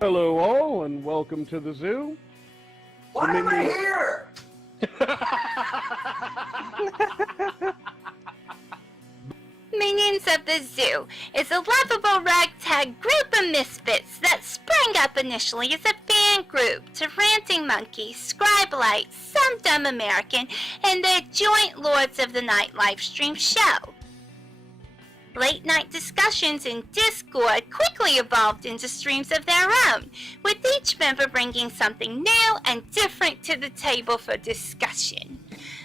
Hello all, and welcome to the zoo. Why am I here? Minions of the Zoo is a lovable ragtag group of misfits that sprang up initially as a fan group to Ranting Monkey, Scribelite, Some Dumb American, and their joint Lords of the Night livestream show. Late night discussions in Discord quickly evolved into streams of their own, with each member bringing something new and different to the table for discussion.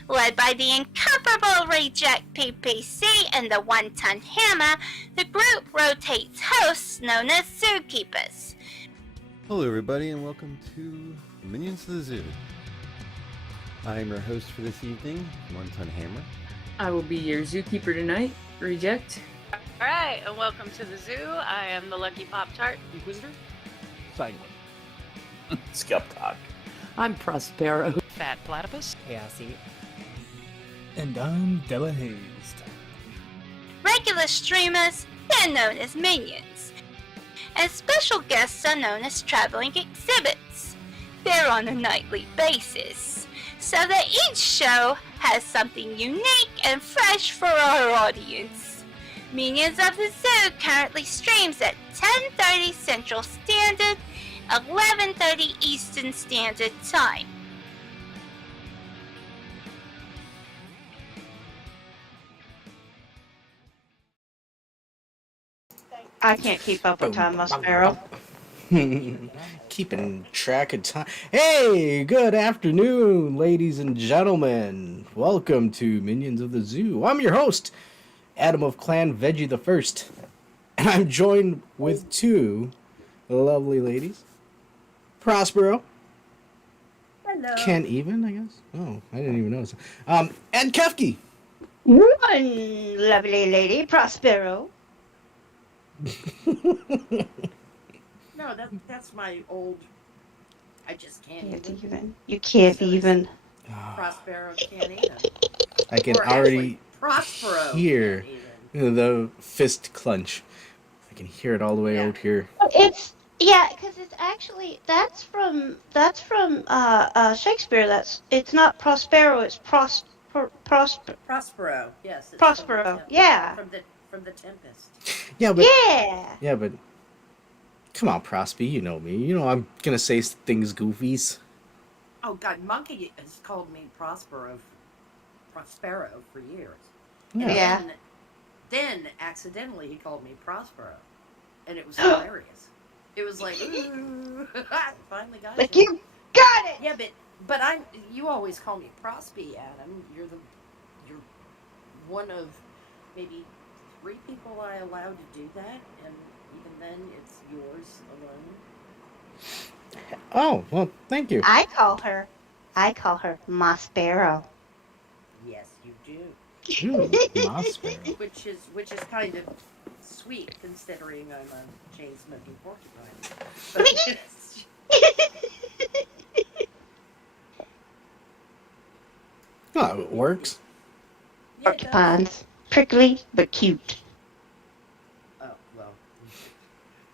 Led by the incomparable Reject PPC and the One-Ton Hammer, the group rotates hosts known as Zookeepers. Hello everybody and welcome to Minions of the Zoo. I am your host for this evening, One-Ton Hammer. I will be your zookeeper tonight, Reject. Alright, and welcome to the zoo. I am the Lucky Pop-Tart Inquisitor. Sanguine. Skeptock. I'm Prospero. Fat Platypus. Chaosy. And I'm Della Hazed. Regular streamers, they're known as minions. And special guests are known as traveling exhibits. They're on a nightly basis, so that each show has something unique and fresh for our audience. Minions of the Zoo currently streams at 10:30 Central Standard, 11:30 Eastern Standard Time. I can't keep up with time, Prospero. Keeping track of time. Hey, good afternoon, ladies and gentlemen. Welcome to Minions of the Zoo. I'm your host, Adam of Clan Veggie the First, and I'm joined with two lovely ladies, Prospero. Hello. Can't even, I guess. Oh, I didn't even notice. And Kefki. One lovely lady, Prospero. No, that's my old. I just can't even. You can't even. Prospero can't even. I can Or already actually, Prospero hear can't even. the fist clench. I can hear it all the way out here. It's because it's actually that's from Shakespeare. It's not Prospero. It's Prospero. Yes. It's Prospero. From Yeah. From the Tempest. Yeah, but Yeah. but come on, Prospe, you know me. You know I'm gonna say things goofies. Oh God, Monkey has called me Prospero for years. Yeah. And then accidentally he called me Prospero, and it was hilarious. It was like, ooh, I finally got Like you. you got it. Yeah, but you always call me Prospe, Adam. You're one of maybe 3 people I allow to do that, and even then, it's yours alone. Oh, well, thank you. I call her Prospero. Yes, you do. Ooh, Prospero. Which is kind of sweet, considering I'm a chain-smoking porcupine. But yes. Oh, it works. Yeah, it does. Porcupines, prickly but cute. Oh, well.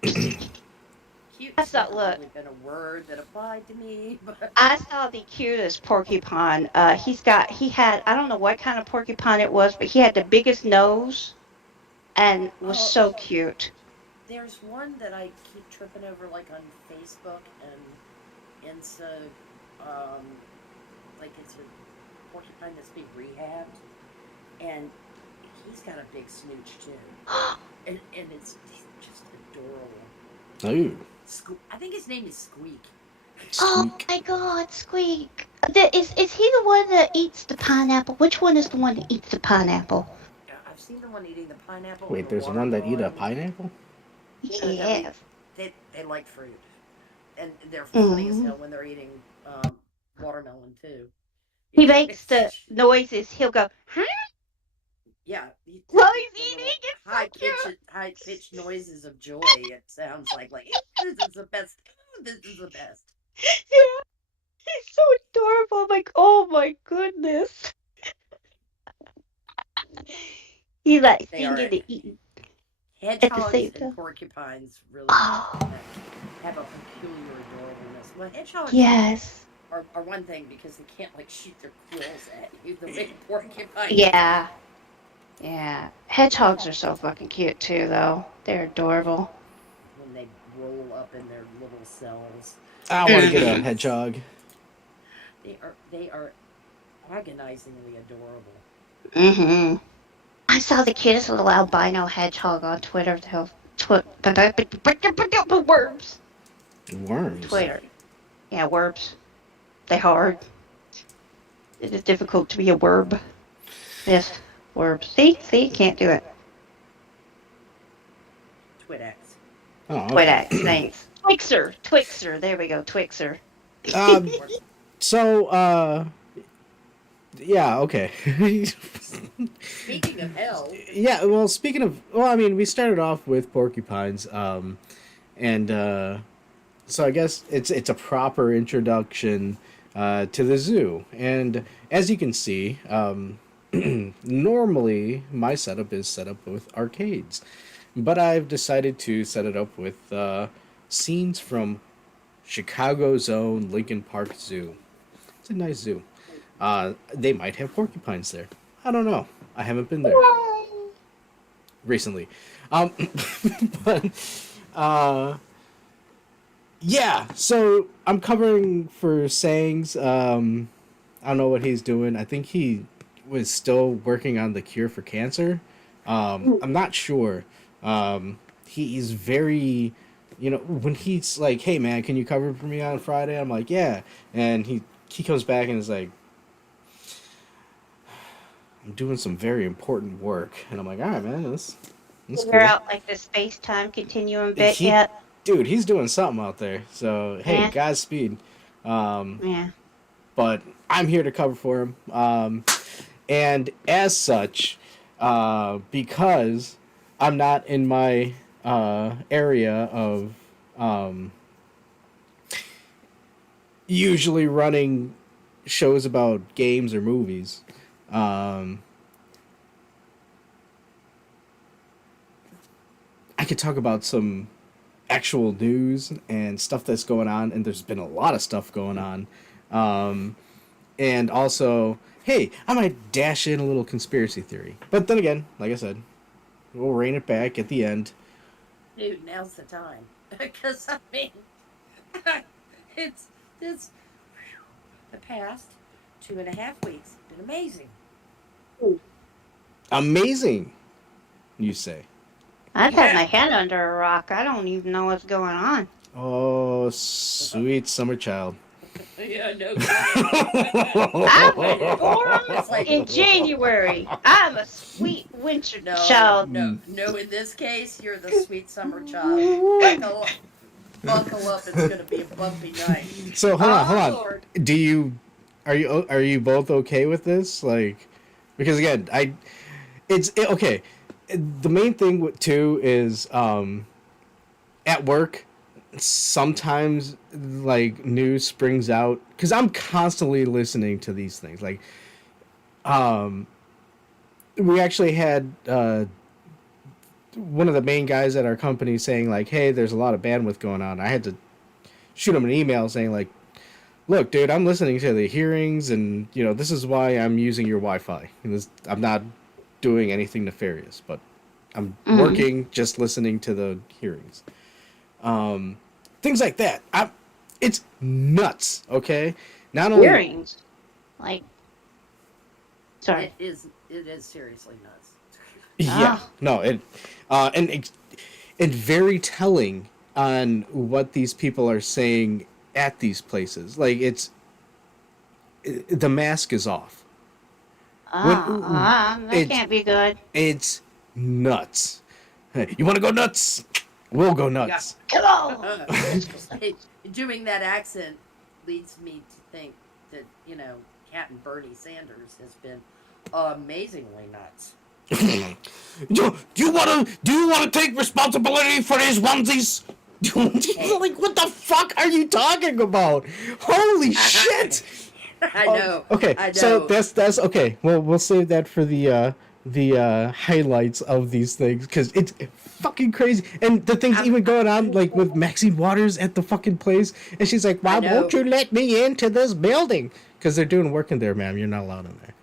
Cute That's not never look. really been a word that applied to me, but I saw the cutest porcupine. He had, I don't know what kind of porcupine it was, but he had the biggest nose and was so cute. there's one that I keep tripping over, like on Facebook, and it's it's a porcupine that's being rehabbed, and he's got a big snooch too, and it's just adorable. Ooh. I think his name is Squeak. Oh Squeak. my God, Squeak! Is he the one that eats the pineapple? Which one is the one that eats the pineapple? I've seen the one eating the pineapple. Wait, and the there's one that eat a watermelon. pineapple? Yes. They like fruit, and they're funny as hell when they're eating watermelon too. He makes the noises. He'll go, huh? Yeah. While he's eating, it's so cute. High pitched noises of joy. It sounds like this is the best. This is the best. Yeah. He's so adorable. I'm like, oh my goodness. He likes They are thinking to eat. Hedgehogs same and time. porcupines really Oh, have a peculiar adorableness. Well, hedgehogs yes. are one thing because they can't like shoot their quills at you the way porcupines. Yeah. Yeah. Hedgehogs are so fucking cute too, though. They're adorable. When they roll up in their little cells, I want to get a hedgehog. they are agonizingly adorable. Mm-hmm. I saw the cutest little albino hedgehog on Twitter. Worms. Worms. Twitter. Yeah, worms. They hard. It is difficult to be a werb. Yes, werb. See, can't do it. Twidex. Oh, okay. Twidex, thanks. Twixer. There we go, Twixer. So, yeah, okay. Speaking of hell. Yeah, well, I mean, we started off with porcupines, and so I guess it's a proper introduction to the zoo. And as you can see, normally my setup is set up with arcades, but I've decided to set it up with scenes from Chicago's own Lincoln Park Zoo. It's a nice zoo. They might have porcupines there. I don't know. I haven't been there recently. But yeah. So I'm covering for Sangs. I don't know what he's doing. I think he was still working on the cure for cancer. I'm not sure. He's very, when he's like, "Hey man, can you cover for me on Friday?" I'm like, "Yeah," and he comes back and is like, "I'm doing some very important work," and I'm like, "All right, man, that's Figure cool." out like the space-time continuum bit yet? Dude, he's doing something out there. So hey, Yeah. Godspeed. Yeah. But I'm here to cover for him. And as such, because I'm not in my area of usually running shows about games or movies, I could talk about some actual news and stuff that's going on, and there's been a lot of stuff going on. And also, hey, I might dash in a little conspiracy theory. But then again, like I said, we'll rein it back at the end. Dude, now's the time. Because, I mean, it's the past 2.5 weeks been amazing. Amazing, you say. I've had my head under a rock. I don't even know what's going on. Oh, sweet summer child. Yeah, no. I went in January. I'm a sweet winter child. No, in this case, you're the sweet summer child. Buckle up, it's gonna be a bumpy night. So hold on. Lord. Are you both okay with this? Like, because again, okay. The main thing too is at work, sometimes like news springs out because I'm constantly listening to these things. Like, we actually had one of the main guys at our company saying like, "Hey, there's a lot of bandwidth going on." I had to shoot him an email saying like, "Look, dude, I'm listening to the hearings, and this is why I'm using your Wi-Fi. I'm not doing anything nefarious, but I'm working, just listening to the hearings." Things like that. It's nuts, okay? Not only Hearings. Like, sorry. It is seriously nuts. Yeah. No, and very telling on what these people are saying at these places. Like, the mask is off. That can't be good. It's nuts. Hey, you want to go nuts? We'll go nuts. Come on! Doing that accent leads me to think that, Captain Bernie Sanders has been amazingly nuts. Do you want to take responsibility for these onesies? Like, what the fuck are you talking about? Holy shit! I know. Okay, I know. so that's okay. Well, we'll save that for the highlights of these things because it's fucking crazy. And the thing's even going on like with Maxine Waters at the fucking place, and she's like, "Why won't you let me into this building?" Because they're doing work in there, ma'am. You're not allowed in there.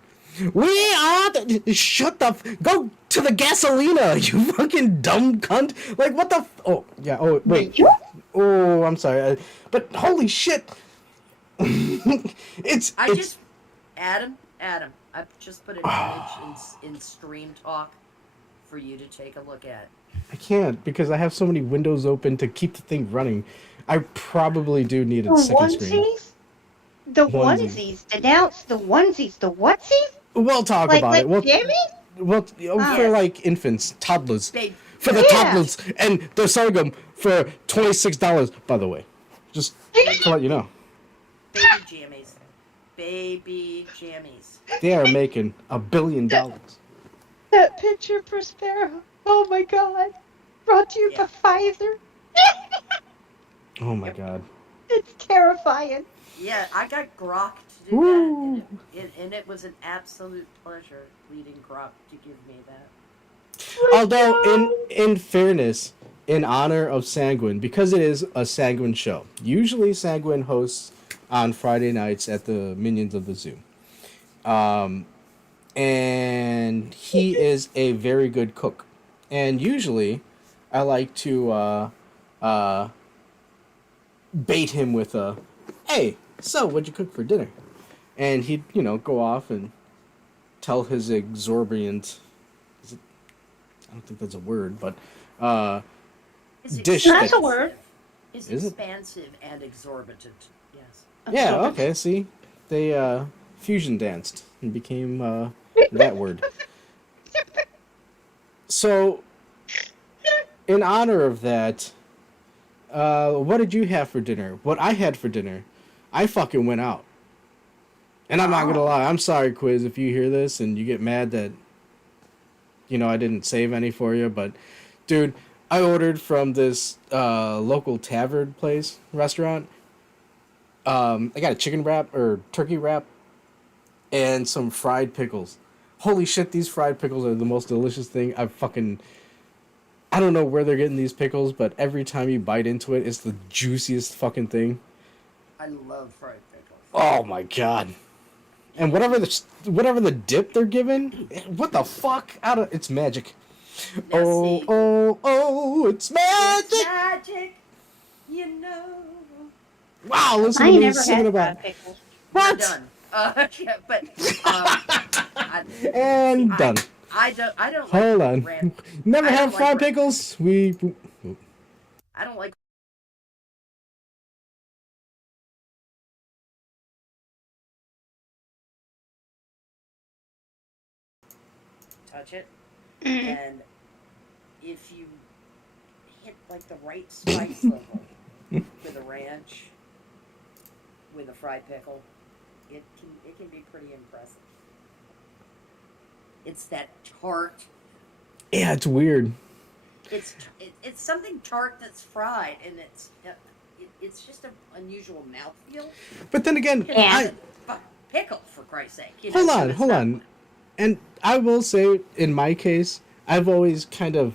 We are shut the go to the gasolina, you fucking dumb cunt. Like what the oh yeah, oh wait. Oh, I'm sorry. But holy shit. Adam, I've just put an image in Stream Talk for you to take a look at. I can't because I have so many windows open to keep the thing running. I probably do need a second screen. The onesies. Denounce the onesies. The whatsies? We'll talk about it. Well, for like infants, toddlers. For the toddlers, and they're selling them for $26. By the way, just to let you know. Baby jammies. They are making $1 billion. That picture, Prospero. Oh my God. Brought to you by Pfizer. Oh my God. It's terrifying. Yeah, I got Grok to do that, and it was an absolute pleasure leading Grok to give me that. Although, in fairness, in honor of Sanguine, because it is a Sanguine show, usually Sanguine hosts on Friday nights at the Minions of the Zoo. And he is a very good cook. And usually, I like to bait him with a, "Hey, so what'd you cook for dinner?" And he'd, go off and tell his exorbitant, I don't think that's a word, but dish. That's a word. Is expansive and exorbitant. Yes. Yeah, okay, see? They fusion danced and became that word. So, in honor of that, what did you have for dinner? What I had for dinner, I fucking went out. And I'm not gonna lie, I'm sorry, Quiz, if you hear this and you get mad that, I didn't save any for you, but, dude, I ordered from this local tavern restaurant. I got a chicken wrap, or turkey wrap, and some fried pickles. Holy shit, these fried pickles are the most delicious thing I don't know where they're getting these pickles, but every time you bite into it, it's the juiciest fucking thing. I love fried pickles. Oh my God. And whatever the dip they're given, what the fuck? It's magic. Now It's magic. It's magic, Wow, listen to me singing about pickles. what? We're done. And done. I don't. Hold like on. Ranch. Never had fried pickles. I don't like. Touch it, and if you hit like the right spice level with a ranch, with a fried pickle, it can be pretty impressive. It's that tart. Yeah, it's weird. It's something tart that's fried, and it's just an unusual mouthfeel. But then again, pickle, for Christ's sake. Hold on. And I will say, in my case, I've always kind of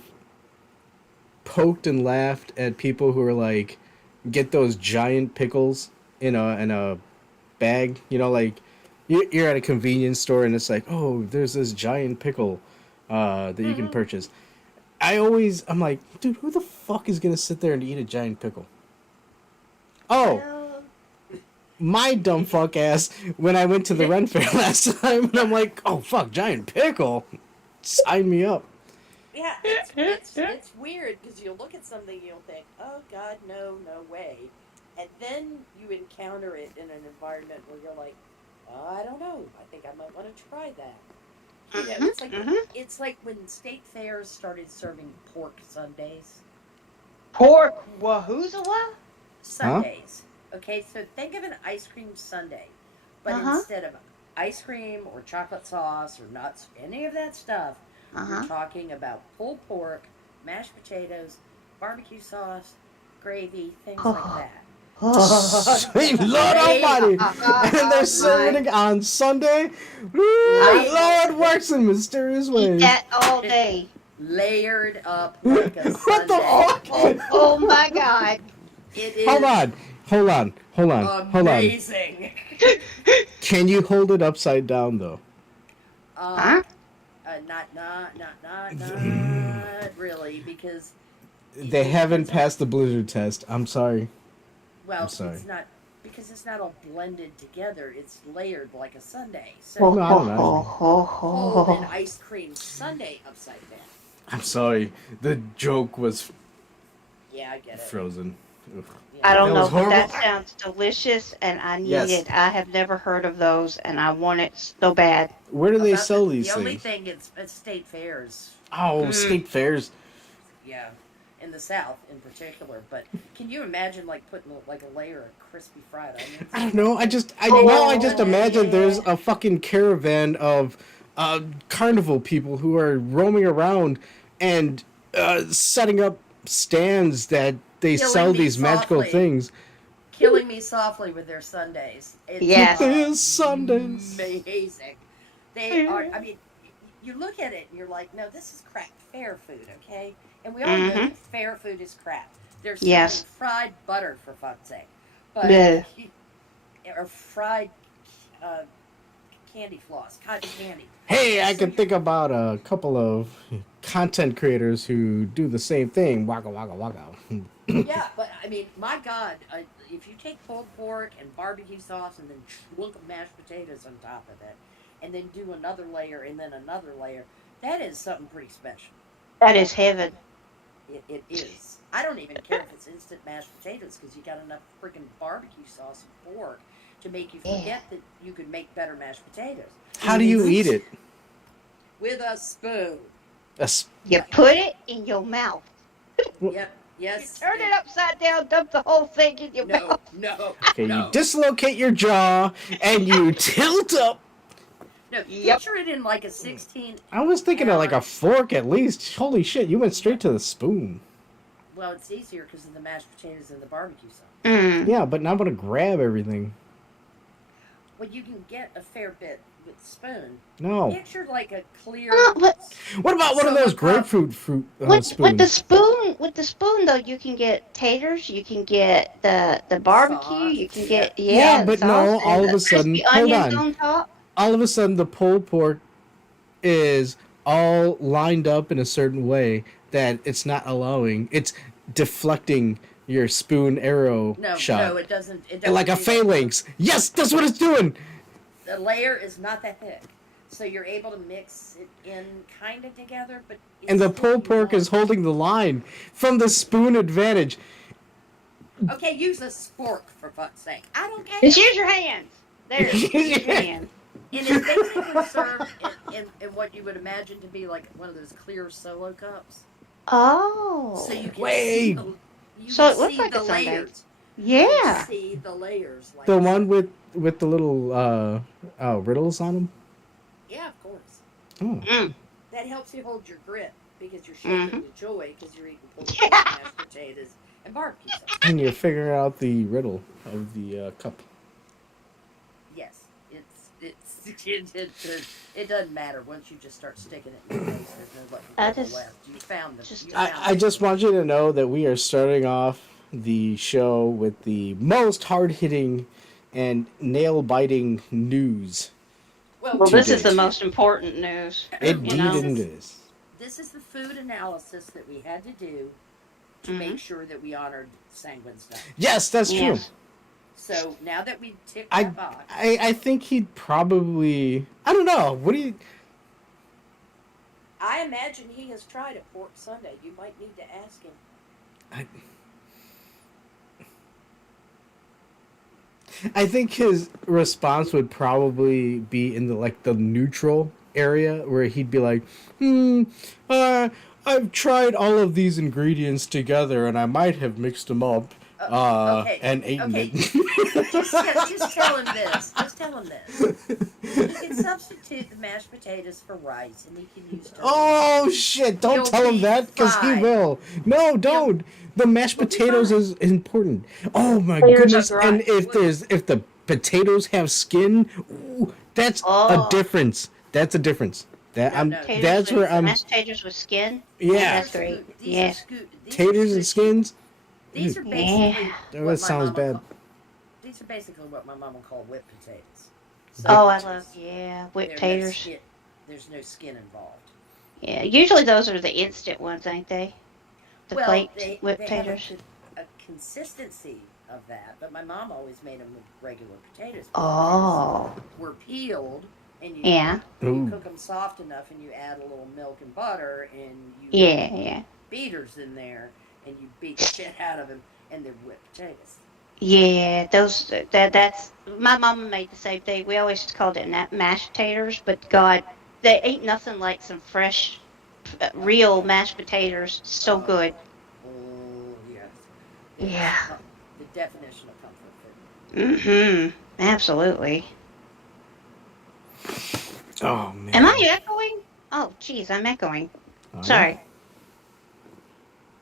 poked and laughed at people who are like, get those giant pickles in a bag. Like you're at a convenience store and it's like, oh, there's this giant pickle that you can purchase. I'm like, dude, who the fuck is gonna sit there and eat a giant pickle? Oh. My dumb fuck ass when I went to the Ren Fair last time, and I'm like, oh fuck, giant pickle, sign me up. Yeah, it's weird because you'll look at something and you'll think, oh God, no way, and then you encounter it in an environment where you're like, oh, I don't know, I think I might want to try that. It's like when state fairs started serving pork Sundays. Pork wahooza? Sundays. Okay, so think of an ice cream sundae, but instead of ice cream or chocolate sauce or nuts, any of that stuff, we're talking about pulled pork, mashed potatoes, barbecue sauce, gravy, things like that. Sweet Lord Almighty! And they're serving it on Sunday. Woo, Lord works in mysterious Eat ways. that all day. Layered up like a What the Sunday. fuck? Oh my God. It is Hold on. amazing. Can you hold it upside down though? Huh? Not really, because They haven't passed the blizzard test. I'm sorry. well, I'm sorry. it's not because it's not all blended together. It's layered like a sundae. So Ho, No, I ho, don't know. ho, ho, hold an ho. ice cream sundae upside down. I'm sorry. The joke was Yeah, I get it. frozen. Ugh. Yeah. I don't That know, was but that horrible. sounds delicious, and I need Yes. it. I have never heard of those, and I want it so bad. Where do they About sell the these only things? thing it's at state fairs. Oh, state fairs. Yeah, in the South in particular. But can you imagine like putting like a layer of crispy fried onions? I don't know. I just Oh, imagine there's yeah. a fucking caravan of carnival people who are roaming around and setting up stands that they Killing sell me these magical softly. things. Killing me softly with their sundaes. It's Yes. There's Sundays. amazing. They are. I mean, you look at it and you're like, no, this is crap. Fair food, okay? And we all know that fair food is crap. There's Yes. fried butter for fuck's sake, but Yeah. or fried candy floss, cotton candy. Hey, I can think about a couple of content creators who do the same thing. Waka waka waka. Yeah, but I mean, my God, if you take pulled pork and barbecue sauce and then chunk of mashed potatoes on top of it, and then do another layer and then another layer, that is something pretty special. That is heaven. It is. I don't even care if it's instant mashed potatoes because you got enough freaking barbecue sauce and pork to make you forget that you could make better mashed potatoes. How do you eat it? With a spoon. You put it in your mouth. Yep. Yes. Turn it upside down, dump the whole thing in your No, mouth. no, Okay, no. you dislocate your jaw and you tilt up. No, Yep. picture it in like a 16. I was thinking of like a fork at least. Holy shit, you went straight to the spoon. Well, it's easier because of the mashed potatoes and the barbecue sauce. Mm. Yeah, but now I'm gonna grab everything. Well, you can get a fair bit with the spoon. No. Picture like a clear. What about one of So those the prob- grapefruit With spoons? the spoon though, you can get taters, you can get the barbecue, Sauce. you can get Yeah, the but no, sauce and all of the a sudden- crispy hold onions on. on top. All of a sudden, the pulled pork is all lined up in a certain way that it's not allowing. It's deflecting your spoon arrow No, shot. no, it doesn't. It doesn't Like a do that. phalanx. Yes, that's what it's doing. The layer is not that thick, so you're able to mix it in kind of together. But And the it's pulled still pork is warm. holding the line from the spoon advantage. Okay, use a spork for fuck's sake. I don't care. Just use your hands. There, use your hands. And it's basically served in what you would imagine to be like one of those clear solo cups. Oh. So you can Wait. see the, you So can it looks see like the a sundae. layers. Yeah. You can see the layers. Like The one with the little riddles on them. Yeah, of course. Oh. Mm. That helps you hold your grip because you're shaking Mhm. with joy because you're eating pulled pork, mashed potatoes, and barbecue sauce. And you're figuring out the riddle of the cup. Yes, it doesn't matter once you just start sticking it in your face. There's no That left. is You found them. just- You found I just want you to know that we are starting off the show with the most hard-hitting and nail-biting news. Well, Well, this is the date. most important news. Indeed You know? it is. this is the food analysis that we had to do to Mhm. make sure that we honored Sanguine stuff. Yes, that's true. Yes. So now that we ticked I, that box, I think he'd probably... I don't know. What do you... I imagine he has tried a pork sundae. You might need to ask him. I think his response would probably be in the neutral area where he'd be like, I've tried all of these ingredients together and I might have mixed them up Okay. and eaten Okay. it. Just tell him this. Just tell him this. He can substitute the mashed potatoes for rice, and he can use. Oh shit! Don't You'll tell him be that, because he fine. will. No, don't. The mashed You'll be potatoes fine. is important. Oh my Potatoes goodness! are And dry. if the potatoes have skin, ooh, that's a difference. That's a difference. That No, I'm. no. That's where I'm. Mashed potatoes with skin. Yeah. That's great. These Yeah. are these Taters are and skins. These are Mm. basically. Yeah. That what my sounds mama bad. These are basically what my mom would call whipped potatoes. Oh, I Potatoes. love whipped They're no taters. skin- There's no skin involved. Yeah, usually those are the instant ones, ain't they? The Well, plate they whipped have taters. a consistency of that, but my mom always made them with regular potatoes. Oh. Were peeled, and you Yeah. Ooh. cook them soft enough, and you add a little milk and butter, and you Yeah. put beaters in there, and you beat the shit out of them, and they're whipped potatoes. Yeah, that's my mama made the same thing. We always called it mashed taters, but God, they ain't nothing like some fresh, real mashed potatoes. So good. Oh, yes. Yeah. The definition of comfort food. Mm-hmm. Absolutely. Oh man. Am I echoing? Oh, geez, I'm echoing. Are you? Sorry.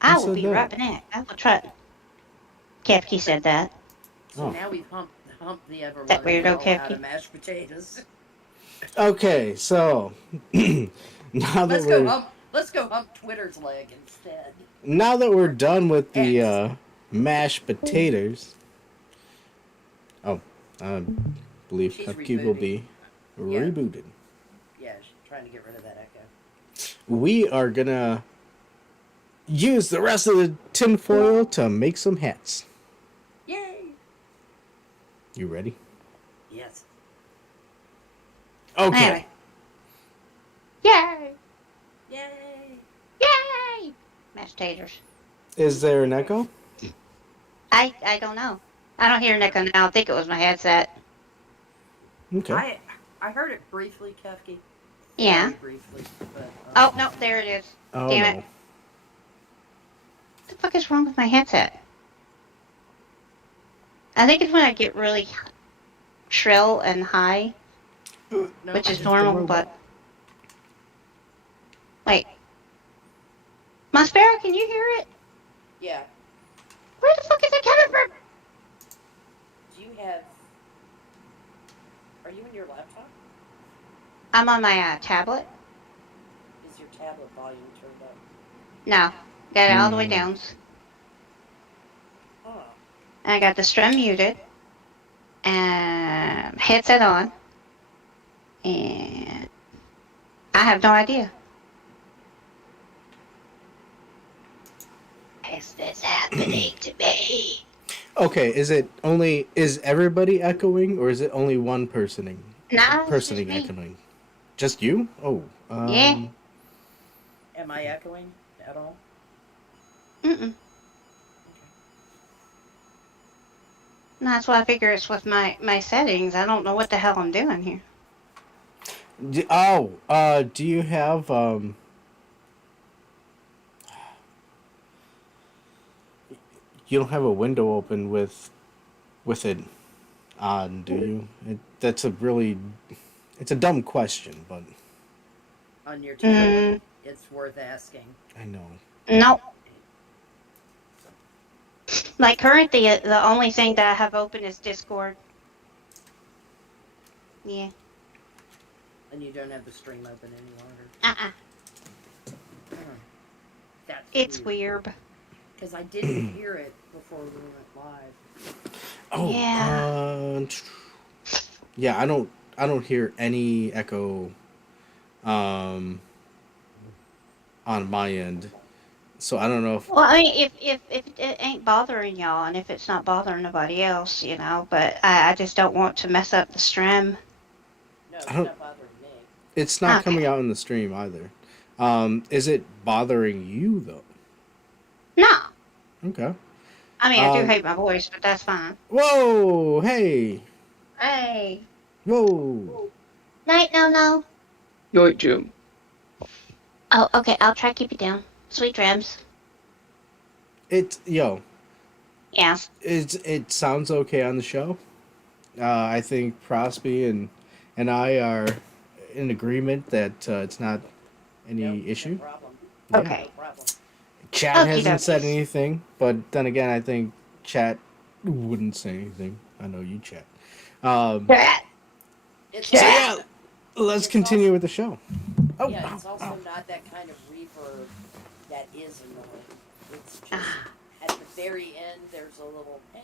I Who will said be that? right back. I will try. Kefki said that. So Oh. now we've humped the ever That loving weirdo girl out Kefki. of mashed potatoes. Okay, so now that Let's go hump Twitter's leg instead. now that we're done with the X. mashed potatoes. Oh, I believe She's Kefki will rebooting. be Yeah. rebooted. Yeah, she's trying to get rid of that echo. We are gonna use the rest of the tinfoil to make some hats. Yay! You ready? Yes. Okay. Anyway. Yay! Yay! Yay! Mashed taters. Is there an echo? I don't know. I don't hear an echo now. I think it was my headset. Okay. I heard it briefly, Kefki. Yeah. Very briefly, but. Oh, no, there it is. Oh Damn no. it. What the fuck is wrong with my headset? I think it's when I get really shrill and high, No, which is the normal, robot. but... Wait. My sparrow, can you hear it? Yeah. Where the fuck is it coming from? Do you have? Are you in your laptop? I'm on my tablet. Is your tablet volume turned up? No. Got it all the way down. Huh. I got the strum muted. And headset on. And I have no idea. Is this happening to me? Okay, is everybody echoing, or is it only one personing? No, it's just Personing me. echoing. Just you? Oh. Yeah. Am I echoing at all? Mm-mm. That's why I figure it's with my settings. I don't know what the hell I'm doing here. Do you have you don't have a window open with it on, do you? It's a dumb question, but On your tablet, it's worth asking. I know. Nope. Like currently, the only thing that I have open is Discord. Yeah. And you don't have the stream open any longer. Uh-uh. That's It's weird. Because I didn't hear it before we went live. Oh. Yeah. Yeah, I don't hear any echo on my end. So I don't know if Well, I mean, if it ain't bothering y'all, and if it's not bothering nobody else, you know, but I just don't want to mess up the stream. No, it's I don't- not bothering me. it's not Okay. coming out in the stream either. Is it bothering you though? No. Okay. I mean, I do Um, hate my voice, but that's fine. Whoa! Hey! Hey. Whoa! Night, no. Yoit Jim. Oh, okay, I'll try to keep it down. Sweet dreams. Yeah. It sounds okay on the show. I think Prosby and I are in agreement that it's not any issue. No problem. Yeah. Okay. No problem. Chat Okie hasn't said dokies. anything, but then again, I think Chat wouldn't say anything. I know you, Chat. It's So also- yeah, let's It's continue also- with the show. Oh, yeah, it's also not that kind of reverb that is annoying. It's just at the very end, there's a little hang.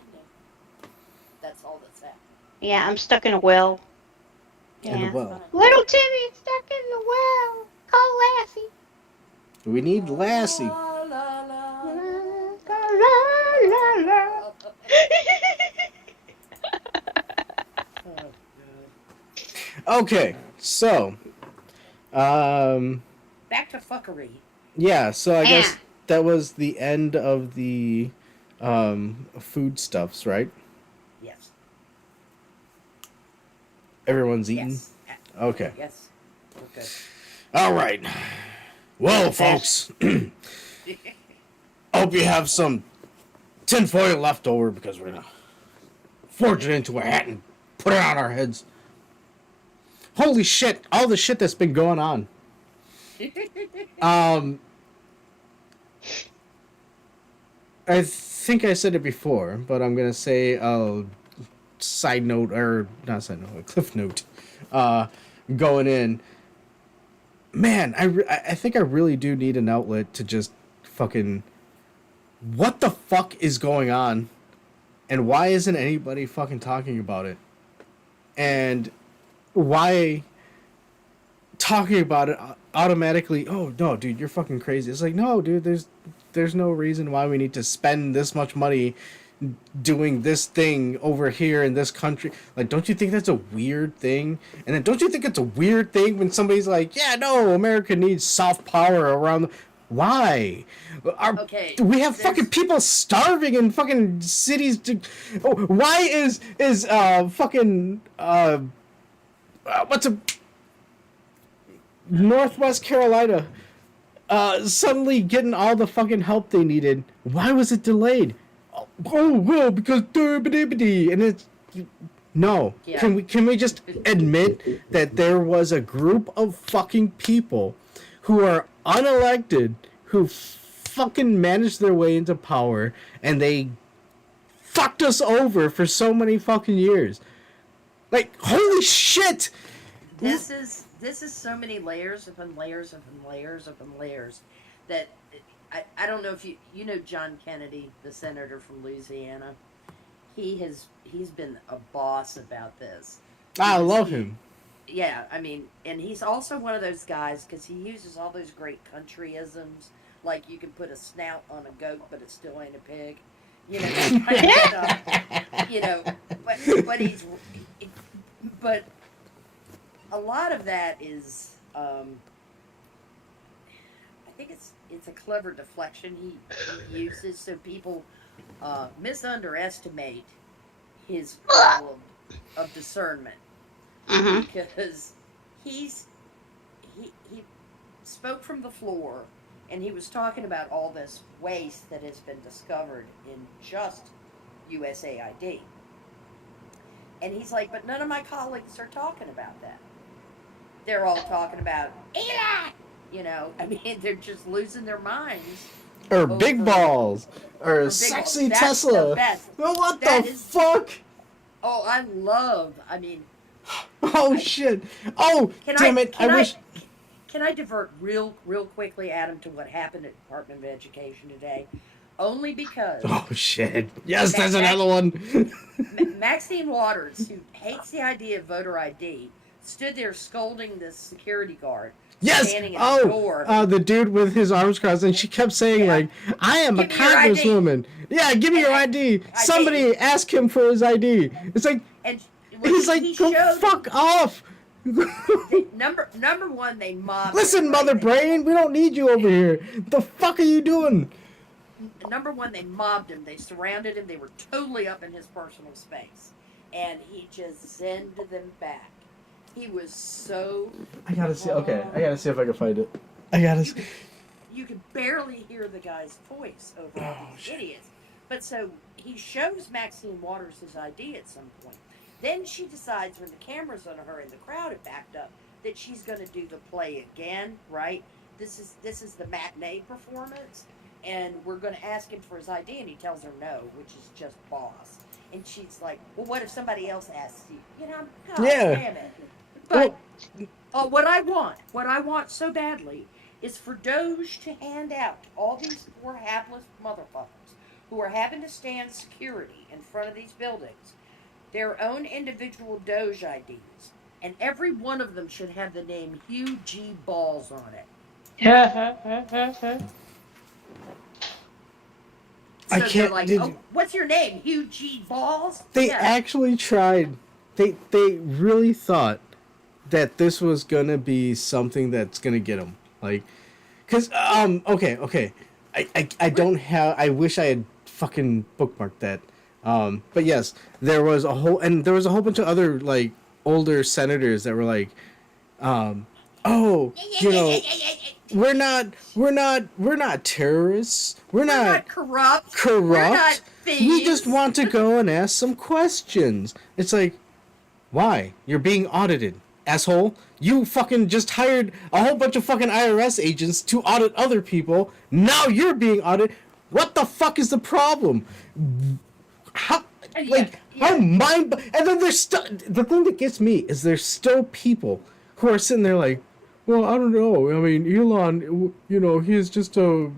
That's all that's happening. Yeah, I'm stuck in a well. In the Yeah. well. Little Timmy stuck in the well. Call Lassie. We need Lassie. La, la, la, La, la, la. Oh, God. Okay, so, Back to fuckery. yeah, so I guess Yeah. that was the end of the foodstuffs, right? Yes. Everyone's eaten. Yes. Okay. Yes. Okay. All right. Well, folks, hope you have some tinfoil left over because we're gonna forge it into a hat and put it on our heads. Holy shit! All the shit that's been going on. I think I said it before, but I'm gonna say a side note, or not side note, a cliff note. Going in. Man, I think I really do need an outlet to just fucking... What the fuck is going on? And why isn't anybody fucking talking about it? And why talking about it automatically, oh, no, dude, you're fucking crazy. It's like, no, dude, there's no reason why we need to spend this much money doing this thing over here in this country. Like, don't you think that's a weird thing? And then don't you think it's a weird thing when somebody's like, yeah, no, America needs soft power around why? Okay, We have there's- fucking people starving in fucking cities. Why is fucking what's a Northwest Carolina suddenly getting all the fucking help they needed? Why was it delayed? Oh well, because and it's no. Yeah. Can we just admit that there was a group of fucking people who are unelected who fucking managed their way into power and they fucked us over for so many fucking years. Like, holy shit! This is so many layers upon layers upon layers upon layers that I don't know if you know John Kennedy, the senator from Louisiana. He's been a boss about this. I love him. Yeah, I mean, and he's also one of those guys because he uses all those great countryisms, like you can put a snout on a goat, but it still ain't a pig. You know, that kind of stuff. You know, but a lot of that is, I think it's a clever deflection he uses so people misunderestimate his level of discernment. Mm-hmm. Because he spoke from the floor and he was talking about all this waste that has been discovered in just USAID. And he's like, but none of my colleagues are talking about that. They're all talking about Eli! You know, I mean, they're just losing their minds. Or big balls. Or big sexy balls. That's Tesla. the best. What That the is- fuck? Oh, I mean, Oh shit. Oh, damn it. I wish... Can I divert real quickly, Adam, to what happened at Department of Education today? Only because Oh shit. Yes, That- there's that- another one. Maxine Waters, who hates the idea of voter ID, stood there scolding this security guard. Yes. Standing at the door. The dude with his arms crossed, and she kept saying Yeah. like, "I am Give a me your ID." congresswoman." Yeah, give me your ID. Somebody ask him for his ID. It's like And when he's like, he "Go showed, fuck off." number one, they mobbed. Listen, him, mother right? brain, we don't need you over here. The fuck are you doing? Number one, they mobbed him. They surrounded him. They were totally up in his personal space, and he just zenned them back. He was so. I gotta see. Okay, I gotta see if I can find it. I gotta see. You could barely hear the guy's voice over all these idiots. But so he shows Maxine Waters his ID at some point. Then she decides when the cameras on her and the crowd have backed up that she's going to do the play again, right? This is the matinee performance, and we're going to ask him for his ID, and he tells her no, which is just boss. And she's like, well, what if somebody else asks you? You know, God damn it. But what I want so badly is for Doge to hand out to all these poor hapless motherfuckers who are having to stand security in front of these buildings their own individual Doge IDs, and every one of them should have the name Hugh G. Balls on it. I So can't. they're like, oh, what's your name? Hugh G. Balls? They actually tried. They really thought that this was gonna be something that's gonna get them. Like, cause okay. I don't have. I wish I had fucking bookmarked that. But yes, there was a whole bunch of other like older senators that were like, oh, you know, we're not terrorists. We're not corrupt. We're not thieves. We just want to go and ask some questions. It's like, why? You're being audited, asshole. You fucking just hired a whole bunch of fucking IRS agents to audit other people. Now you're being audited. What the fuck is the problem? How mind? And then there's still the thing that gets me is there's still people who are sitting there like, well, I don't know. I mean, Elon, you know, he's just a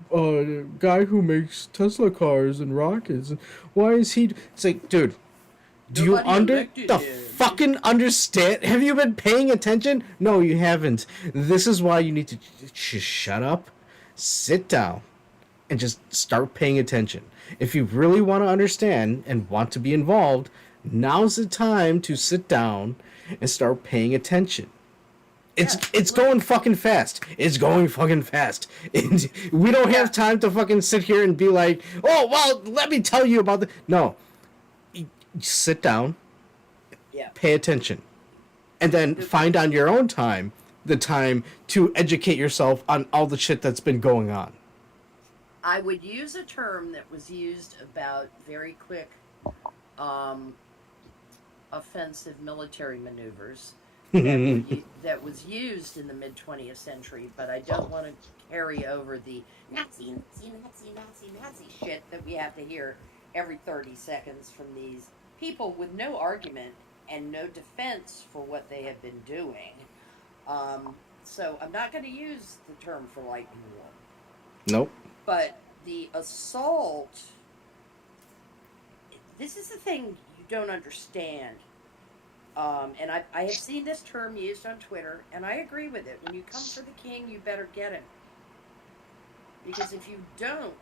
guy who makes Tesla cars and rockets. Why is he? It's like, dude, do you fucking understand? Have you been paying attention? No, you haven't. This is why you need to just shut up, sit down, and just start paying attention. If you really want to understand and want to be involved, now's the time to sit down and start paying attention. It's going fucking fast. It's going fucking fast. And we don't have time to fucking sit here and be like, oh, well, let me tell you about the... No. Sit down. Pay attention. And then find on your own time the time to educate yourself on all the shit that's been going on. I would use a term that was used about very quick offensive military maneuvers that was used in the mid-20th century, but I don't want to carry over the Nazi shit that we have to hear every 30 seconds from these people with no argument and no defense for what they have been doing. So I'm not going to use the term for lightning war. Nope. But the assault, this is the thing you don't understand. And I have seen this term used on Twitter, and I agree with it. When you come for the king, you better get him. Because if you don't,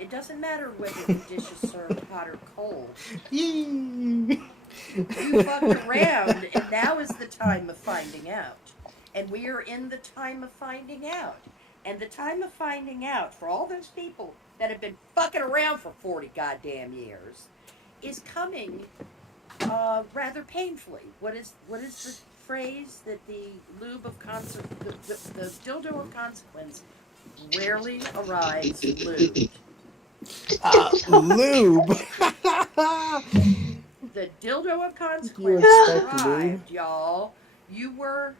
it doesn't matter whether the dish is served hot or cold. You fucked around, and now is the time of finding out. And we are in the time of finding out. And the time of finding out for all those people that have been fucking around for 40 goddamn years is coming rather painfully. What is the phrase that the lube of the dildo of consequence rarely arrives lubed? Lube. The dildo of consequence arrived, y'all. You were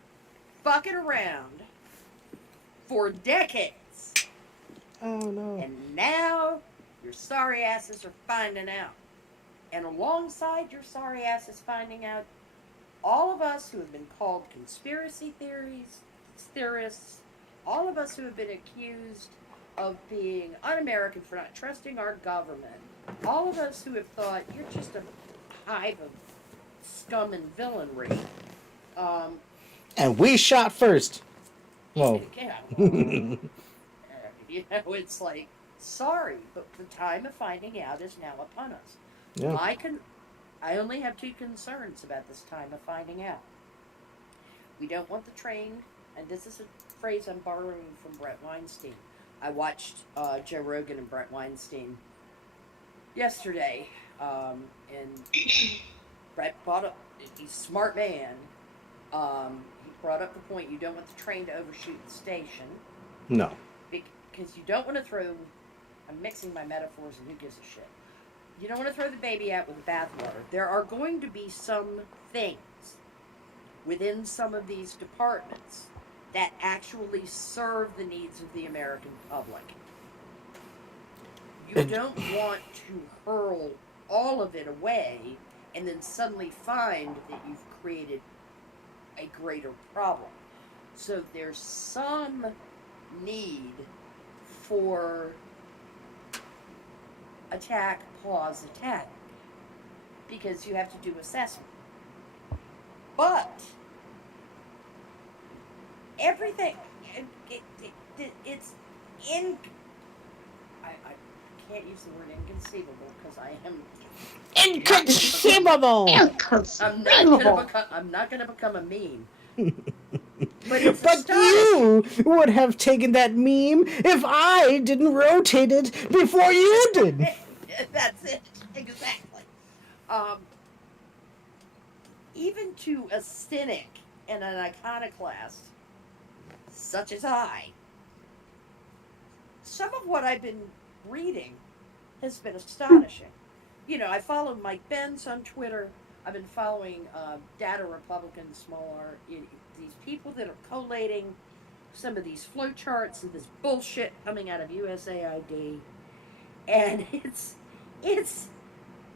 fucking around for decades. Oh no. And now your sorry asses are finding out. And alongside your sorry asses finding out, all of us who have been called conspiracy theorists, all of us who have been accused of being un-American for not trusting our government, all of us who have thought you're just a hive of scum and villainry. And we shot first. Whoa. Yeah, you know, it's like, sorry, but the time of finding out is now upon us. Yeah. I only have two concerns about this time of finding out. We don't want the train, and this is a phrase I'm borrowing from Brett Weinstein. I watched Joe Rogan and Brett Weinstein yesterday, and Brett brought up, he's a smart man, he brought up the point, you don't want the train to overshoot the station. No. Because you don't want to throw I'm mixing my metaphors, and who gives a shit? You don't want to throw the baby out with the bathwater. There are going to be some things within some of these departments that actually serve the needs of the American public. You don't want to hurl all of it away and then suddenly find that you've created a greater problem. So there's some need for attack, pause, attack, because you have to do assessment. But everything, it's in. I can't use the word inconceivable because I am Inconceivable. I'm not gonna become a meme. But it's But you would have taken that meme if I didn't rotate it before you did. That's it, exactly. Even to a cynic and an iconoclast such as I, some of what I've been reading has been astonishing. You know, I follow Mike Benz on Twitter. I've been following Data Republican, small r, these people that are collating some of these flowcharts and this bullshit coming out of USAID. And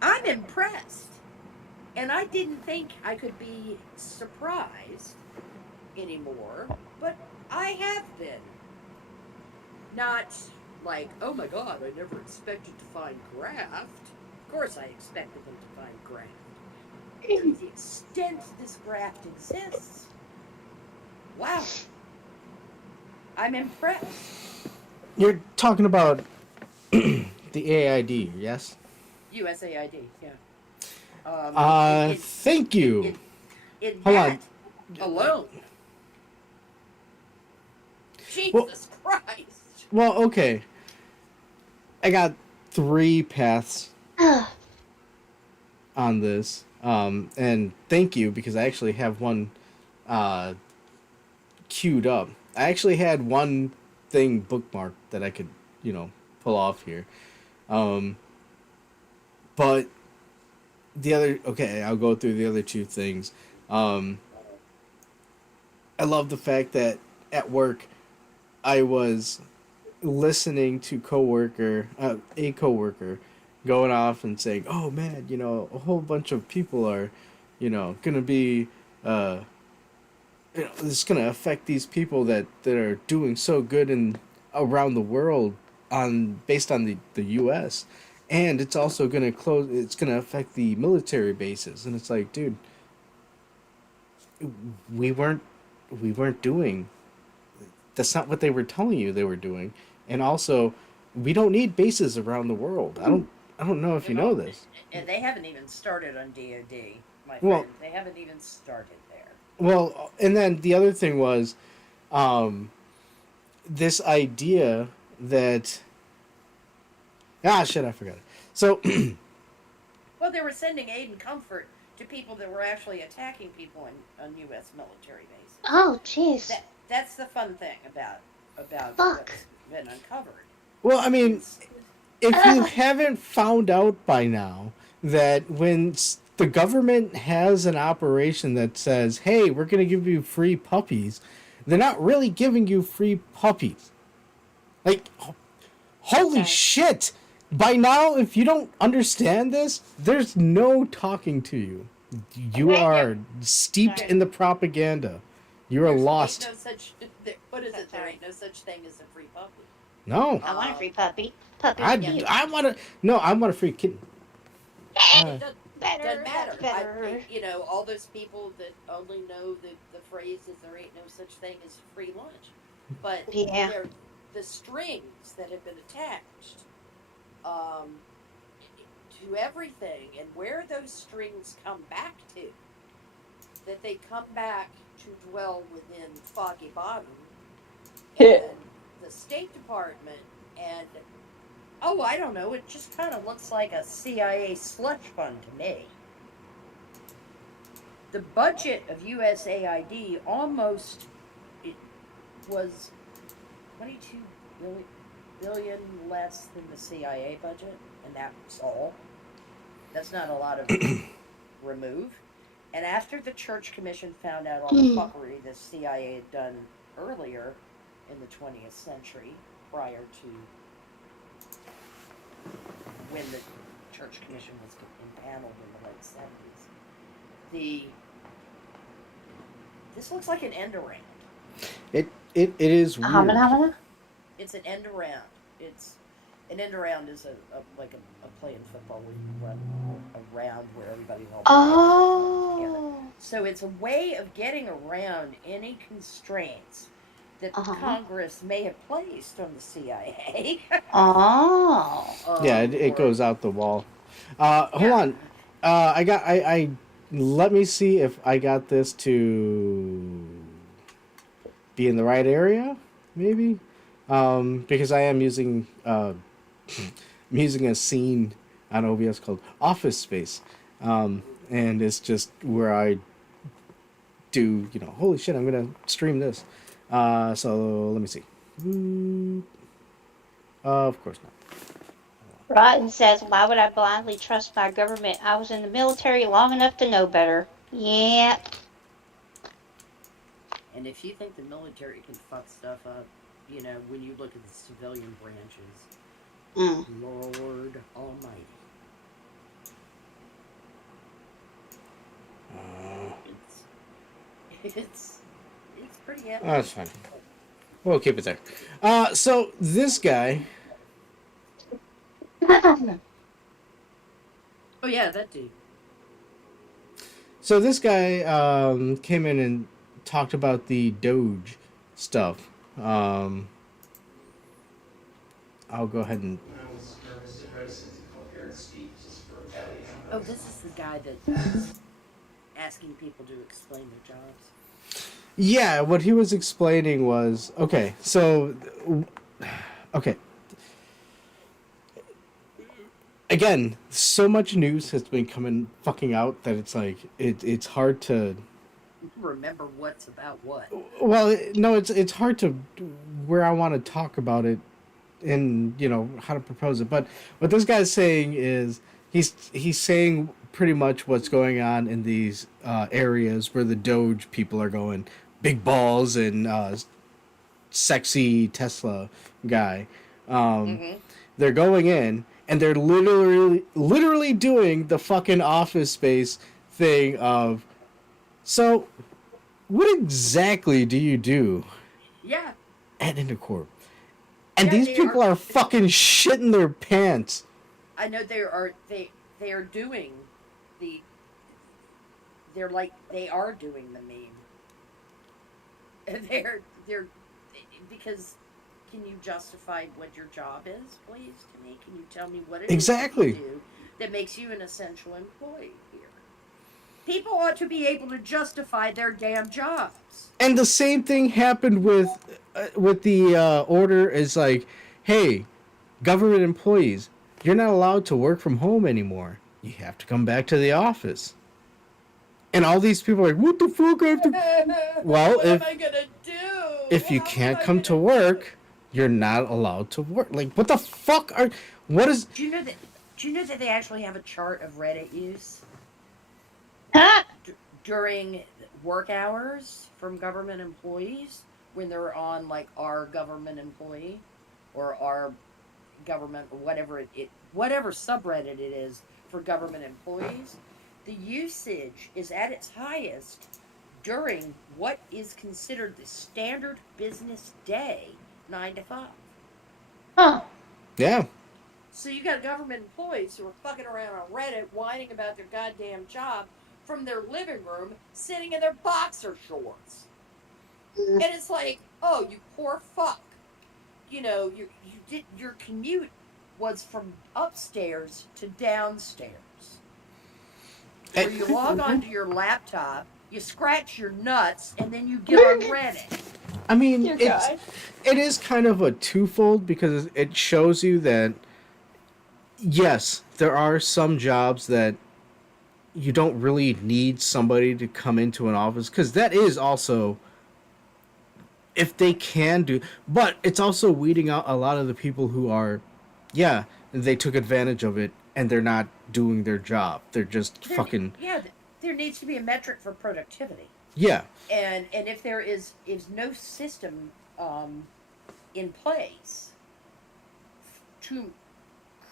I'm impressed. And I didn't think I could be surprised anymore, but I have been. Not like, oh my god, I never expected to find graft. Of course I expected them to find graft. To the extent this graft exists, wow. I'm impressed. You're talking about the AID, yes? USAID, yeah. Thank you. In Hold that on. alone. Jesus Christ. Well, okay. I got 3 paths on this. And thank you, because I actually have one queued up. I actually had one thing bookmarked that I could, pull off here. But the other, okay, I'll go through the other 2 things. I love the fact that at work I was listening to a coworker going off and saying, oh man, a whole bunch of people are, gonna be, it's gonna affect these people that are doing so good around the world based on the U.S. And it's also gonna it's gonna affect the military bases. And it's like, dude, we weren't doing. That's not what they were telling you they were doing. And also, we don't need bases around the world. I don't know if you know this. And they haven't even started on DoD, my Well, friend. They haven't even started there. Well, and then the other thing was, this idea that, I forgot it. So, well, they were sending aid and comfort to people that were actually attacking people on U.S. military bases. Oh, jeez. That's the fun thing about Fuck. what's been uncovered. Well, I mean, if you haven't found out by now that when the government has an operation that says, hey, we're going to give you free puppies, they're not really giving you free puppies. Like, holy shit! By now, if you don't understand this, there's no talking to you. You are steeped in the propaganda. You are lost. What is it? There ain't no such thing as a free puppy. No. I want a free puppy. Puppy. I want a free kitten. It doesn't matter. Better. All those people that only know the phrase is there ain't no such thing as free lunch. But Yeah. The strings that have been attached to everything, and where those strings come back to, that they come back to dwell within Foggy Bottom and the State Department, and I don't know, it just kind of looks like a CIA slush fund to me. The budget of USAID it was $22 billion. billion less than the CIA budget, and that's all. That's not a lot of remove. And after the Church Commission found out all the fuckery the CIA had done earlier in the 20th century, prior to when the Church Commission was impaneled in the late 70s, this looks like an end around. It is weird. It's an end around. An end around is like a play in football where you run around where everybody's all together. So it's a way of getting around any constraints that Congress may have placed on the CIA. Yeah, it goes out the wall. Hold on. I let me see if I got this to be in the right area, maybe. Because I am using I'm using a scene on OBS called Office Space. And it's just where I do, holy shit, I'm gonna stream this. So let me see. Of course not. Rotten says, why would I blindly trust my government? I was in the military long enough to know better. Yeah. And if you think the military can fuck stuff up, when you look at the civilian branches, Lord Almighty. It's pretty epic. Oh, that's fine. We'll keep it there. So this guy. Oh yeah, that dude. So this guy came in and talked about the Doge stuff. I'll go ahead and. Oh, this is the guy that's asking people to explain their jobs. Yeah, what he was explaining was okay. Again, so much news has been coming fucking out that it's like it's hard to remember what's about what. Well, no, it's hard to where I want to talk about it and how to propose it. But what this guy's saying is he's saying pretty much what's going on in these areas where the Doge people are going, big balls and sexy Tesla guy. They're going in and they're literally doing the fucking Office Space thing of. So, what exactly do you do? Yeah. At Intercorp? And these people are fucking shitting their pants. I know they are doing the. They are doing the meme. They're because. Can you justify what your job is, please, to me? Can you tell me what it is that you do that makes you an essential employee here? People ought to be able to justify their damn jobs. And the same thing happened with the order is like, hey, government employees, you're not allowed to work from home anymore. You have to come back to the office. And all these people are like, what the fuck? I have to... Well, what am I gonna do? If you can't come to work, you're not allowed to work. Like, what the fuck are... What is... Do you know that they actually have a chart of Reddit use? During work hours from government employees when they're on like our government employee or our government or whatever subreddit it is for government employees, the usage is at its highest during what is considered the standard business day, 9 to 5. Yeah. So you got government employees who are fucking around on Reddit whining about their goddamn job from their living room, sitting in their boxer shorts. And it's like, oh, you poor fuck. Your commute was from upstairs to downstairs. Where you log onto your laptop, you scratch your nuts, and then you get on Reddit. I mean, it is kind of a twofold because it shows you that, yes, there are some jobs that you don't really need somebody to come into an office, because that is also if they can do, but it's also weeding out a lot of the people who are, yeah, they took advantage of it and they're not doing their job. They're just fucking. Yeah, there needs to be a metric for productivity. Yeah. And if there is no system in place to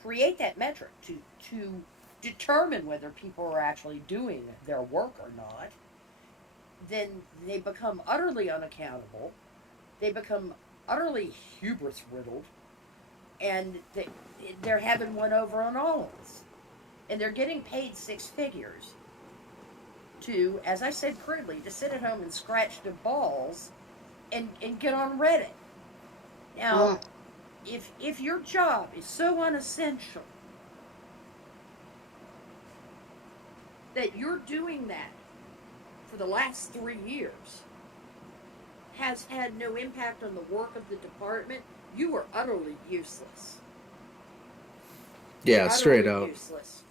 create that metric, to determine whether people are actually doing their work or not, then they become utterly unaccountable. They become utterly hubris riddled, and they're having one over on all of us. And they're getting paid six figures to, as I said crudely, to sit at home and scratch their balls and get on Reddit. Now, if your job is so unessential that you're doing that for the last 3 years, has had no impact on the work of the department, you are utterly useless. Yeah, straight up. Useless.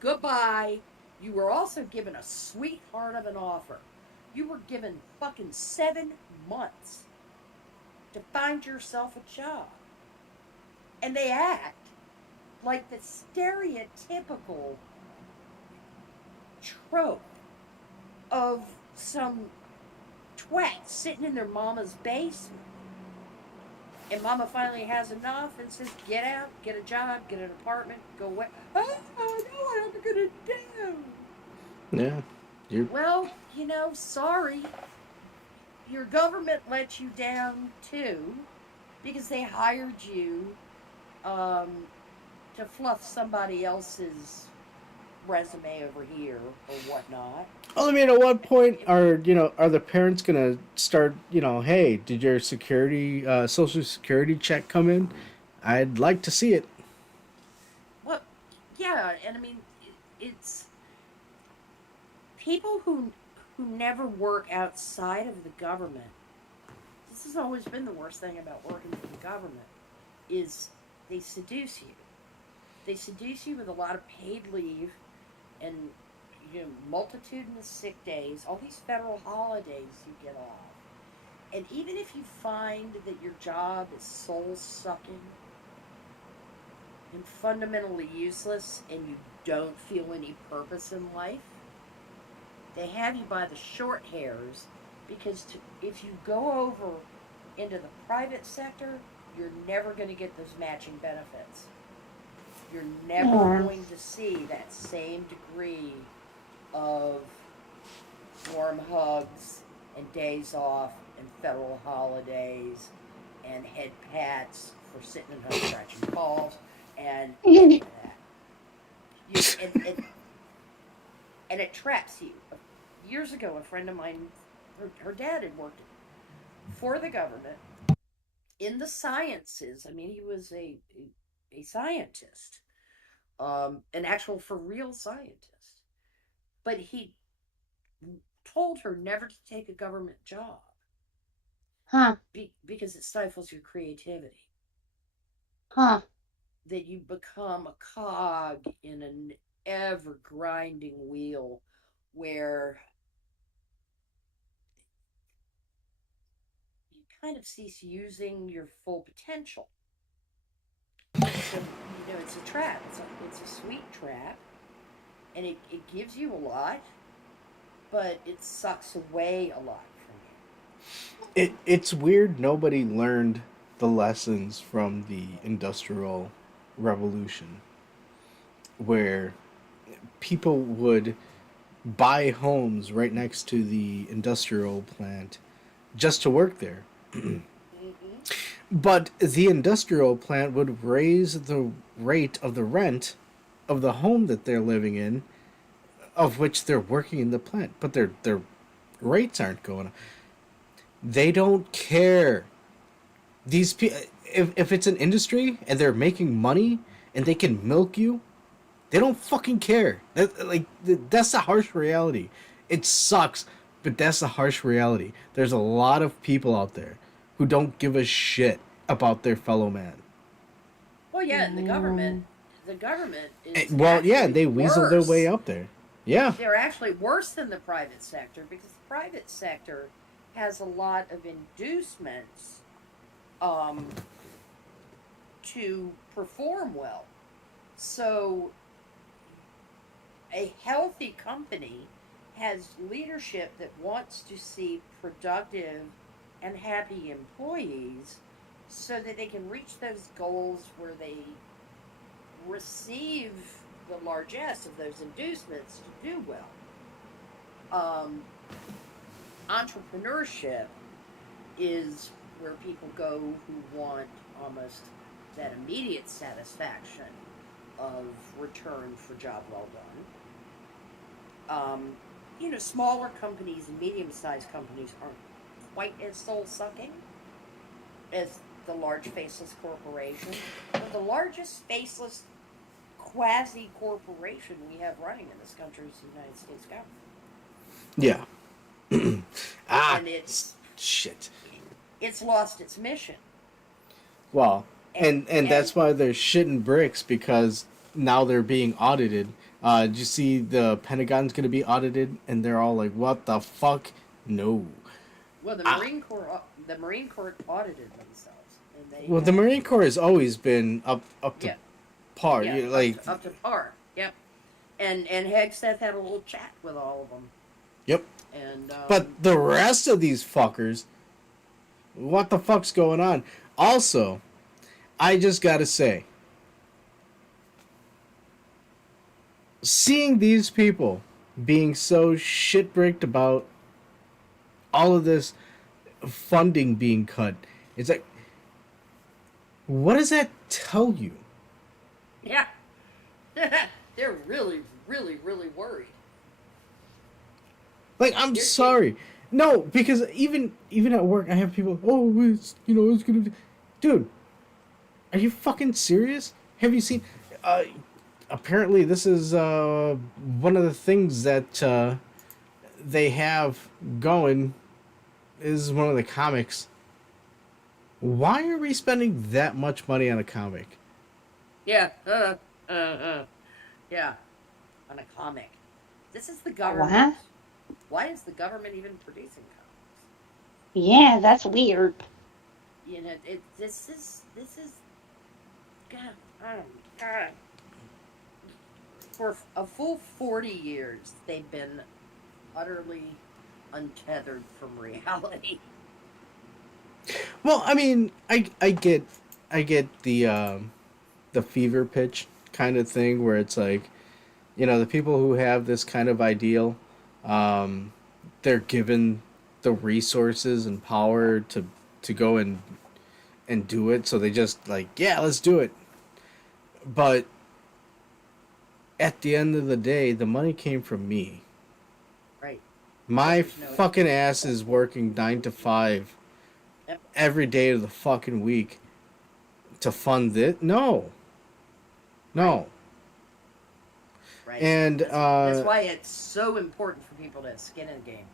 Goodbye. You were also given a sweetheart of an offer. You were given fucking 7 months to find yourself a job. And they act like the stereotypical trope of some twat sitting in their mama's basement. And mama finally has enough and says, get out, get a job, get an apartment, go away. Oh, no, what am I going to do? Yeah. Well, sorry. Your government let you down, too, because they hired you to fluff somebody else's resume over here or whatnot. Well, I mean, at what point are the parents gonna start, hey, did your social security check come in? I'd like to see it. Well, yeah, and I mean, it's people who never work outside of the government. This has always been the worst thing about working for the government, is they seduce you. They seduce you with a lot of paid leave and multitudinous sick days, all these federal holidays you get off. And even if you find that your job is soul-sucking and fundamentally useless and you don't feel any purpose in life, they have you by the short hairs, because if you go over into the private sector, you're never going to get those matching benefits. You're never going to see that same degree of warm hugs and days off and federal holidays and head pats for sitting at home scratching balls and that. And it traps you. Years ago, a friend of mine, her dad had worked for the government in the sciences. I mean, he was a scientist, an actual for real scientist. But he told her never to take a government job. Because it stifles your creativity. That you become a cog in an ever-grinding wheel where you kind of cease using your full potential. So, it's a trap. It's a sweet trap. And it gives you a lot, but it sucks away a lot from you. It's weird nobody learned the lessons from the Industrial Revolution, where people would buy homes right next to the industrial plant just to work there. But the industrial plant would raise the rate of the rent of the home that they're living in, of which they're working in the plant, but their rates aren't going up. They don't care. These people, if it's an industry and they're making money and they can milk you, they don't fucking care. That's the harsh reality. It sucks, but that's the harsh reality. There's a lot of people out there who don't give a shit about their fellow man. Well, yeah, and the government is they weasel their way up there. Yeah. They're actually worse than the private sector, because the private sector has a lot of inducements to perform well. So a healthy company has leadership that wants to see productive and happy employees so that they can reach those goals where they receive the largesse of those inducements to do well. Entrepreneurship is where people go who want almost that immediate satisfaction of return for job well done. Smaller companies and medium-sized companies aren't quite as soul-sucking as the large faceless corporation. But the largest faceless quasi-corporation we have running in this country is the United States government. Yeah. And it's shit. It's lost its mission. Well, and that's why they're shitting bricks, because now they're being audited. Did you see the Pentagon's going to be audited? And they're all like, what the fuck? No. Well, the Marine Corps audited themselves. And the Marine Corps has always been up to par. Yeah, up to par. Yep. And Hegseth had a little chat with all of them. Yep. And but the rest of these fuckers, what the fuck's going on? Also, I just gotta say, seeing these people being so shit-bricked about all of this funding being cut, it's like, what does that tell you? Yeah. They're really, really, really worried. Like, I'm sorry. No, because even at work, I have people, it's gonna be... Dude, are you fucking serious? Have you seen... apparently, this is one of the things that they have going is one of the comics. Why are we spending that much money on a comic? Yeah. Yeah. On a comic. This is the government. What? Why is the government even producing comics? Yeah, that's weird. This is God. For a full 40 years, they've been utterly untethered from reality. Well, I mean, I get the fever pitch kind of thing where it's like, the people who have this kind of ideal, they're given the resources and power to go and do it, so they just like, yeah, let's do it. But at the end of the day, the money came from me. Right. My fucking ass is working 9 to 5 every day of the fucking week to fund it. No. Right. And that's why it's so important for people to have skin in the game,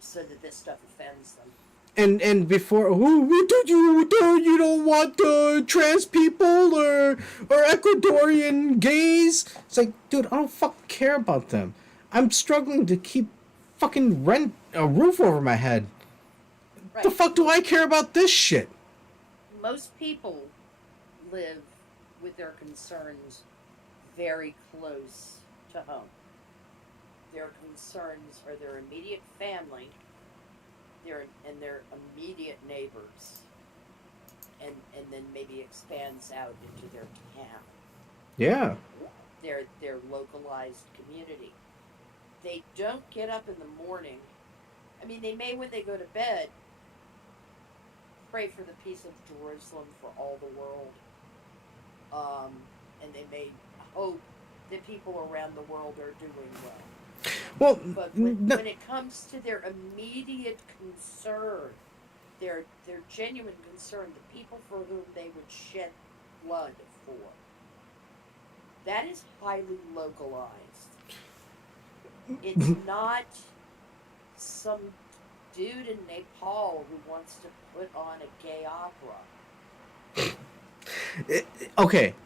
so that this stuff offends them. And before, you don't want trans people or Ecuadorian gays? It's like, dude, I don't fucking care about them. I'm struggling to keep fucking rent a roof over my head. Right. The fuck do I care about this shit? Most people live with their concerns very close to home. Their concerns are their immediate family, their immediate neighbors, and then maybe expands out into their town. Yeah. Their localized community. They don't get up in the morning. I mean, they may, when they go to bed, pray for the peace of Jerusalem for all the world. And they may hope that people around the world are doing well. Well, but when it comes to their immediate concern, their genuine concern, the people for whom they would shed blood for, that is highly localized. It's not some dude in Nepal who wants to put on a gay opera.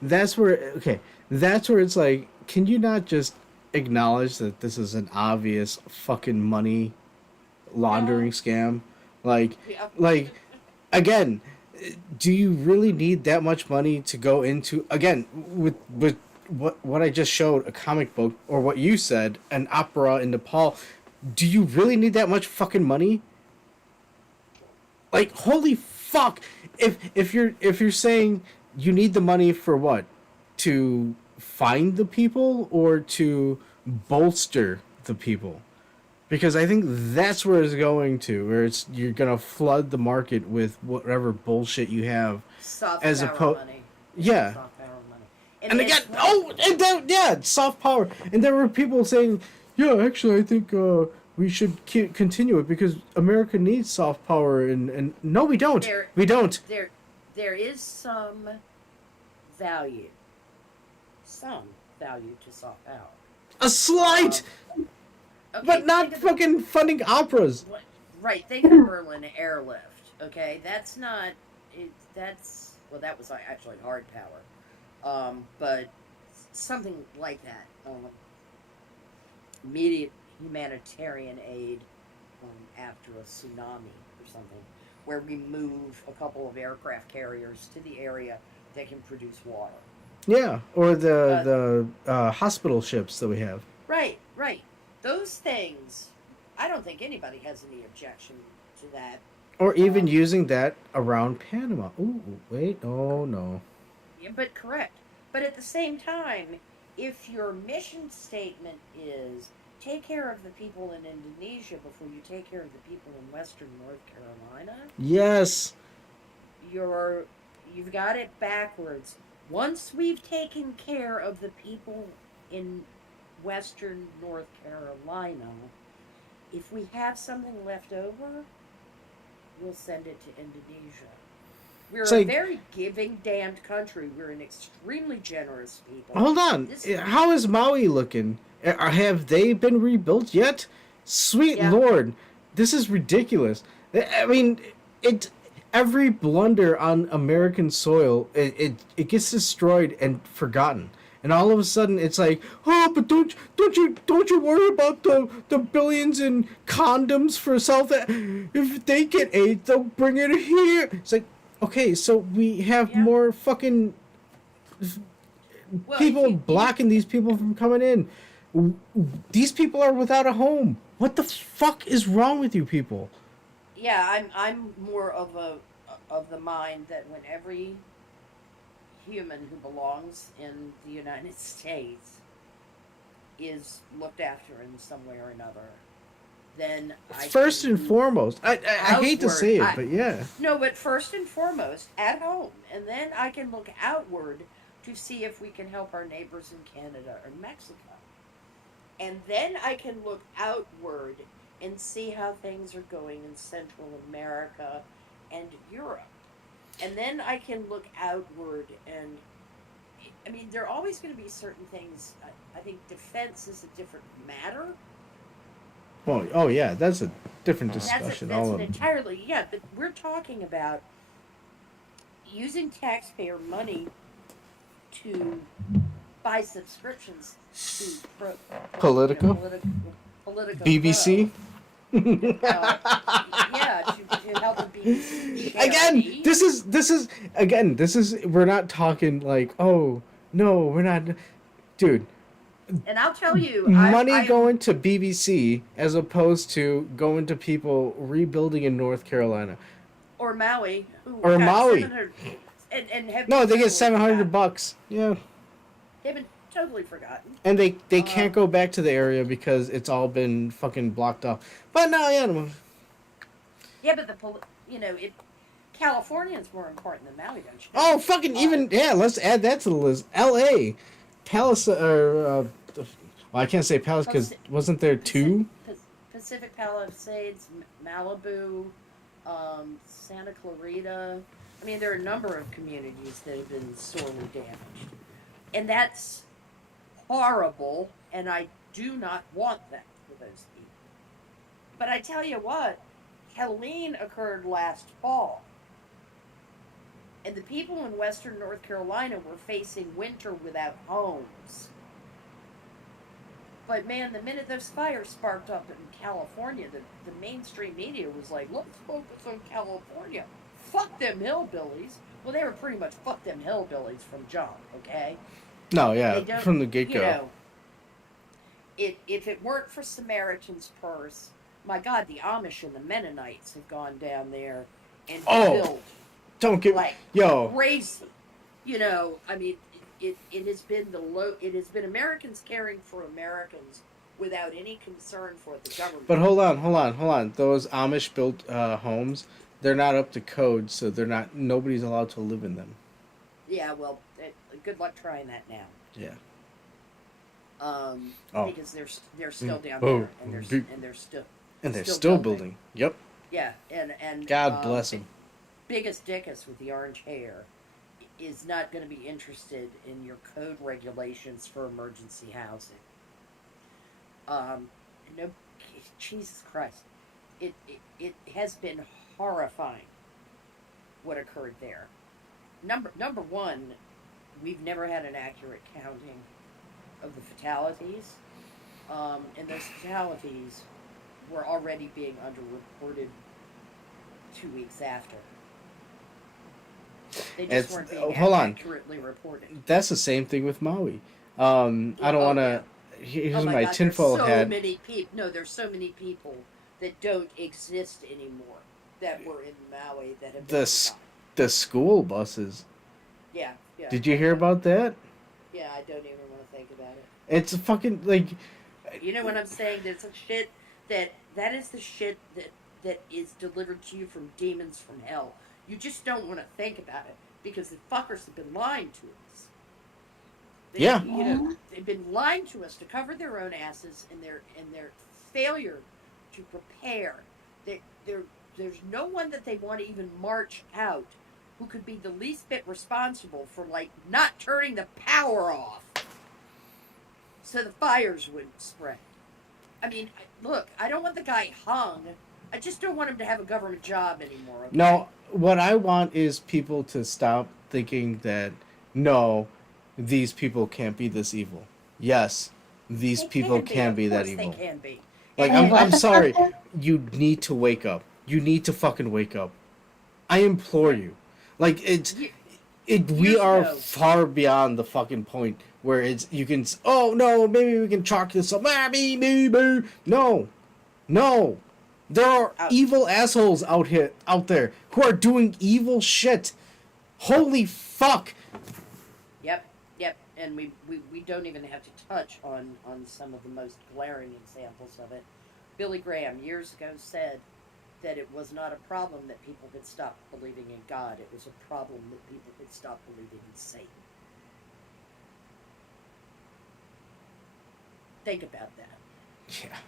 That's where it's like, can you not just acknowledge that this is an obvious fucking money laundering scam. Like, Yeah. again, do you really need that much money to go into, again, with what I just showed, a comic book, or what you said, an opera in Nepal? Do you really need that much fucking money? Like, holy fuck! If you're saying you need the money for what? To find the people or to bolster the people? Because I think that's where it's going to, where you're gonna flood the market with whatever bullshit you have, Soft as power money. yeah. Soft power money. And again, soft power. And there were people saying, yeah, actually, I think we should continue it because America needs soft power. And no, we don't. We don't. There is some value to soft power. A slight, Okay, but not fucking funding operas. Right, think of Berlin Airlift. Okay, that's not. That was actually hard power. But something like that. Immediate humanitarian aid after a tsunami or something, where we move a couple of aircraft carriers to the area that can produce water. Yeah, or the hospital ships that we have. Right. Those things, I don't think anybody has any objection to that. Or even using that around Panama. Ooh, wait, oh no. Yeah, but correct. But at the same time, if your mission statement is take care of the people in Indonesia before you take care of the people in Western North Carolina, Yes. you've got it backwards. Once we've taken care of the people in Western North Carolina, if we have something left over, we'll send it to Indonesia. We're a very giving, damned country. We're an extremely generous people. Hold on. How is Maui looking? Have they been rebuilt yet? Sweet Lord. This is ridiculous. I mean, every blunder on American soil, it gets destroyed and forgotten. And all of a sudden, it's like, oh, but don't you worry about the billions in condoms for South. If they get AIDS, they'll bring it here. It's like, okay, so we have more fucking people blocking these people from coming in. These people are without a home. What the fuck is wrong with you people? Yeah, I'm more of the mind that when every human who belongs in the United States is looked after in some way or another, then first and foremost, I hate to say it, but yeah. No, but first and foremost, at home, and then I can look outward to see if we can help our neighbors in Canada or Mexico. And then I can look outward and see how things are going in Central America and Europe. And then I can look outward and, I mean, there are always going to be certain things. I think defense is a different matter. Well, oh yeah, that's a different discussion. That's an entirely, but we're talking about using taxpayer money to buy subscriptions to Politico? BBC? To help the BBC. This is we're not talking like, oh no, we're not, dude. And I'll tell you, money going to BBC as opposed to going to people rebuilding in North Carolina or Maui, or Maui, and have no, they get $700. Yeah, they've been totally forgotten, and they can't go back to the area because it's all been fucking blocked off. But no, but California's more important than Maui, don't you know? Oh, fucking let's add that to the list. L.A. Palace, well, I can't say Palace because wasn't there two? Pacific Palisades, Malibu, Santa Clarita. I mean, there are a number of communities that have been sorely damaged. And that's horrible, and I do not want that for those people. But I tell you what, Helene occurred last fall. And the people in Western North Carolina were facing winter without homes. But man, the minute those fires sparked up in California, the mainstream media was like, let's focus on California. Fuck them hillbillies. Well, they were pretty much fuck them hillbillies from jump, okay? No, yeah, from the get-go. You know, if it weren't for Samaritan's Purse, my God, the Amish and the Mennonites have gone down there and built. Don't get like yo crazy. You know, I mean, it has been it has been Americans caring for Americans without any concern for the government. But hold on. Those Amish built homes, they're not up to code, so nobody's allowed to live in them. Yeah, well, good luck trying that now. Yeah. Because they're still down there, and they're still building. Yep. Yeah, and God bless them. Biggest dickus with the orange hair is not going to be interested in your code regulations for emergency housing. No, Jesus Christ, it has been horrifying what occurred there. Number one, we've never had an accurate counting of the fatalities, and those fatalities were already being underreported 2 weeks after. They just weren't being accurately reported. That's the same thing with Maui. I don't want to. Here's my tinfoil hat. There's so many people that don't exist anymore that were in Maui that have been the school buses. Yeah. Did you hear about that? Yeah, I don't even want to think about it. It's a fucking like. You know what I'm saying? There's some shit that is the shit that is delivered to you from demons from hell. You just don't want to think about it because the fuckers have been lying to us. They've been lying to us to cover their own asses and their failure to prepare. There's no one that they want to even march out who could be the least bit responsible for like not turning the power off so the fires wouldn't spread. I mean, look, I don't want the guy hung. I just don't want him to have a government job anymore. Okay? No, what I want is people to stop thinking that, no, these people can't be this evil. Yes, these people can be that evil. They can be. Like, I'm sorry. You need to wake up. You need to fucking wake up. I implore you. Like, we are far beyond the fucking point where you can, oh no, maybe we can chalk this up. No. There are evil assholes out there who are doing evil shit. Holy fuck. Yep. And we don't even have to touch on some of the most glaring examples of it. Billy Graham years ago said that it was not a problem that people could stop believing in God. It was a problem that people could stop believing in Satan. Think about that. Yeah.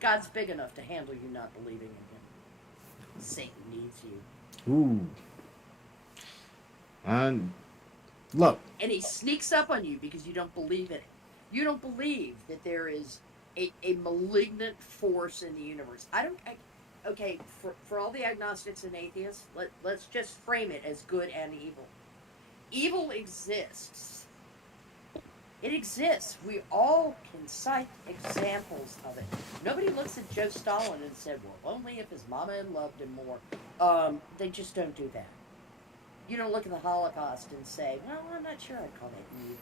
God's big enough to handle you not believing in him. Satan needs you. Ooh. Look. And he sneaks up on you because you don't believe in it. You don't believe that there is a malignant force in the universe. Okay, for all the agnostics and atheists, let's just frame it as good and evil. Evil exists. It exists. We all can cite examples of it. Nobody looks at Joe Stalin and said, well, only if his mama had loved him more. They just don't do that. You don't look at the Holocaust and say, well, I'm not sure I'd call that evil.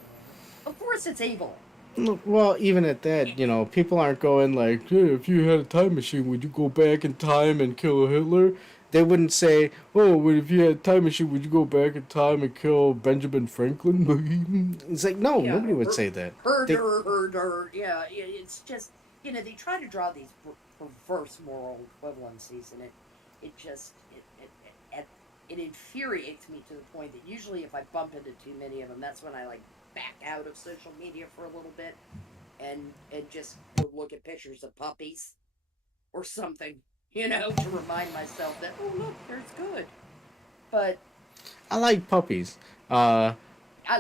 Of course it's evil. Well, even at that, people aren't going like, hey, if you had a time machine, would you go back in time and kill Hitler? They wouldn't say, oh, well, if you had a time machine, would you go back in time and kill Benjamin Franklin? It's like, no, nobody would say that. Herder. Yeah, it's just, they try to draw these perverse moral equivalencies, and it infuriates me to the point that usually if I bump into too many of them, that's when I, back out of social media for a little bit and just go look at pictures of puppies or something. To remind myself that, oh, look, there's good. But I like puppies. I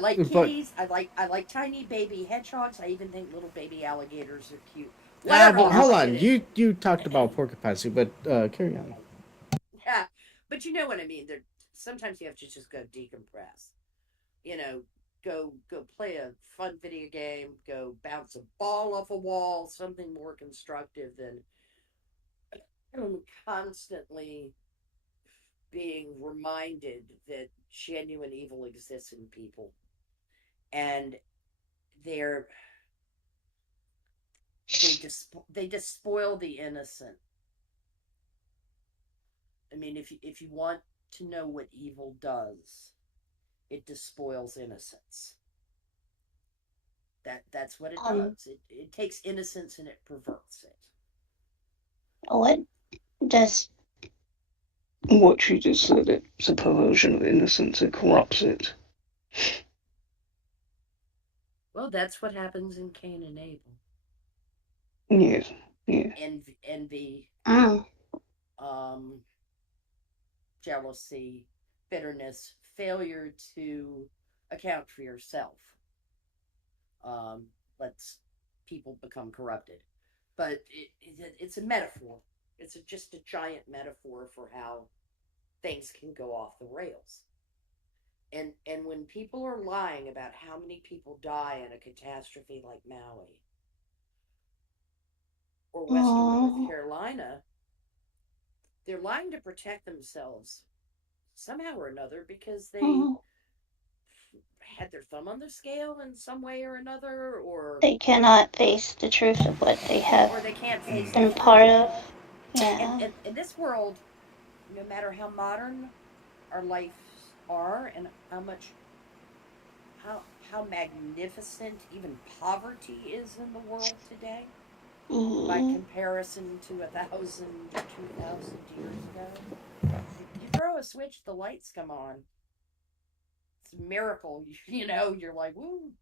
like kitties. I like tiny baby hedgehogs. I even think little baby alligators are cute. Hold on. You talked about porcupines, but carry on. Yeah, but you know what I mean. Sometimes you have to just go decompress. go play a fun video game, go bounce a ball off a wall, something more constructive than constantly being reminded that genuine evil exists in people, and they despoil the innocent. I mean, if you want to know what evil does, it despoils innocence. That's what it does. It takes innocence and it perverts it. What does What you just said, it's a perversion of innocence, it corrupts it. Well, that's what happens in Cain and Abel. Yes, yeah. Envy, oh, jealousy, bitterness, failure to account for yourself. Lets people become corrupted. But it's a metaphor. It's just a giant metaphor for how things can go off the rails. And when people are lying about how many people die in a catastrophe like Maui or Western North Carolina, they're lying to protect themselves somehow or another because they had their thumb on the scale in some way or another, or they cannot face the truth of what they have or they can't face been the part truth. of. Yeah. And in this world, no matter how modern our lives are and how magnificent even poverty is in the world today, by comparison to 1,000 to 2,000 years ago, you throw a switch, the lights come on. It's a miracle, you know. You're like, woo.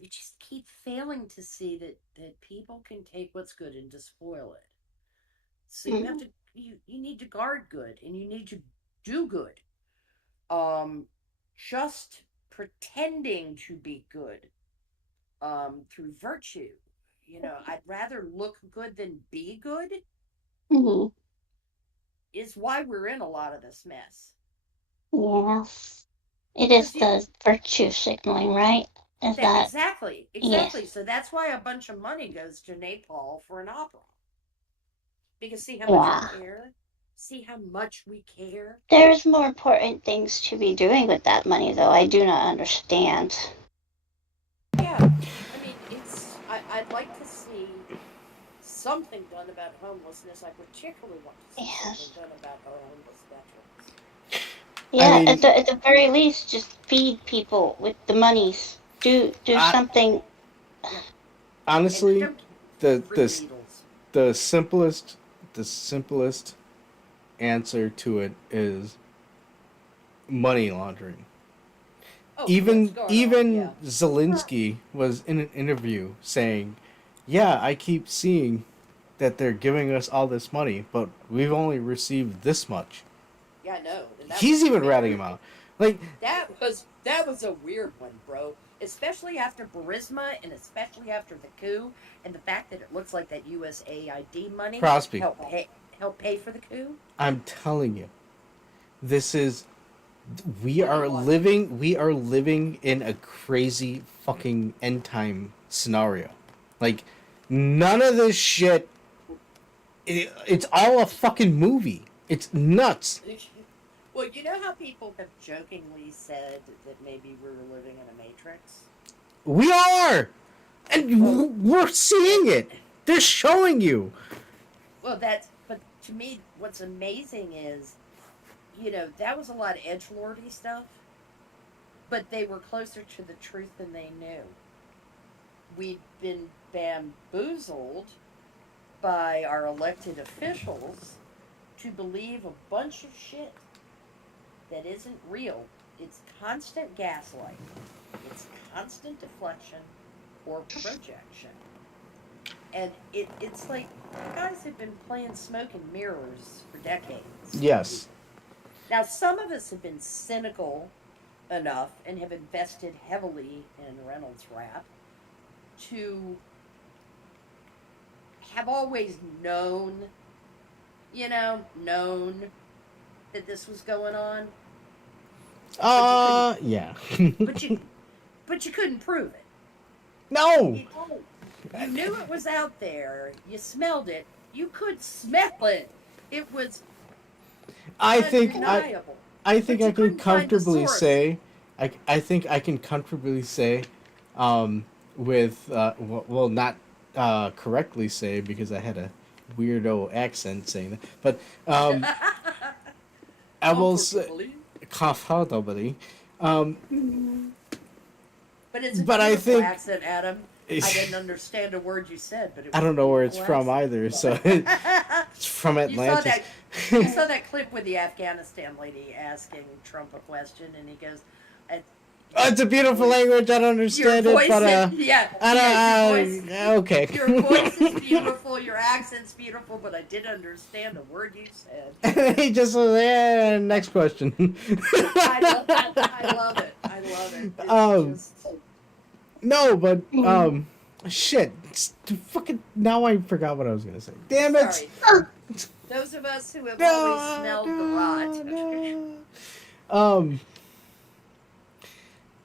We just keep failing to see that people can take what's good and despoil it. So you have to, you need to guard good and you need to do good. Just pretending to be good, through virtue. You know, I'd rather look good than be good. Is why we're in a lot of this mess. Yeah. It is the virtue signaling, right? Is that exactly? Yes. So that's why a bunch of money goes to Nepal for an opera. Because see how much we care? See how much we care? There's more important things to be doing with that money, though. I do not understand. Yeah. I mean, I'd like to see something done about homelessness. I particularly want to see something done about our homeless veterans. Yeah, I mean, at the very least, just feed people with the monies. Do something. Honestly, the simplest answer to it is money laundering. Even Zelensky was in an interview saying, "Yeah, I keep seeing that they're giving us all this money, but we've only received this much." Yeah, I know. He's even ratting him out. Like that was a weird one, bro. Especially after Burisma and especially after the coup and the fact that it looks like that USAID money help pay for the coup. I'm telling you, we are living in a crazy fucking end time scenario. Like none of this shit. It's all a fucking movie. It's nuts. Well, you know how people have jokingly said that maybe we're living in a matrix? We are! And we're seeing it! They're showing you! Well, but to me, what's amazing is, you know, that was a lot of edgelordy stuff, but they were closer to the truth than they knew. We've been bamboozled by our elected officials to believe a bunch of shit that isn't real. It's constant gaslighting. It's constant deflection or projection. And it's like you guys have been playing smoke and mirrors for decades. Yes. Now, some of us have been cynical enough and have invested heavily in Reynolds Wrap to have always known known that this was going on. Yeah. But you couldn't prove it. No! You knew it was out there. You smelled it. You could smell it. It was undeniable. I think I can comfortably say, I think I can comfortably say, with well, not correctly say because I had a weirdo accent saying that, but I will say comfortably. But it's a beautiful accent, Adam. I didn't understand a word you said, but I don't know where it's from either. So it's from Atlanta. You saw that clip with the Afghanistan lady asking Trump a question, and he goes, "It's a beautiful language. I don't understand it, but okay. Your voice is beautiful. Your accent's beautiful, but I did understand a word you said." He just was there. Next question. I love it. I love it. No, but shit. Fucking now I forgot what I was gonna say. Damn it! Sorry. Those of us who have always smelled the rot.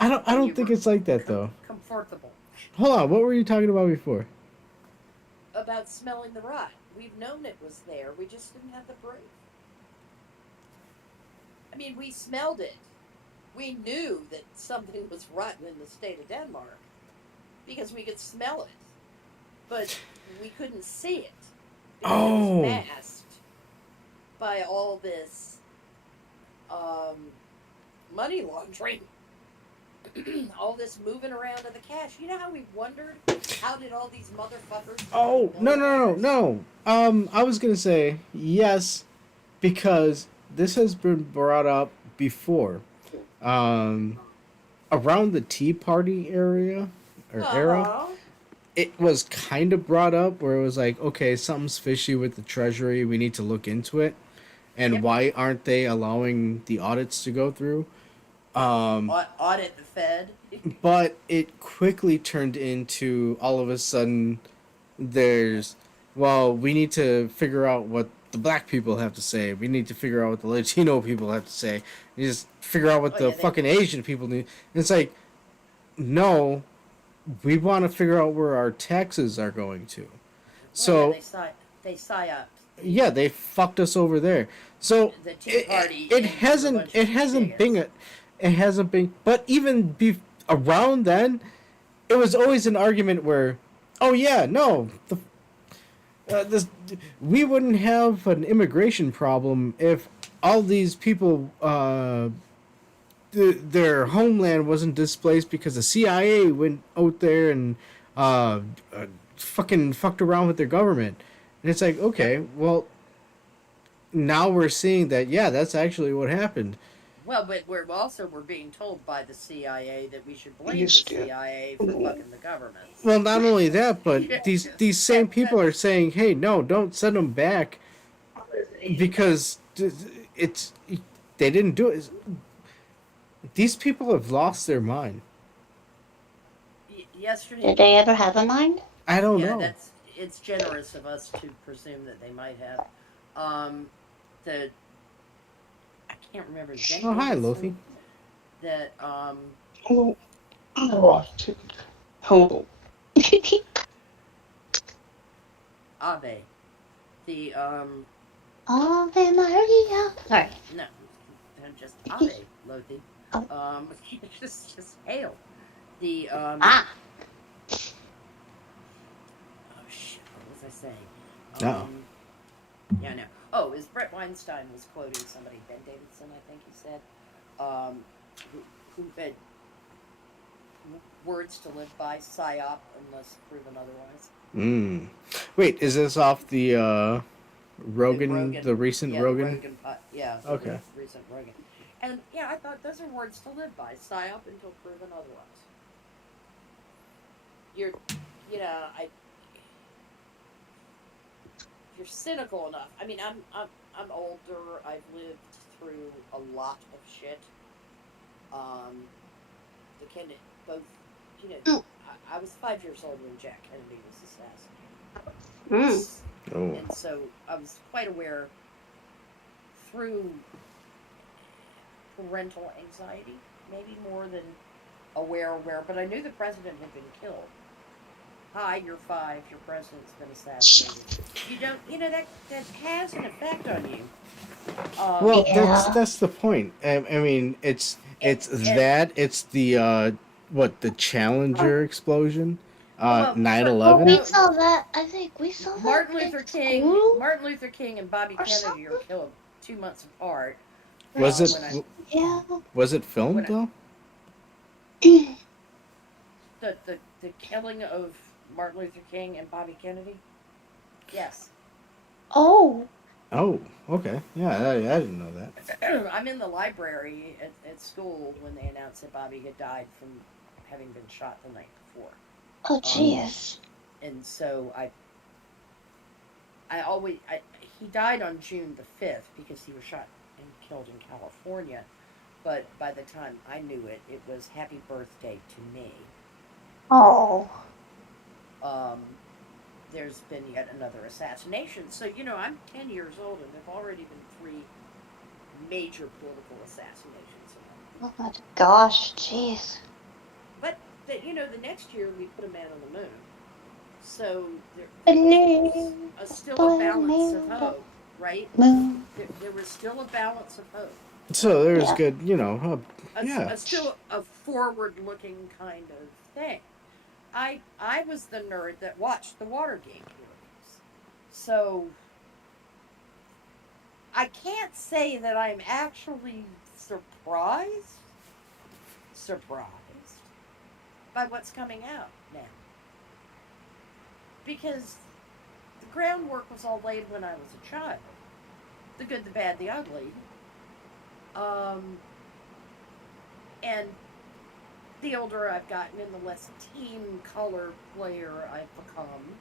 I don't think it's like that though. Comfortable. Hold on, what were you talking about before? About smelling the rot. We've known it was there. We just didn't have the proof. I mean, we smelled it. We knew that something was rotten in the state of Denmark because we could smell it, but we couldn't see it because it was masked by all this money laundering, all this moving around of the cash. You know how we wondered how did all these motherfuckers? Oh no! I was gonna say yes, because this has been brought up before. Around the Tea Party era, it was kind of brought up where it was like, okay, something's fishy with the Treasury. We need to look into it. And why aren't they allowing the audits to go through? Audit the Fed. But it quickly turned into all of a sudden we need to figure out what the black people have to say. We need to figure out what the Latino people have to say. You just figure out what the fucking Asian people need. And it's like, no, we want to figure out where our taxes are going to. So they psyoped. Yeah, they fucked us over there. So the Tea Party. It hasn't been. But even around then, it was always an argument where, oh yeah, no, we wouldn't have an immigration problem if all these people, their homeland wasn't displaced because the CIA went out there and fucking fucked around with their government. And it's like, okay, well, now we're seeing that, yeah, that's actually what happened. Well, but we're being told by the CIA that we should blame the CIA for fucking the government. Well, not only that, but these same people are saying, hey, no, don't send them back because they didn't do it. These people have lost their mind. Yesterday. Did they ever have a mind? I don't know. It's generous of us to presume that they might have. I can't remember the name. Oh, hi, Lothi. That, Oh, hold Abe. The, Ave Maria. Sorry. No. Just Abe, Lothi. Oh. Just hail. The, Ah. Oh, shit. What was I saying? Uh-oh. Yeah, no. Oh, as Brett Weinstein was quoting somebody, Ben Davidson, I think he said, who had words to live by, psyop, unless proven otherwise. Wait, is this off the Rogan, the recent Rogan? Yeah, okay. The recent Rogan. And, yeah, I thought those are words to live by, psyop until proven otherwise. You're cynical enough. I mean, I'm older. I've lived through a lot of shit. I was 5 years old when Jack Kennedy was assassinated. Oh. And so I was quite aware through parental anxiety, maybe more than aware, but I knew the president had been killed. Hi, you're 5, your president's been assassinated. That has an effect on you. Well, that's the point. I mean, it's that, it's the the Challenger explosion, 9/11. We saw that. I think we saw that. Martin Luther King and Bobby Kennedy are killed 2 months apart. Was it? Yeah. Was it filmed though? The killing of Martin Luther King and Bobby Kennedy? Yes. Oh. Oh, okay. Yeah, I didn't know that. I'm in the library at school when they announced that Bobby had died from having been shot the night before. Oh, jeez. And so he died on June the 5th because he was shot and killed in California. But by the time I knew it, it was happy birthday to me. Oh. There's been yet another assassination. So, I'm 10 years old and there have already been 3 major political assassinations. Oh my gosh, jeez. But, the next year we put a man on the moon. So, there's still a balance of hope, right? Moon. There was still a balance of hope. So there's good, Still a forward-looking kind of thing. I was the nerd that watched the Watergate hearings. So I can't say that I'm actually surprised by what's coming out now. Because the groundwork was all laid when I was a child. The good, the bad, the ugly. And the older I've gotten and the less team color player I've become,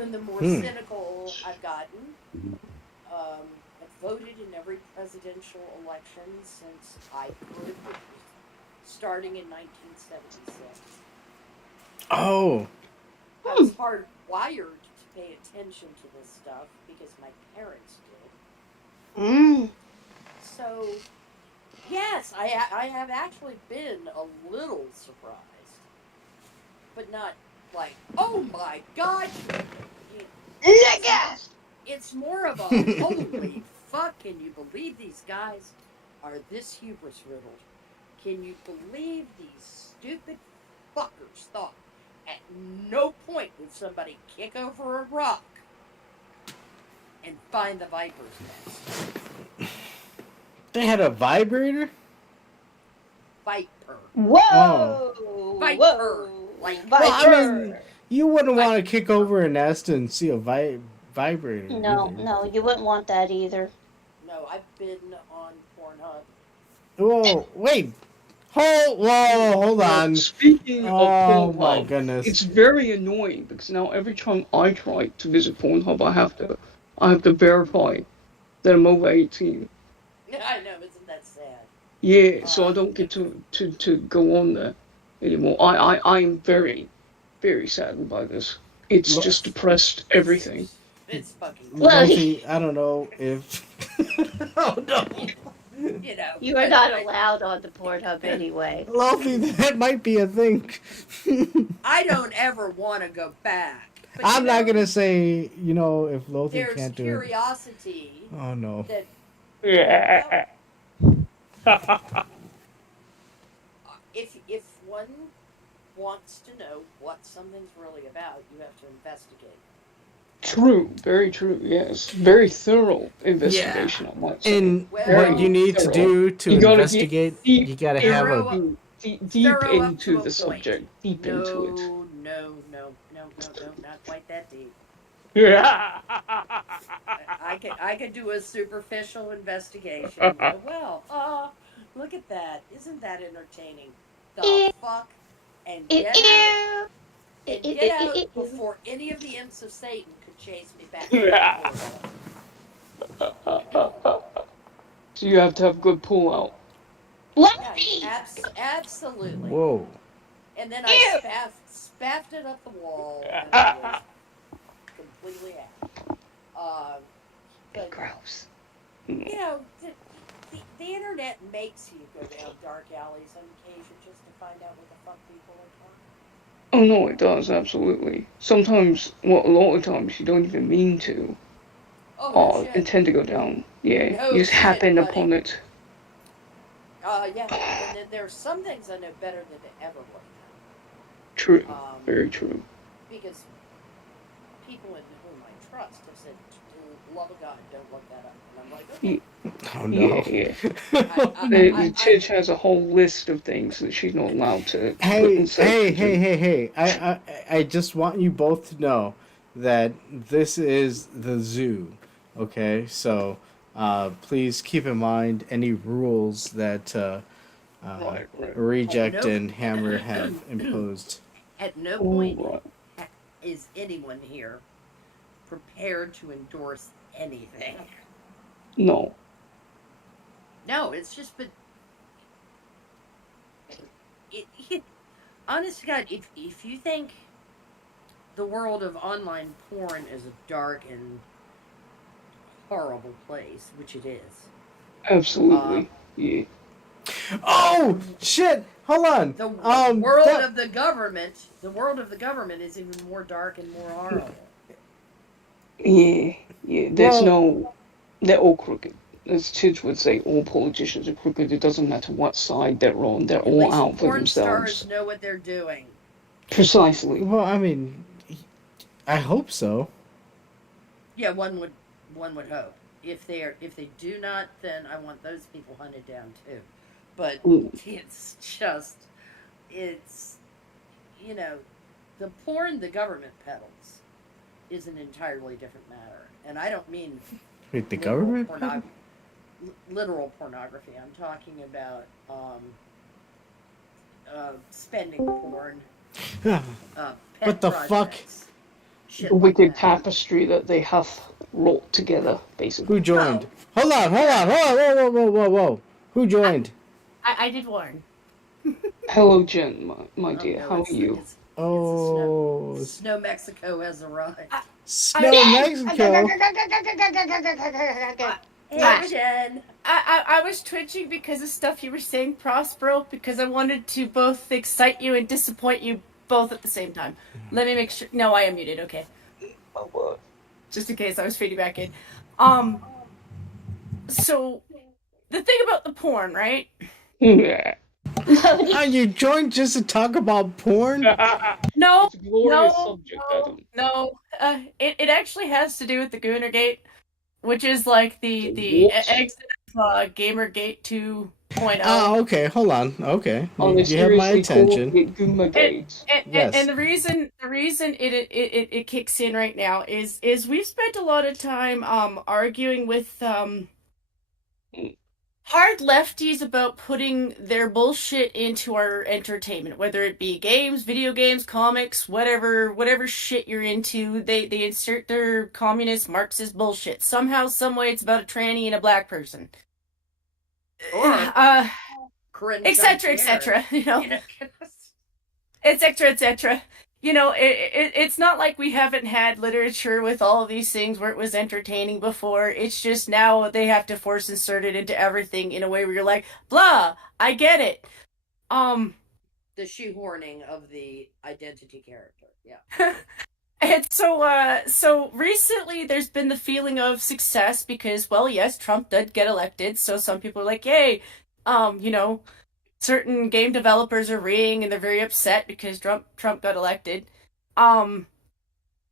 and the more cynical I've gotten. I've voted in every presidential election since I could, starting in 1976. Oh. I was hardwired to pay attention to this stuff because my parents did. So, yes, I have actually been a little surprised. But not like, oh my God! It's more of a, holy fuck, can you believe these guys are this hubris riddled? Can you believe these stupid fuckers thought at no point would somebody kick over a rock and find the viper's nest? They had a vibrator? Viper. Whoa! Oh. Viper. Whoa. Like, Well, I mean, you wouldn't want to kick over a nest and see a vibrator. No, you wouldn't want that either. No, I've been on Pornhub. Whoa, wait. Hold on. Speaking of Pornhub, my goodness. it's very annoying because now every time I try to visit Pornhub, I have to verify that I'm over 18. I know, isn't that sad? Yeah, so I don't get to go on there anymore. I'm very, very saddened by this. It's just depressed everything. It's fucking Lothi, I don't know if... oh no. You are not allowed on the Pornhub anyway. Lothi, that might be a thing. I don't ever want to go back. But I'm not going to say, if Lothi can't do it. There's curiosity. Oh no. That, if one wants to know what something's really about, you have to investigate. True, very true, yes. Very thorough investigation, I might say. And what you need to do to investigate, you gotta have a... Deep into the subject. Deep into it. No, not quite that deep. Yeah. I could do a superficial investigation. Well, look at that. Isn't that entertaining? The fuck? And get out. And get out before any of the imps of Satan could chase me back. So you have to have good pull out. Yeah, absolutely. Whoa. And then I spaffed it up the wall. And I was completely out. But Gross. you know, the internet makes you go down dark alleys on occasion just to find out what the fuck people are talking. Oh no, it does, absolutely. Sometimes, well, a lot of times you don't even mean to, Oh, or no shit. intend to go down. Yeah, No you just shit, happen buddy. upon it. Yeah, and then there are some things I know better than to ever look at. True, very true. Because people in whom I trust have said, love of God, don't look that up. And I'm like, okay. Oh no. Yeah. The church has a whole list of things that she's not allowed to put in Hey. I just want you both to know that this is the zoo. Okay? So, please keep in mind any rules that Reject and Hammer have imposed. At no point is anyone here prepared to endorse anything. No. No, it's just been. Honest to God, if you think the world of online porn is a dark and horrible place, which it is. Absolutely. Yeah. Oh shit! Hold on. The world of the government. The world of the government is even more dark and more horrible. Yeah. They're all crooked. As kids would say, all politicians are crooked. It doesn't matter what side they're on. They're all out for Porn themselves. stars know what they're doing. Precisely. Well, I mean, I hope so. Yeah, one would hope. If they do not, then I want those people hunted down too. But it's the porn the government peddles is an entirely different matter, and I don't mean the government literal pornography. I'm talking about spending porn. What the fuck? The wicked tapestry that they have wrought together, basically. Who joined? Hold on. Whoa. Who joined? I did warn. Hello, Jen, my dear. How are you? Snow Mexico has arrived. Snow Mexico? Hey, Jen. I was twitching because of stuff you were saying, Prospero, because I wanted to both excite you and disappoint you both at the same time. Let me make sure. No, I am muted. Okay. Just in case I was feeding back in. So the thing about the porn, right? Yeah. Are you joined just to talk about porn? No. It's a glorious subject, Adam. No. It actually has to do with the Goonergate, which is like the exit of Gamergate 2.0. Oh, okay. Hold on. Okay. You have my attention. And the reason it kicks in right now is we've spent a lot of time arguing with hard lefties about putting their bullshit into our entertainment, whether it be games, video games, comics, whatever shit you're into. They insert their communist Marxist bullshit. Somehow, some way, it's about a tranny and a black person. etc. You know, etc. You know, it's not like we haven't had literature with all of these things where it was entertaining before. It's just now they have to force insert it into everything in a way where you're like, blah, I get it. The shoehorning of the identity character, yeah. And so recently there's been the feeling of success because, well, yes, Trump did get elected, so some people are like, yay, you know, certain game developers are reeing and they're very upset because Trump got elected. Some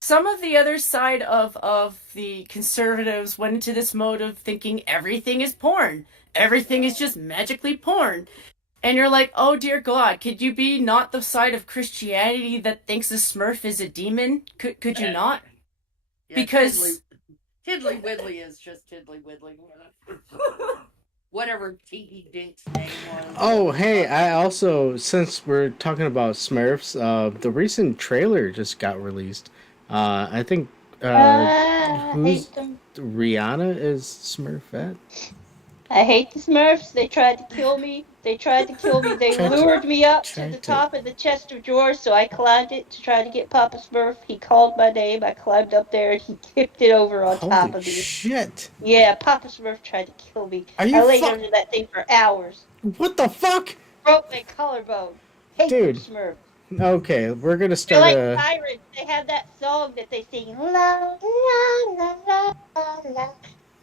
of the other side of the conservatives went into this mode of thinking everything is porn. Everything is just magically porn. And you're like, oh dear God, could you be not the side of Christianity that thinks a Smurf is a demon? Could you not? Yeah, because Tiddly Widdly is just Tiddly Widdly. Whatever Tiki Dink's name was. Oh, hey, I also, since we're talking about Smurfs, the recent trailer just got released. I think, Rihanna is Smurfette? I hate the Smurfs. They tried to kill me. They lured me up to the top of the chest of drawers, so I climbed it to try to get Papa Smurf. He called my name. I climbed up there, and he tipped it over on top of me. Holy shit! Yeah, Papa Smurf tried to kill me. Are you I laid under that thing for hours. What the fuck? Broke my collarbone. Hate Dude. them Smurfs. Okay, we're gonna They're start like a... sirens. They have that song that they sing, la la la la la la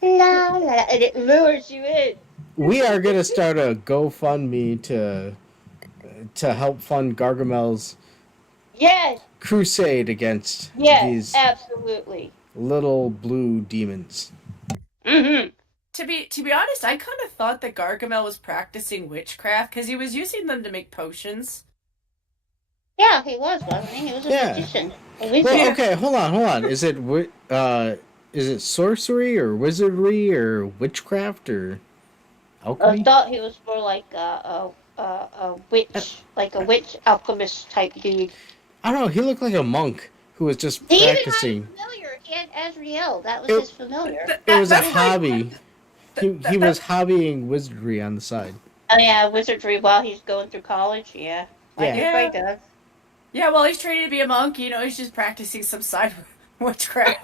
la, and it lures you in. We are gonna start a GoFundMe to help fund Gargamel's Yes, crusade against yes, these absolutely. little blue demons. Mm-hmm. To be honest, I kind of thought that Gargamel was practicing witchcraft because he was using them to make potions. Yeah, he was, wasn't he? He was a magician. Well, okay, hold on. Is it sorcery or wizardry or witchcraft or alchemy? I thought he was more like a witch, like a witch alchemist type dude. I don't know. He looked like a monk who was just He practicing. even had a familiar, and Azrael. That was his familiar. It was a hobby. He was hobbying wizardry on the side. Oh yeah, wizardry while he's going through college. Yeah, like everybody does. Yeah, well, he's training to be a monk. He's just practicing some side witchcraft.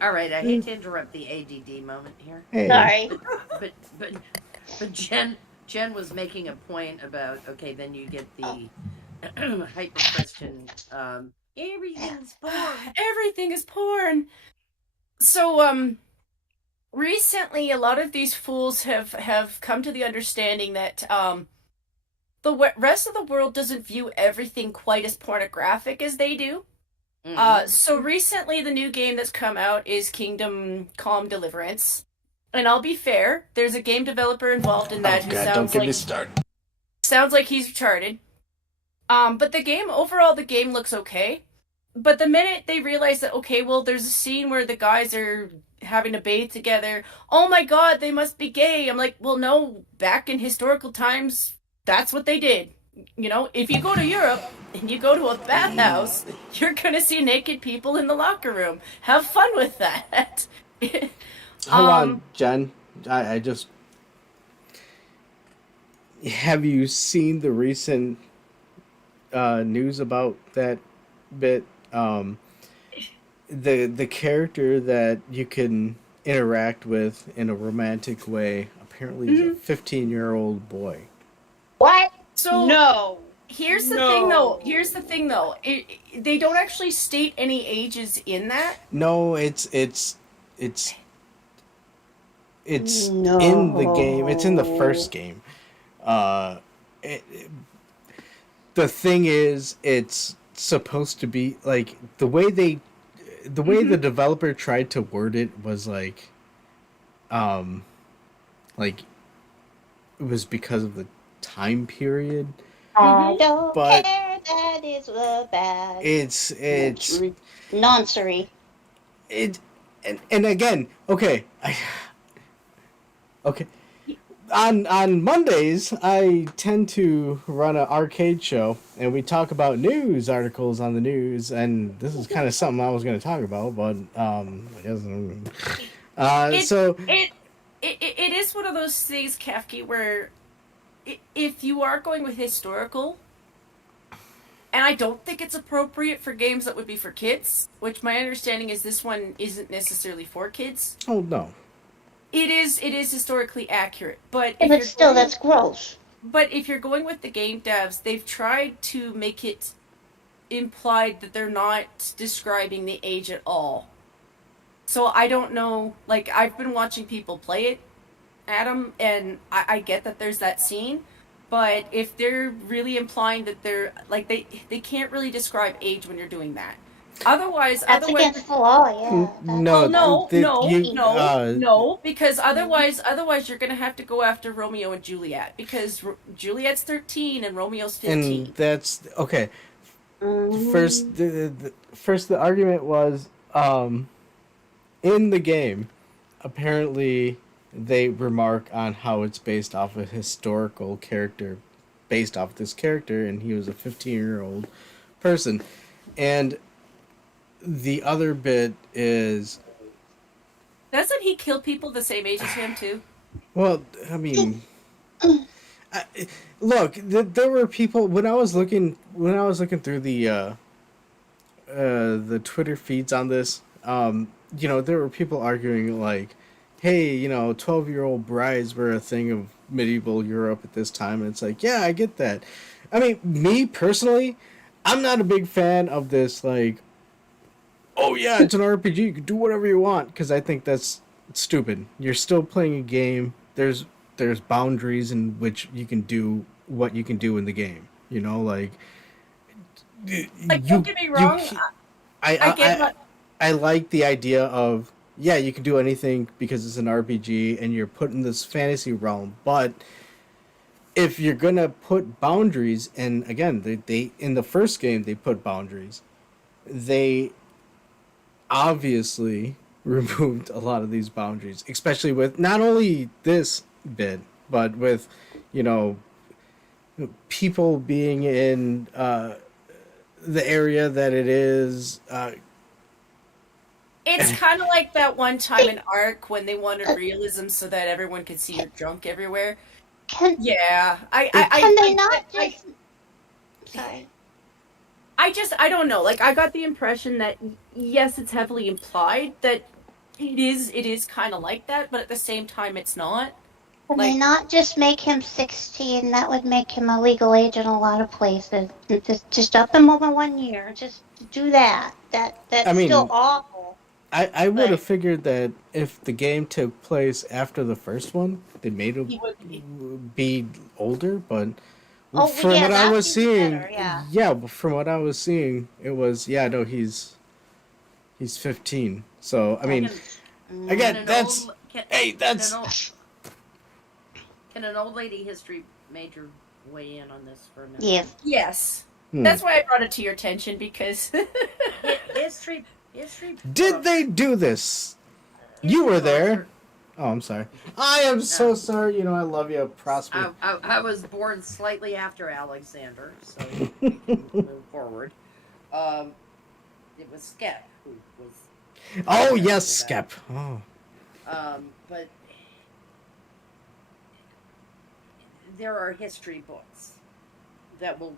All right, I hate to interrupt the ADD moment here. Hey. Sorry. But Jen was making a point about, okay, then you get the hyper question. Everything's porn. Everything is porn. So, recently, a lot of these fools have come to the understanding that the rest of the world doesn't view everything quite as pornographic as they do. Mm-hmm. So recently, the new game that's come out is Kingdom Come Deliverance. And I'll be fair, there's a game developer involved in that sounds like he's retarded. But the game looks okay. But the minute they realize that, okay, well, there's a scene where the guys are having a bathe together. Oh my god, they must be gay. I'm like, well, no, back in historical times, that's what they did. If you go to Europe and you go to a bathhouse, you're gonna see naked people in the locker room. Have fun with that. Hold on, Jen. I just... Have you seen the recent news about that bit? The character that you can interact with in a romantic way apparently is a 15-year-old boy. What? So no. Here's the thing though. They don't actually state any ages in that. No, it's No. in the game. It's in the first game. The thing is, it's supposed to be like the way the developer tried to word it was like it was because of the time period. I don't But care. That is the bad. it's nonsense. And again, okay. Okay. On Mondays, I tend to run an arcade show, and we talk about news articles on the news, and this is kind of something I was going to talk about, but I guess it is one of those things, Kefki, where if you are going with historical, and I don't think it's appropriate for games that would be for kids, which my understanding is this one isn't necessarily for kids. Oh no. It is historically accurate, but But still, that's gross. But if you're going with the game devs, they've tried to make it implied that they're not describing the age at all. So I don't know, like, I've been watching people play it, Adam, and I get that there's that scene, but if they're really implying that they're, like, they can't really describe age when you're doing that. Otherwise, That's against the law, yeah. No, because otherwise you're gonna have to go after Romeo and Juliet, because Juliet's 13 and Romeo's 15. And that's okay. First, the argument was in the game. Apparently, they remark on how it's based off a historical character, based off this character, and he was a 15-year-old person, and the other bit is, Doesn't he kill people the same age as him too? well, I mean, look, there were people when I was looking through the Twitter feeds on this. There were people arguing like, hey, 12-year-old brides were a thing of medieval Europe at this time, and it's like, yeah, I get that. I mean, me personally, I'm not a big fan of this, like, oh yeah, it's an RPG, you can do whatever you want, because I think that's stupid. You're still playing a game. There's boundaries in which you can do what you can do in the game. Like Don't get me wrong. I like the idea of, yeah, you can do anything because it's an RPG and you're put in this fantasy realm, but if you're gonna put boundaries, and again, they in the first game they put boundaries, they obviously removed a lot of these boundaries, especially with not only this bit, but with people being in the area that it is. It's kind of like that one time in Ark when they wanted realism so that everyone could see your junk everywhere. Can they not just... Sorry. I don't know. Like, I got the impression that, yes, it's heavily implied that it is kind of like that, but at the same time, it's not. Can they not just make him 16? That would make him a legal age in a lot of places. Just up him over 1 year. Just do that. That's still awful. I would have figured that if the game took place after the first one, they made him be older, but from what I was seeing, from what I was seeing, it was, he's 15. So, I mean, again, Can an old lady history major weigh in on this for a minute? Yes. That's why I brought it to your attention, because history. Did they do this? You were there. Oh, I'm sorry. I am so sorry. I love you, Prospero. I was born slightly after Alexander, so we can move forward. It was Skep who was... Oh, yes, Skep. Oh. But there are history books that will,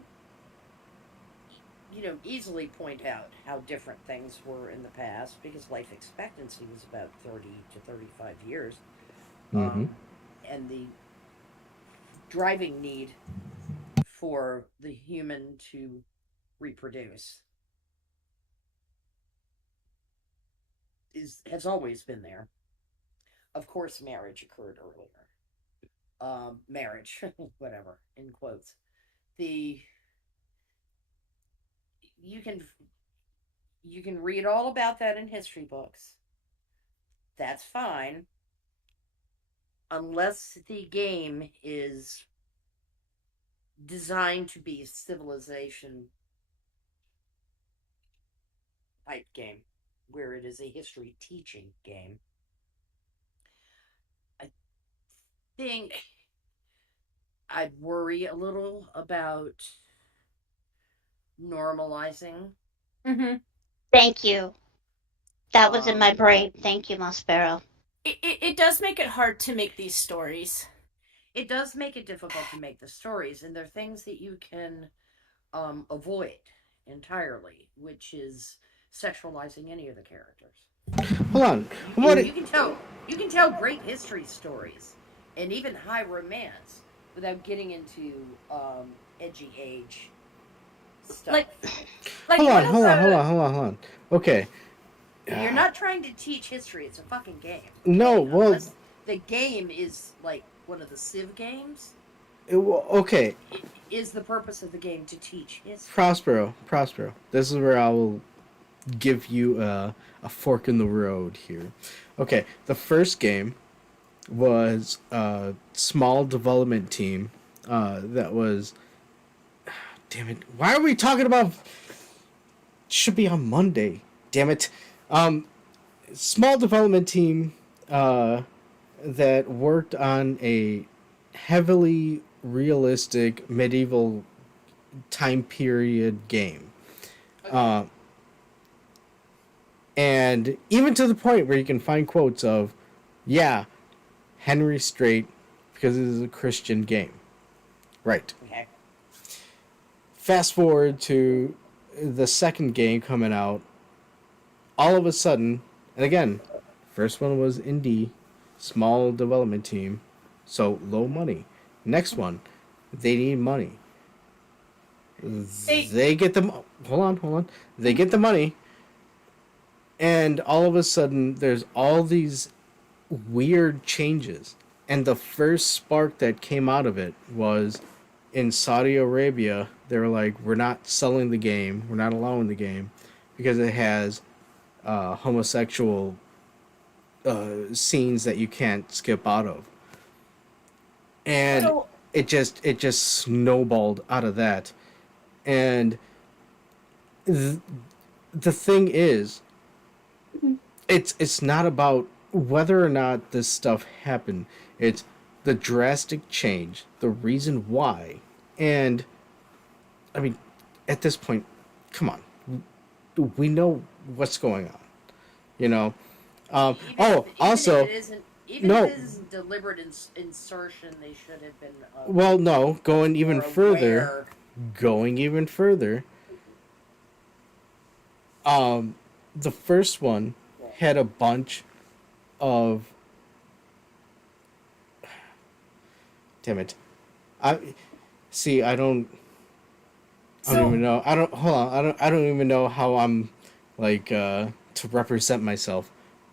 easily point out how different things were in the past, because life expectancy was about 30 to 35 years. And the driving need for the human to reproduce has always been there. Of course, marriage occurred earlier. Marriage, whatever, in quotes. You can read all about that in history books. That's fine. Unless the game is designed to be a civilization type game, where it is a history teaching game. I think I'd worry a little about normalizing. Thank you. That was in my brain. Thank you, Prospero. It does make it hard to make these stories. It does make it difficult to make the stories, and there are things that you can avoid entirely, which is sexualizing any of the characters. Hold on. You can tell great history stories and even high romance without getting into edgy age stuff. Hold on. Okay. You're not trying to teach history. It's a fucking game. No, well... Unless the game is like one of the Civ games. Okay. Is the purpose of the game to teach history? Prospero. This is where I will give you a fork in the road here. Okay, the first game was a small development team that was... Damn it. Why are we talking about... Should be on Monday. Damn it. Small development team that worked on a heavily realistic medieval time period game. Okay. And even to the point where you can find quotes of, yeah, Henry's straight because it is a Christian game. Right. Okay. Fast forward to the second game coming out. All of a sudden, and again, first one was indie, small development team, so low money. Next one, they need money. They get the hold on. They get the money, and all of a sudden, there's all these weird changes. And the first spark that came out of it was in Saudi Arabia. They were like, "We're not selling the game. We're not allowing the game because it has homosexual scenes that you can't skip out of." And it just snowballed out of that. And the thing is, it's not about whether or not this stuff happened. It's the drastic change, the reason why. And I mean, at this point, come on, we know what's going on, you know. Also, even if it isn't deliberate insertion, they should have been. Well, no, going even further. The first one had a bunch of. Damn it! I don't even know. I don't even know how I'm like to represent myself,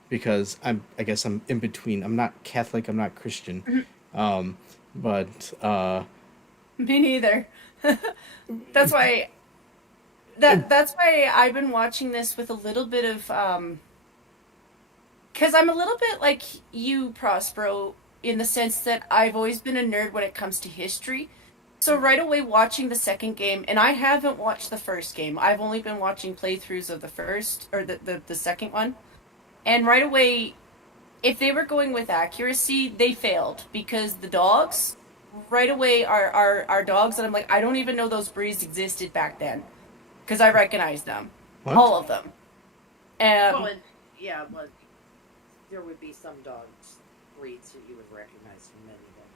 because I guess I'm in between. I'm not Catholic. I'm not Christian. But me neither. That's why. That's why I've been watching this with a little bit of because I'm a little bit like you, Prospero, in the sense that I've always been a nerd when it comes to history. So right away watching the second game, and I haven't watched the first game. I've only been watching playthroughs of the first, or the second one. And right away, if they were going with accuracy, they failed. Because the dogs, right away, are dogs that I'm like, I don't even know those breeds existed back then. Because I recognize them. What? All of them. Well, there would be some dogs breeds that you would recognize from many of them,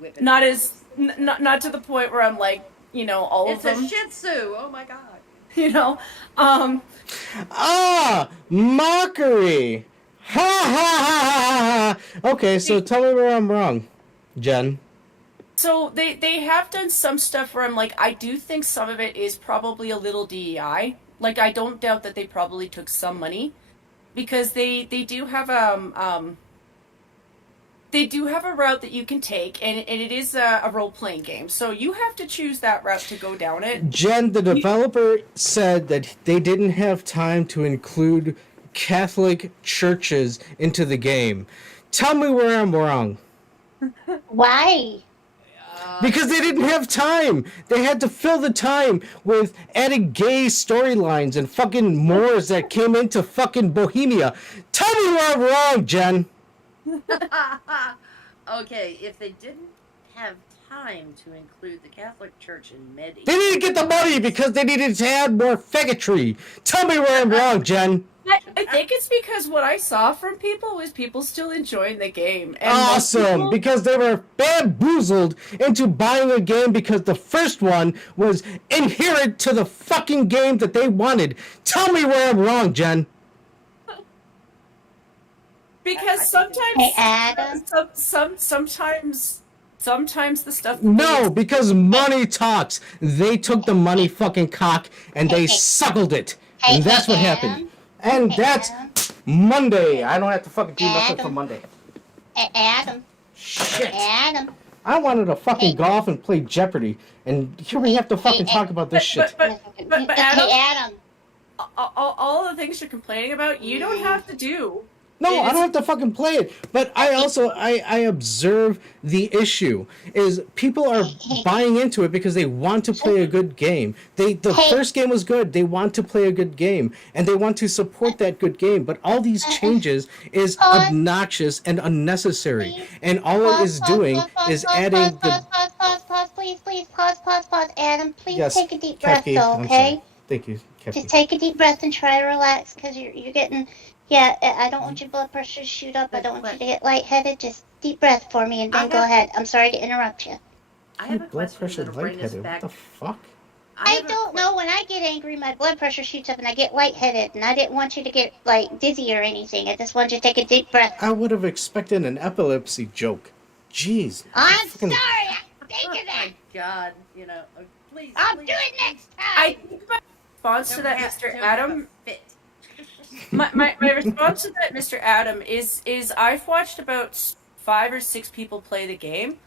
but not to the point where I'm like, you know, all of them. It's a Shih Tzu. Oh my god. You know, mockery. Ha ha ha ha ha. Okay, so tell me where I'm wrong, Jen. So they have done some stuff where I'm like, I do think some of it is probably a little DEI. Like, I don't doubt that they probably took some money, because they do have they do have a route that you can take, and it is a role-playing game. So you have to choose that route to go down it. Jen, the developer said that they didn't have time to include Catholic churches into the game. Tell me where I'm wrong. Why? Because they didn't have time. They had to fill the time with adding gay storylines and fucking Moors that came into fucking Bohemia. Tell me where I'm wrong, Jen. Okay, if they didn't have time to include the Catholic Church in Medi, They didn't get the money because they needed to add more faggotry. Tell me where I'm wrong, Jen. I think it's because what I saw from people was people still enjoying the game. And Awesome, because they were bamboozled into buying a game because the first one was inherent to the fucking game that they wanted. Tell me where I'm wrong, Jen. Because sometimes, Hey, Adam. sometimes the stuff. No, because money talks. They took the money fucking cock and they suckled it. And that's what happened. And that's Monday. I don't have to fucking do nothing for Monday. Adam. Shit. Adam. I wanted to fucking golf and play Jeopardy. And here we have to fucking talk about this shit. But Adam, Hey, Adam. all the things you're complaining about, you don't have to do. No, I don't have to fucking play it. But I also, I observe the issue is people are buying into it because they want to play a good game. The first game was good. They want to play a good game. And they want to support that good game. But all these changes is obnoxious and unnecessary. And all it is doing is adding the... Pause, please, pause. Adam, please Yes, take a deep breath, Kefki, though, I'm okay? sorry. Thank you, Just take a deep breath and try to relax, because you're getting. Yeah, I don't want your blood pressure to shoot up. I don't want you to get lightheaded. Just deep breath for me, and then go ahead. I'm sorry to interrupt you. I have a Blood question pressure that'll bring us lightheaded. back. What the fuck? I don't know. When I get angry, my blood pressure shoots up and I get lightheaded. And I didn't want you to get like dizzy or anything. I just wanted you to take a deep breath. I would have expected an epilepsy joke. Jeez. I'm fucking- sorry. I'm thinking that. Oh my God, please. I'll please, do it next time. I think my response to that, Mr. Don't have a Adam, fit. my response to that, Mr. Adam, is I've watched about 5 or 6 people play the game.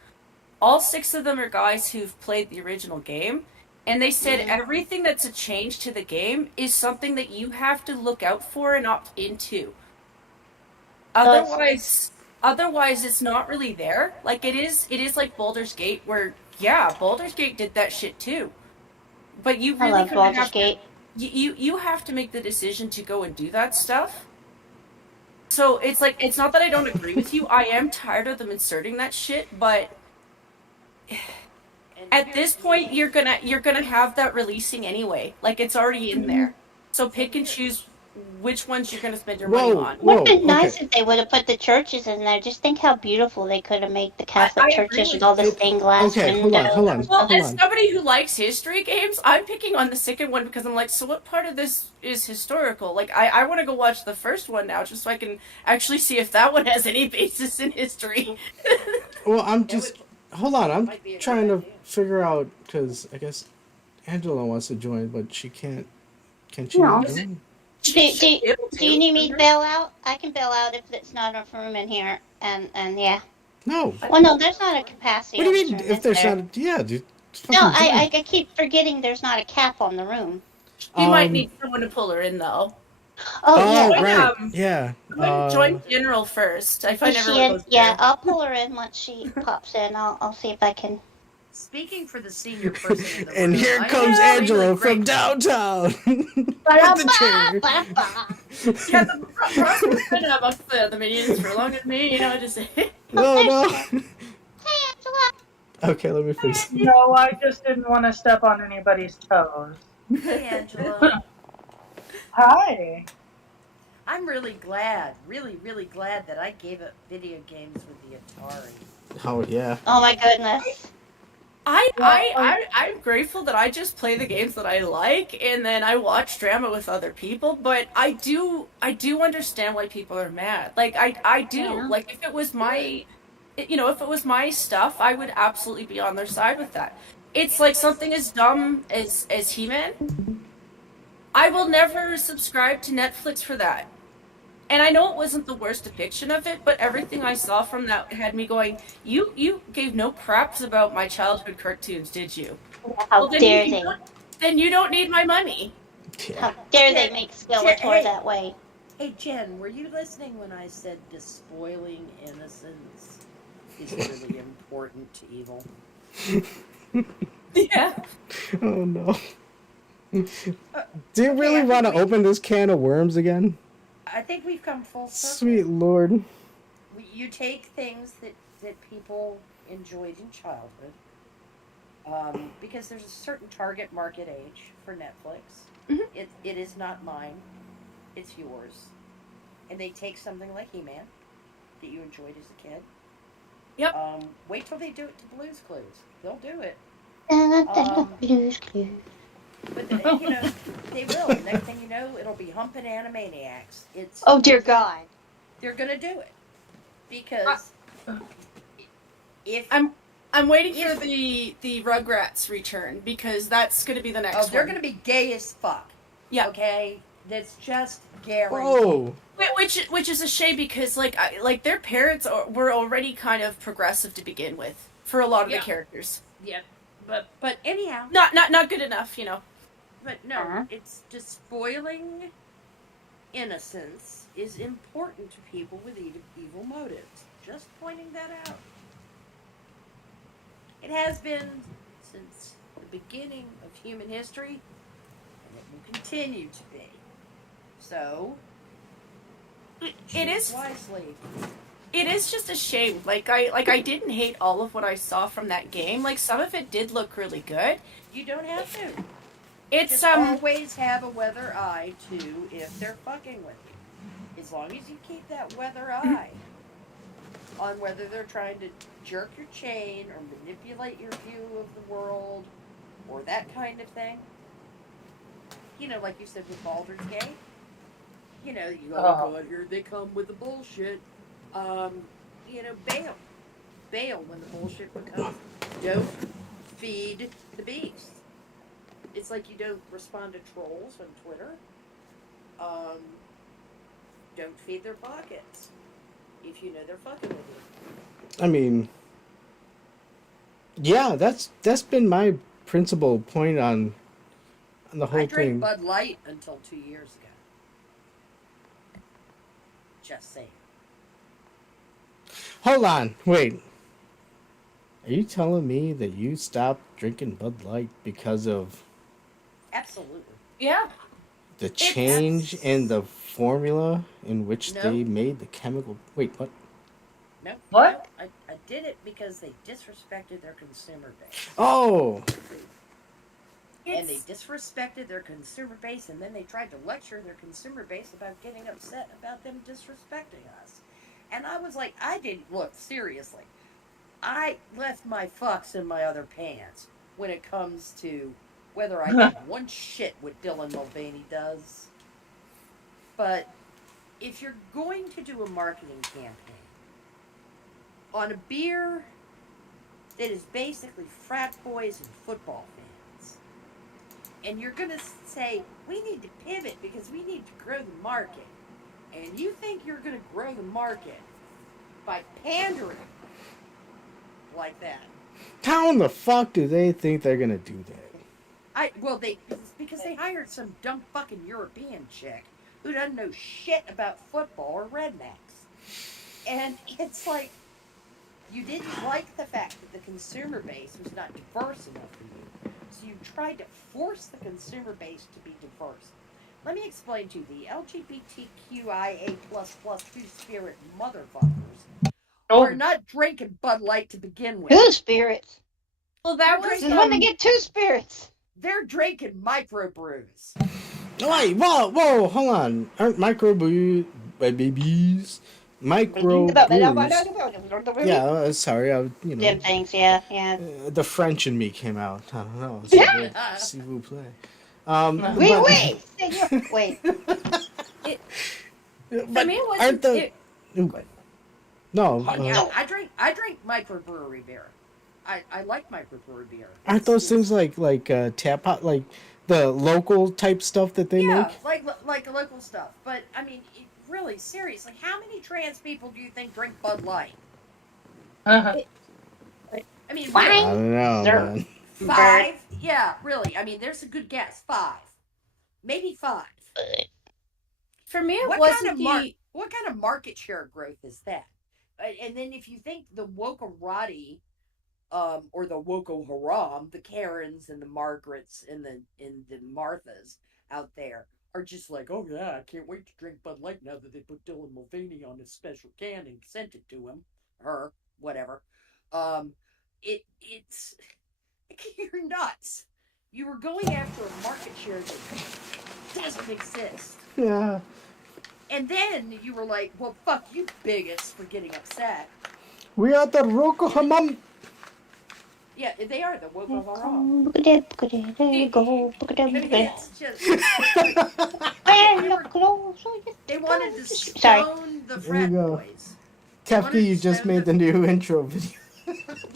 All 6 of them are guys who've played the original game, and they said everything that's a change to the game is something that you have to look out for and opt into. Otherwise, it's not really there. Like it is like Baldur's Gate, where Baldur's Gate did that shit too. But you really love Baldur's Gate. You have to make the decision to go and do that stuff. So it's like, it's not that I don't agree with you. I am tired of them inserting that shit, but at this point you're gonna have that releasing anyway. Like it's already in there. So pick and choose which ones you're gonna spend your money on. Wouldn't it be nice if they would have put the churches in there? Just think how beautiful they could have made the Catholic churches with all the stained glass windows. Hold on. Well, as somebody who likes history games, I'm picking on the second one because I'm like, so what part of this is historical? Like, I want to go watch the first one now just so I can actually see if that one has any basis in history. Well, hold on. I'm trying to figure out, because I guess Angela wants to join, but she can't. Can she join? Do you need me to bail out? I can bail out if it's not enough room in here, and yeah. No. Well, no, there's not a capacity. What do you mean? room, If is there's there? not, dude. No, I keep forgetting there's not a cap on the room. You might need someone to pull her in, though. Oh, yeah. Right. Yeah. Join General first. I find everyone goes Yeah, there. I'll pull her in once she pops in. I'll see if I can. Speaking for the senior person in the And room, here I comes am Angela really from grateful. downtown with the chair. Yeah, the Prospero been amongst the minions for longer than me, just No. Hey, Angela. Okay, let me fix. No, I just didn't want to step on anybody's toes. Hey, Angela. Hi. I'm really glad, really glad that I gave up video games with the Atari. Oh yeah. Oh my goodness. I'm grateful that I just play the games that I like, and then I watch drama with other people. But I do understand why people are mad. Like I do. Yeah. Like if it was my, if it was my stuff, I would absolutely be on their side with that. It's like something as dumb as He-Man. I will never subscribe to Netflix for that. And I know it wasn't the worst depiction of it, but everything I saw from that had me going, you gave no craps about my childhood cartoons, did you? How dare they? Then you don't need my money. How dare they make Skeletor that way? Hey, Jen, were you listening when I said despoiling innocence is really important to evil? Yeah. Oh no. Do you really want to open this can of worms again? I think we've come full circle. Sweet Lord. You take things that people enjoyed in childhood, because there's a certain target market age for Netflix. Mm-hmm. It is not mine, it's yours. And they take something like He-Man that you enjoyed as a kid. Yep. Wait till they do it to Blue's Clues. They'll do it. Blue's Clues. But they will. Next thing you know, it'll be humping Animaniacs. Oh dear God. They're gonna do it because if I'm waiting for the Rugrats return, because that's gonna be the next one. they're gonna be gay as fuck. Yeah. Okay. That's just guaranteed. Whoa. Which is a shame, because like their parents were already kind of progressive to begin with for a lot of the characters. Yeah. But anyhow. Not good enough, But no, it's despoiling innocence is important to people with evil motives. Just pointing that out. It has been since the beginning of human history, and it will continue to be. So, It is wisely. It is just a shame. Like I didn't hate all of what I saw from that game. Like some of it did look really good. You don't have to. It's Just always have a weather eye too if they're fucking with you. As long as you keep that weather eye on whether they're trying to jerk your chain or manipulate your view of the world or that kind of thing. You know, like you said with Baldur's Gate. You know, you go, oh God, here they come with the bullshit. You know, bail. Bail when the bullshit becomes. Don't feed the beast. It's like you don't respond to trolls on Twitter. Don't feed their pockets if you know they're fucking with you. I mean, yeah, that's been my principal point on the whole thing. I drank Bud Light until 2 years ago. Just saying. Hold on, wait. Are you telling me that you stopped drinking Bud Light because of... Absolutely. Yeah. The change in the formula in which they made the chemical... Wait, what? No. What? No, I did it because they disrespected their consumer base. Oh! And they disrespected their consumer base, and then they tried to lecture their consumer base about getting upset about them disrespecting us. And I was like, look, seriously, I left my fucks in my other pants when it comes to whether I give one shit what Dylan Mulvaney does. But if you're going to do a marketing campaign on a beer that is basically frat boys and football fans, and you're going to say, we need to pivot because we need to grow the market, and you think you're going to grow the market by pandering like that. How in the fuck do they think they're going to do that? Because they hired some dumb fucking European chick who doesn't know shit about football or rednecks. And it's like, you didn't like the fact that the consumer base was not diverse enough for you. So you tried to force the consumer base to be diverse. Let me explain to you, the LGBTQIA++ two-spirit motherfuckers are not drinking Bud Light to begin with. Two spirits. Well, that was when they get two spirits. They're drinking microbrews. Oh, wait, whoa, hold on. Aren't microbrews? Yeah, sorry, Them things, yeah. The French in me came out. I don't know. S'il vous plaît. Wait. For me, it wasn't. No. I drink microbrewery beer. I like microbrewery beer. Aren't those things like tap pot, like the local type stuff that they make? Yeah, like local stuff. But I mean, really, seriously, how many trans people do you think drink Bud Light? I mean, I don't know, man. 5? Yeah, really. I mean, there's a good guess. 5, maybe 5. For me, it what wasn't what kind of market share growth is that? And then if you think the wokerati, or the woko haram, the Karens and the Margarets and the Marthas out there are just like, oh yeah, I can't wait to drink Bud Light now that they put Dylan Mulvaney on his special can and sent it to him, her, whatever. It's you're nuts. You were going after a market share that doesn't exist. Yeah. And then you were like, well, fuck you bigots for getting upset. We are the Roko Hamam. Yeah, they are the Woko Haram. They wanted to stone the frat boys. Kefki, you just made the new intro video.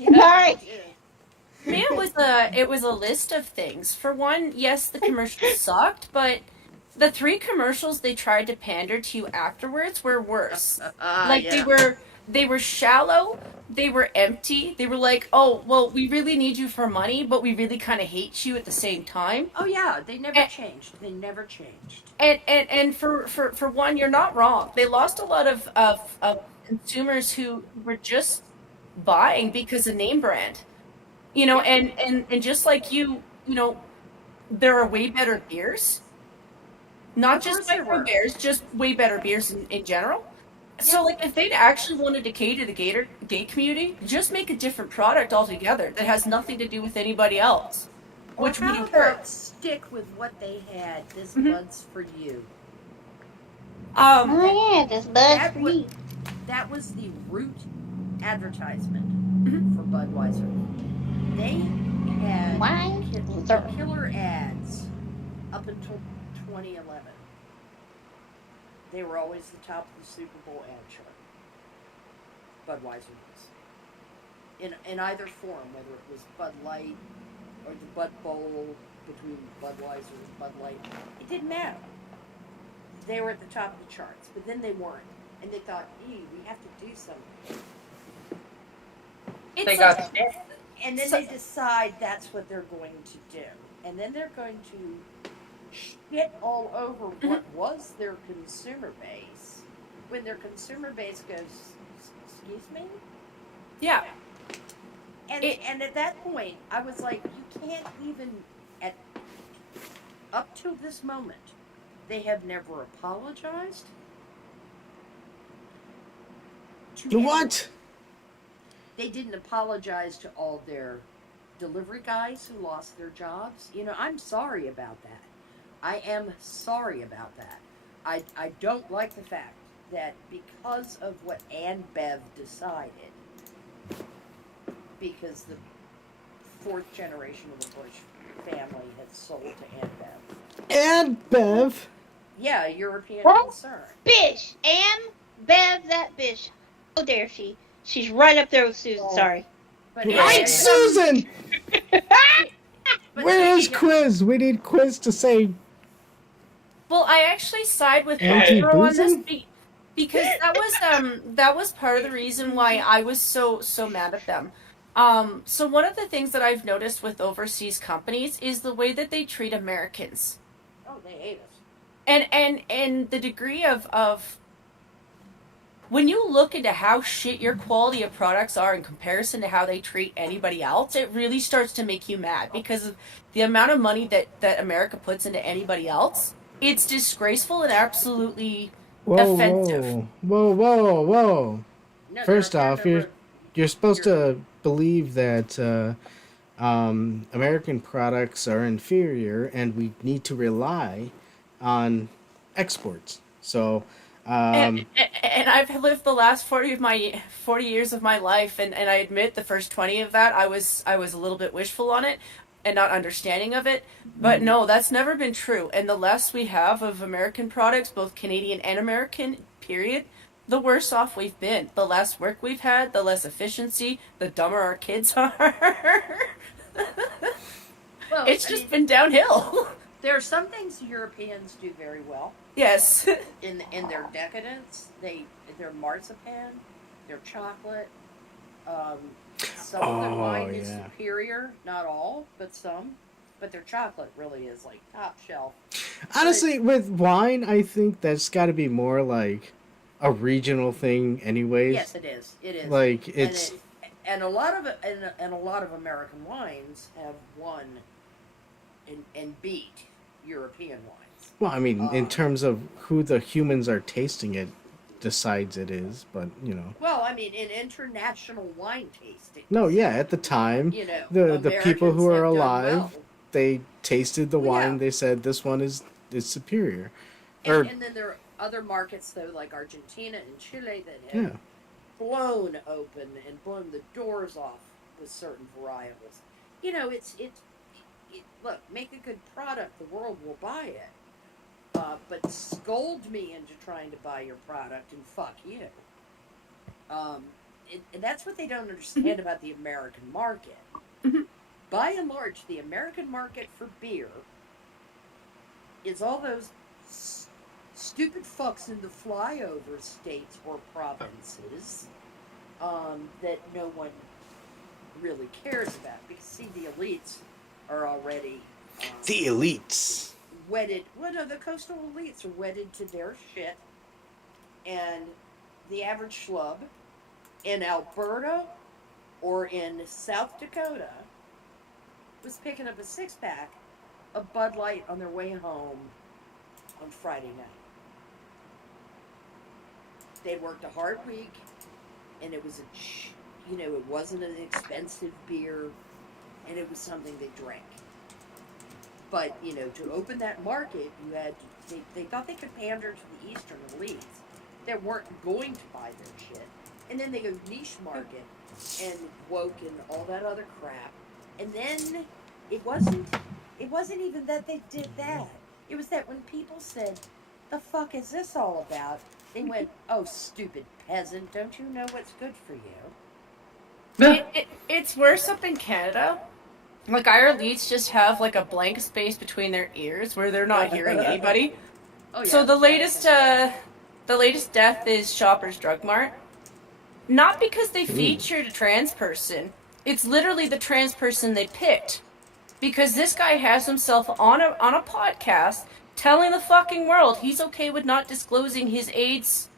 Alright. Me, it was a list of things. For one, yes, the commercials sucked, but the 3 commercials they tried to pander to you afterwards were worse. They were shallow, they were empty, they were like, oh, well, we really need you for money, but we really kind of hate you at the same time. Oh yeah, they never changed. They never changed. And for one, you're not wrong. They lost a lot of consumers who were just buying because of name brand. You know, and just like you know, there are way better beers. Not just micro beers, just way better beers in general. So, like, if they'd actually wanted to cater to the gay community, just make a different product altogether that has nothing to do with anybody else. Or which how we about stick with what they had? This Bud's for you. Oh yeah, this Bud's for you. That was the root advertisement for Budweiser. They had killer ads up until 2011. They were always the top of the Super Bowl ad chart. Budweiser was. In either form, whether it was Bud Light or the Bud Bowl between Budweiser and Bud Light, it didn't matter. They were at the top of the charts, but then they weren't. And they thought, we have to do something. And then they decide that's what they're going to do. And then they're going to shit all over what was their consumer base. When their consumer base goes, excuse me? Yeah. And at that point, I was like, you can't even, up to this moment, they have never apologized. What? They didn't apologize to all their delivery guys who lost their jobs. I'm sorry about that. I am sorry about that. I don't like the fact that because of what AnBev decided, because the fourth generation of the Bush family had sold to AnBev. AnBev? Yeah, a European concern. Bish! AnBev, that bitch. Oh, there she. She's right up there with Susan. Sorry. Right, Susan! Where is Quiz? We need Quiz to say. Well, I actually side with Anti-boozing? Prospero on this because that was part of the reason why I was so mad at them. So one of the things that I've noticed with overseas companies is the way that they treat Americans. Oh, they hate us. And the degree of when you look into how shit your quality of products are in comparison to how they treat anybody else, it really starts to make you mad because of the amount of money that America puts into anybody else. It's disgraceful and absolutely offensive. Whoa. No, First off, you're supposed to believe that American products are inferior and we need to rely on exports. So and I've lived the last 40 years of my life, and I admit the first 20 of that I was a little bit wishful on it and not understanding of it. But no, that's never been true. And the less we have of American products, both Canadian and American, period, the worse off we've been. The less work we've had, the less efficiency, the dumber our kids are. Well, it's just been downhill. There are some things the Europeans do very well. Yes. In their decadence, their marzipan, their chocolate. Some of their wine is superior, not all, but some. But their chocolate really is like top shelf. Honestly, with wine, I think that's got to be more like a regional thing, anyways. Yes, it is. It is. Like it's and a lot of American wines have won and beat European wines. Well, I mean, in terms of who the humans are tasting it, decides it is, but Well, I mean, in international wine tasting. No, yeah, at the time, the people who are alive, they tasted the wine. They said this one is superior. And then there are other markets though, like Argentina and Chile, that have blown open and blown the doors off with certain varietals. Look, make a good product, the world will buy it. But scold me into trying to buy your product and fuck you. And that's what they don't understand about the American market. By and large, the American market for beer is all those stupid fucks in the flyover states or provinces that no one really cares about. Because, see, the elites are already... the elites. Wedded. Well, no, the coastal elites are wedded to their shit. And the average schlub in Alberta or in South Dakota was picking up a 6-pack of Bud Light on their way home on Friday night. They'd worked a hard week, and it was it wasn't an expensive beer, and it was something they drank. But, you know, to open that market, you had to, they thought they could pander to the Eastern elites that weren't going to buy their shit. And then they go niche market and woke and all that other crap. And then it wasn't even that they did that. It was that when people said, "The fuck is this all about?" They went, "Oh, stupid peasant, don't you know what's good for you?" It's worse up in Canada. Like, our elites just have, like, a blank space between their ears where they're not hearing anybody. Oh, yeah. So the latest death is Shoppers Drug Mart. Not because they featured a trans person. It's literally the trans person they picked. Because this guy has himself on a podcast telling the fucking world he's okay with not disclosing his AIDS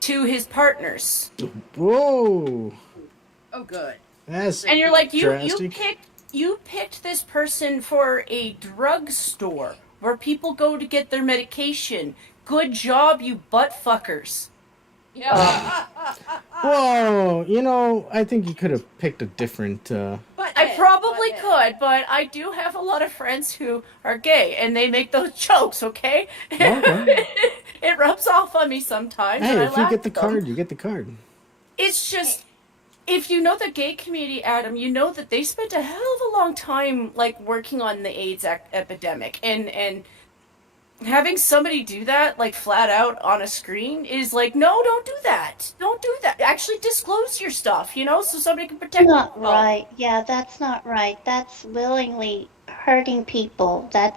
to his partners. Whoa. Oh, good. That's And you're like, drastic. you picked this person for a drugstore where people go to get their medication. Good job, you butt fuckers. Yeah. Whoa, you know, I think you could have picked a different. I probably could, but I do have a lot of friends who are gay, and they make those jokes, okay? Okay. It rubs off on me sometimes. Hey, and I if you laugh get the at them. card, you get the card. It's just, if you know the gay community, Adam, you know that they spent a hell of a long time, like, working on the AIDS epidemic, and having somebody do that, like, flat out on a screen is like, no, don't do that. Don't do that. Actually disclose your stuff, you know, so somebody can protect Not people. right. Yeah, that's not right. That's willingly hurting people. I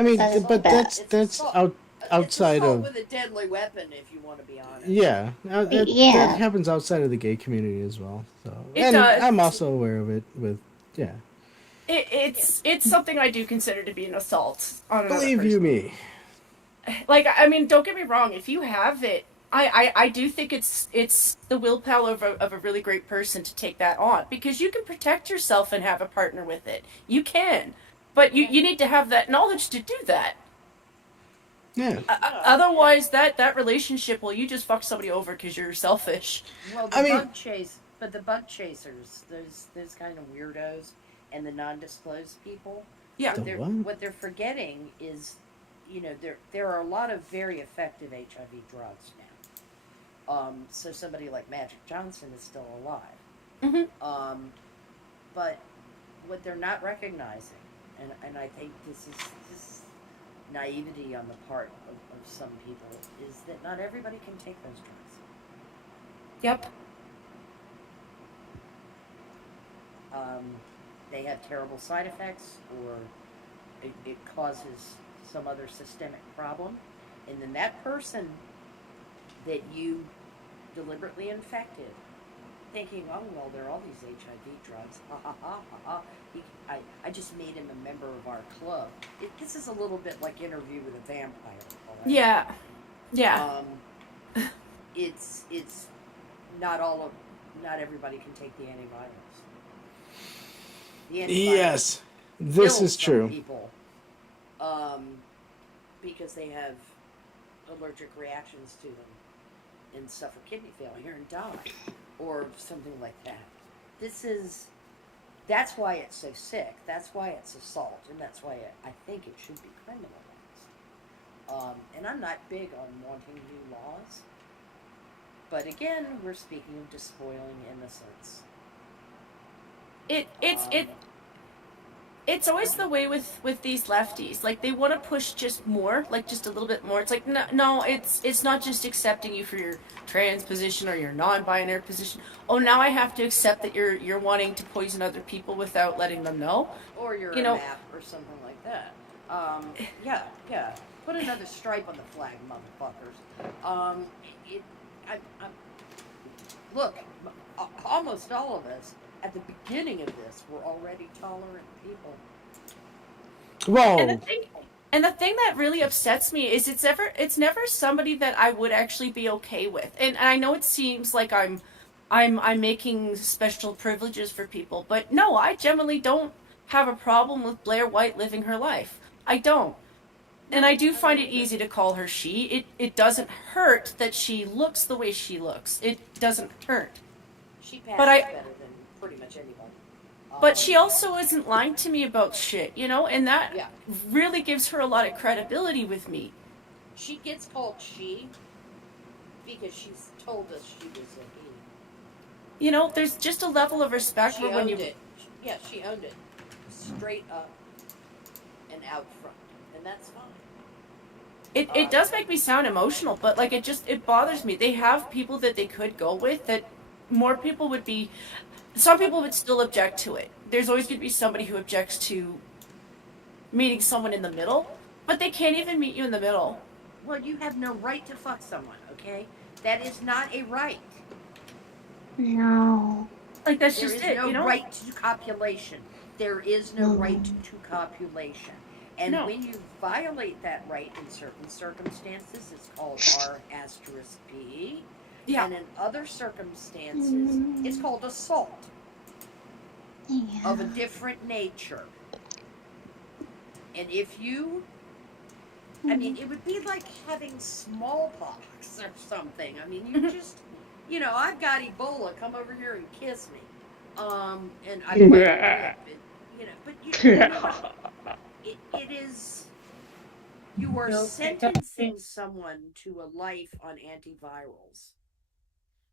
mean, That's but bad. that's outside it's assault of. with a deadly weapon, if you want to be honest. Yeah, Yeah. that happens outside of the gay community as well. So, It and does. I'm also aware of it. It's something I do consider to be an assault on another Believe person. you me. Like, I mean, don't get me wrong. If you have it, I do think it's the willpower of a really great person to take that on, because you can protect yourself and have a partner with it. You can, but you need to have that knowledge to do that. Yeah. Otherwise, that relationship, well, you just fuck somebody over because you're selfish. Well, the bug chasers, those kind of weirdos, and the non-disclosed people. Yeah. What they're forgetting is, you know, there are a lot of very effective HIV drugs now. So somebody like Magic Johnson is still alive. Mm-hmm. But what they're not recognizing, and I think this is naivety on the part of some people, is that not everybody can take those drugs. Yep. They have terrible side effects, or it causes some other systemic problem, and then that person that you deliberately infected, thinking, oh, well, there are all these HIV drugs, ha ha ha ha ha, I just made him a member of our club. This is a little bit like Interview with a Vampire. Right? Yeah. It's not everybody can take the antivirals. The antivirals Yes, this kill is some true. people, because they have allergic reactions to them and suffer kidney failure and die, or something like that. That's why it's so sick. That's why it's assault, and that's why I think it should be criminalized. And I'm not big on wanting new laws, but again, we're speaking of despoiling innocence. It's always the way with these lefties. Like, they want to push just more, like just a little bit more. It's like, no, it's not just accepting you for your trans position or your non-binary position. Oh, now I have to accept that you're wanting to poison other people without letting them know. Or you're a map or something like that. Yeah. Put another stripe on the flag, motherfuckers. Look, almost all of us at the beginning of this were already tolerant people. Whoa. And the thing that really upsets me is it's never somebody that I would actually be okay with. And I know it seems like I'm making special privileges for people, but no, I generally don't have a problem with Blair White living her life. I don't. And I do find it easy to call her she. It doesn't hurt that she looks the way she looks. It doesn't hurt. She passes But better than pretty much anybody. But she also isn't lying to me about shit, you know, and that really gives her a lot of credibility with me. She gets called she because she's told us she was a he. You know, there's just a level of respect She for when owned you. it. Yeah, she owned it straight up and out front, and that's fine. It does make me sound emotional, but like it bothers me. They have people that they could go with that more people would be. Some people would still object to it. There's always going to be somebody who objects to meeting someone in the middle, but they can't even meet you in the middle. Well, you have no right to fuck someone, okay? That is not a right. No. Like, that's There just is it, no you know? right to copulation. There is no right to copulation. And when you violate that right in certain circumstances, it's called R**P. Yeah. And in other circumstances, it's called assault of a different nature. And if you, I mean, it would be like having smallpox or something. I mean, you just, you know, I've got Ebola, come over here and kiss me. And I you know, but you know, it is, you are sentencing someone to a life on antivirals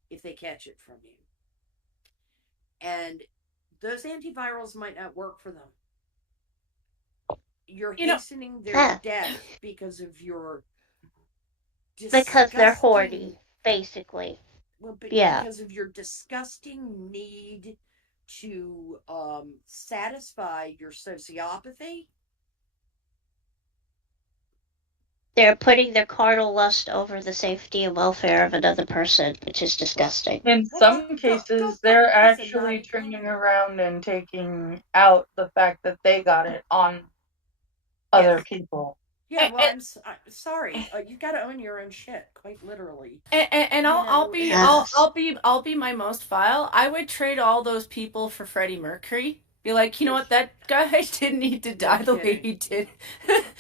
if they catch it from you. And those antivirals might not work for them. You're hastening their death because of your because they're hoarding, basically. Well, because of your disgusting need to satisfy your sociopathy. They're putting their carnal lust over the safety and welfare of another person, which is disgusting. In some cases, they're actually turning around and taking out the fact that they got it on other people. Yeah, well, I'm sorry. You got to own your own shit, quite literally. And I'll be my most vile. I would trade all those people for Freddie Mercury. Be like, you know what, that guy didn't need to die the way he did.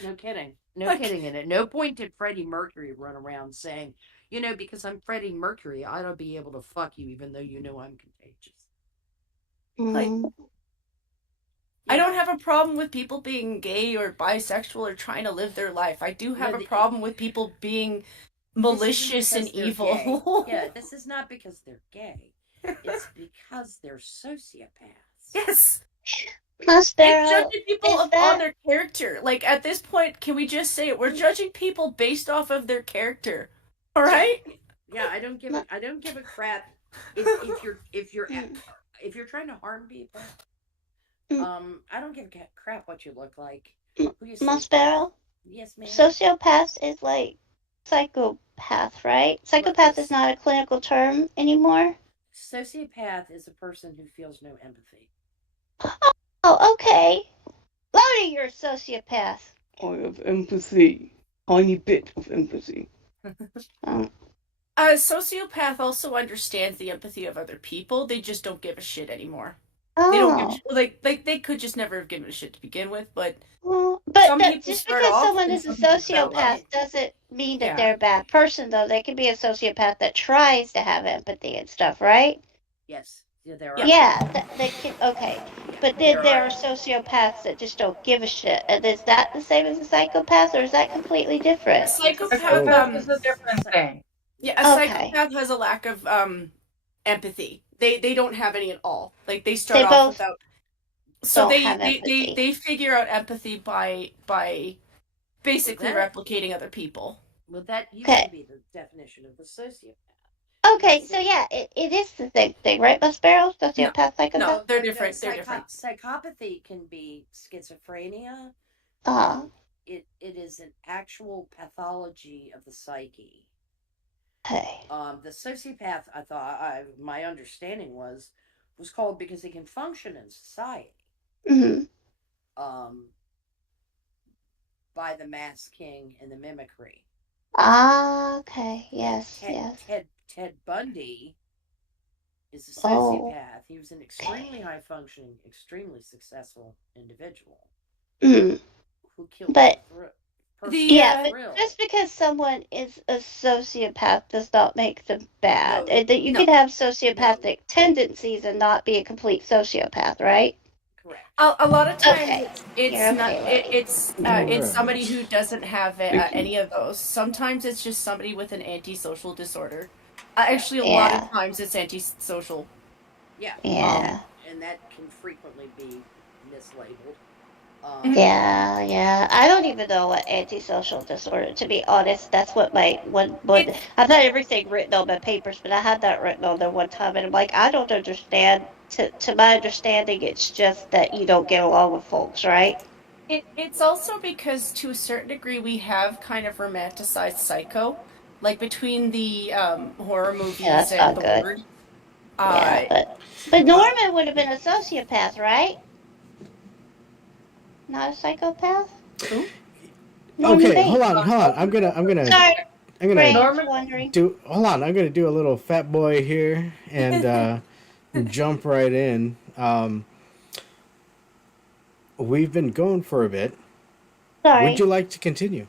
No kidding. No kidding. And at no point did Freddie Mercury run around saying, you know, because I'm Freddie Mercury, I don't be able to fuck you even though you know I'm contagious. Like, I don't have a problem with people being gay or bisexual or trying to live their life. I do have a problem with people being malicious and evil. Yeah, this is not because they're gay. It's because they're sociopaths. Yes. It's judging people on their character. Like, at this point, can we just say it? We're judging people based off of their character. All right? Yeah, I don't give a crap if you're trying to harm people. I don't give a crap what you look like. MotZ? Yes, ma'am. Sociopath is like psychopath, right? Psychopath is not a clinical term anymore. Sociopath is a person who feels no empathy. Oh, okay. Lothi, you're a sociopath. I have empathy. Tiny bit of empathy. A sociopath also understands the empathy of other people. They just don't give a shit anymore. Oh. They don't give a shit. Like they could just never have given a shit to begin with, but just because someone is a sociopath doesn't mean that they're a bad person, though. They can be a sociopath that tries to have empathy and stuff, right? Yes. Yeah, there are. Yeah, they can. Okay, but then there are sociopaths that just don't give a shit. And is that the same as a psychopath, or is that completely different? A psychopath is a different thing. Yeah, a psychopath has a lack of empathy. They don't have any at all. Like, they start off without. So they figure out empathy by basically replicating other people. Well, that used to be the definition of a sociopath. Okay, so yeah, it is the same thing, right, Prospero? Sociopath, psychopath? No, they're different. They're different. Psychopathy can be schizophrenia. It is an actual pathology of the psyche. Okay. The sociopath, I thought, my understanding was called because he can function in society. Mm-hmm. By the masking and the mimicry. Okay. Yes. Ted Bundy is a sociopath. He was an extremely high functioning, extremely successful individual who killed just because someone is a sociopath does not make them bad. You can have sociopathic tendencies and not be a complete sociopath, right? Correct. A lot of times Okay. it's You're not okay, it's Alright. somebody who doesn't have Thank you. any of those. Sometimes it's just somebody with an antisocial disorder. Actually, a lot Yeah. of times it's antisocial. Yeah. Yeah. And that can frequently be mislabeled. Yeah. I don't even know what antisocial disorder. To be honest, that's what my one. It's I've had everything written on my papers, but I had that written on there one time, and I'm like, I don't understand. To my understanding, it's just that you don't get along with folks, right? it's also because to a certain degree we have kind of romanticized Psycho, like between the horror movies Yeah, that's and not The good. Word. Yeah, but Norman would have been a sociopath, right? Not a psychopath. Who? Norman Okay, Bates. hold on. I'm gonna Sorry, Ray, I'm I was gonna wondering. hold on. I'm gonna do a little fat boy here and jump right in. We've been going for a bit. Sorry. Would you like to continue?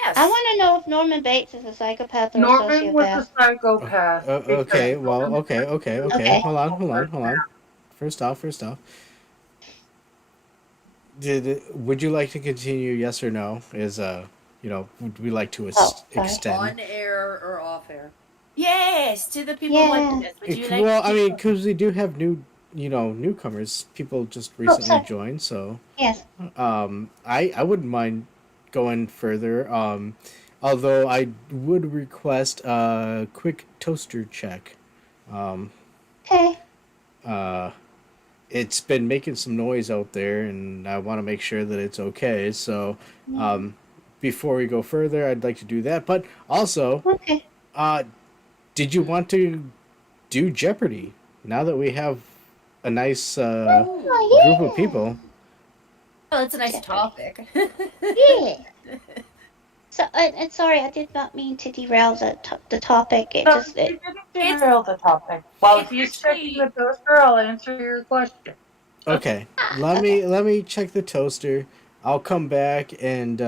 Yes. I want to know if Norman Bates is a psychopath or Norman a was sociopath. a psychopath. Okay. because Well. Norman Okay. Okay. Hold on. First off. Would you like to continue? Yes or no? Would we like to Oh, sorry. extend? On air or off air? Yes, to the people who like this. Would you like Well, to I mean, because we do have newcomers. People just recently sorry. joined, so Yes. I wouldn't mind going further. Although I would request a quick toaster check. Okay. It's been making some noise out there, and I want to make sure that it's okay. So, before we go further, I'd like to do that. But also, Okay. did you want to do Jeopardy now that we have a nice Oh, yeah. group of people? Oh, that's a nice topic. Yeah. So, and sorry, I did not mean to derail the topic. It No, just. you didn't derail the topic. While he's checking the toaster, I'll answer your question. Okay, let me check the toaster. I'll come back and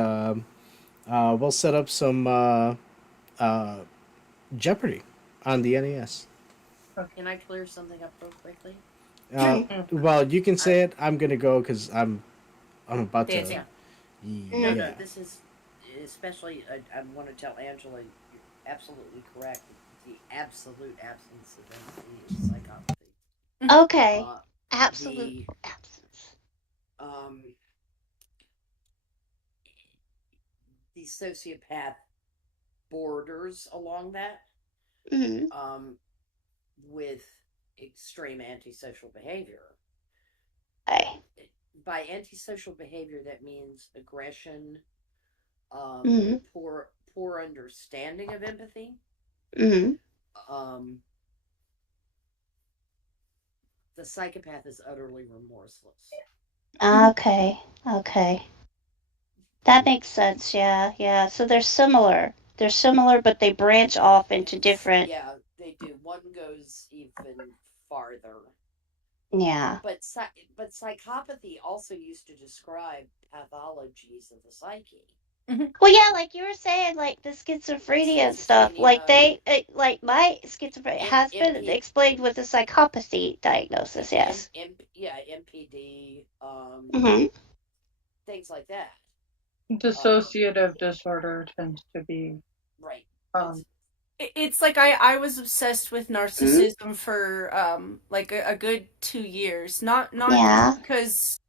we'll set up some Jeopardy on the NES. Can I clear something up real quickly? Well, you can say it. I'm gonna go because I'm about to. Yeah. No, this is especially. I want to tell Angela, you're absolutely correct. The absolute absence of empathy is psychopathy. Okay. Absolute absence. The sociopath borders along that. With extreme antisocial behavior. By antisocial behavior, that means aggression, poor understanding of empathy. The psychopath is utterly remorseless. Okay. That makes sense. Yeah. So they're similar. But they branch off into different. Yeah, they do. One goes even farther. Yeah. But psychopathy also used to describe pathologies of the psyche. Well, yeah, like you were saying, like the schizophrenia and stuff. Like my schizophrenia has been explained with a psychopathy diagnosis. Yes. MPD. Things like that. Dissociative disorder tends to be right. It's like I was obsessed with narcissism for like a good 2 years. Not because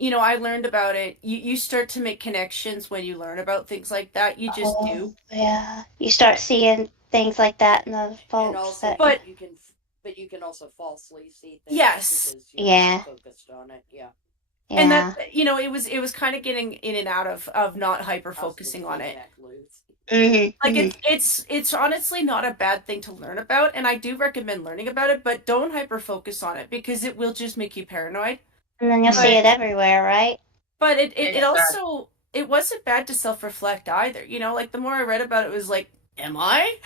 I learned about it. You start to make connections when you learn about things like that. You just do. Yeah. You start seeing things like that in the folks. And also, but you can also falsely see things. Yes. Because you're focused on it. Yeah. And that it was kind of getting in and out of not hyper focusing on it. It's honestly not a bad thing to learn about, and I do recommend learning about it, but don't hyper focus on it because it will just make you paranoid. And then you'll see it everywhere, right? But it also it wasn't bad to self-reflect either. Like the more I read about it, was like, am I?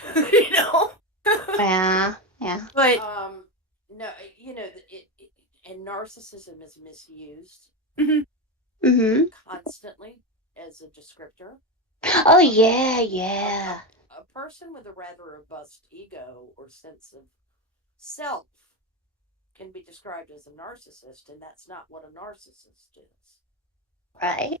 Yeah. But no, and narcissism is misused constantly as a descriptor. Oh yeah. A person with a rather robust ego or sense of self can be described as a narcissist, and that's not what a narcissist is. Right.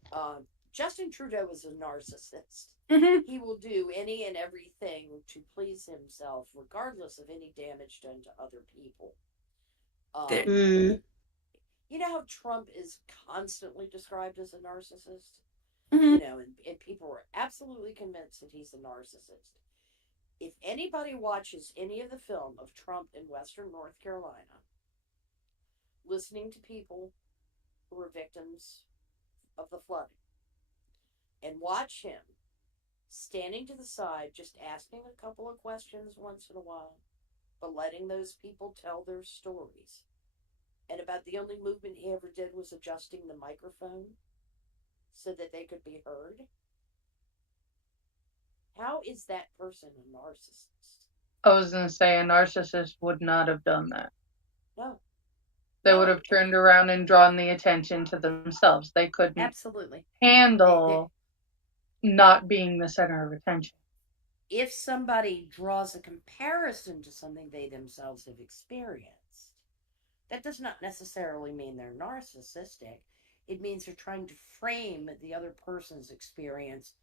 Justin Trudeau is a narcissist. Mm-hmm. He will do any and everything to please himself, regardless of any damage done to other people. You know how Trump is constantly described as a narcissist? Mm-hmm. You know, and people are absolutely convinced that he's a narcissist. If anybody watches any of the film of Trump in Western North Carolina, listening to people who were victims of the flooding, and watch him standing to the side, just asking a couple of questions once in a while, but letting those people tell their stories. And about the only movement he ever did was adjusting the microphone so that they could be heard. How is that person a narcissist? I was going to say a narcissist would not have done that. No. They would have turned around and drawn the attention to themselves. They couldn't absolutely handle not being the center of attention. If somebody draws a comparison to something they themselves have experienced, that does not necessarily mean they're narcissistic. It means they're trying to frame the other person's experience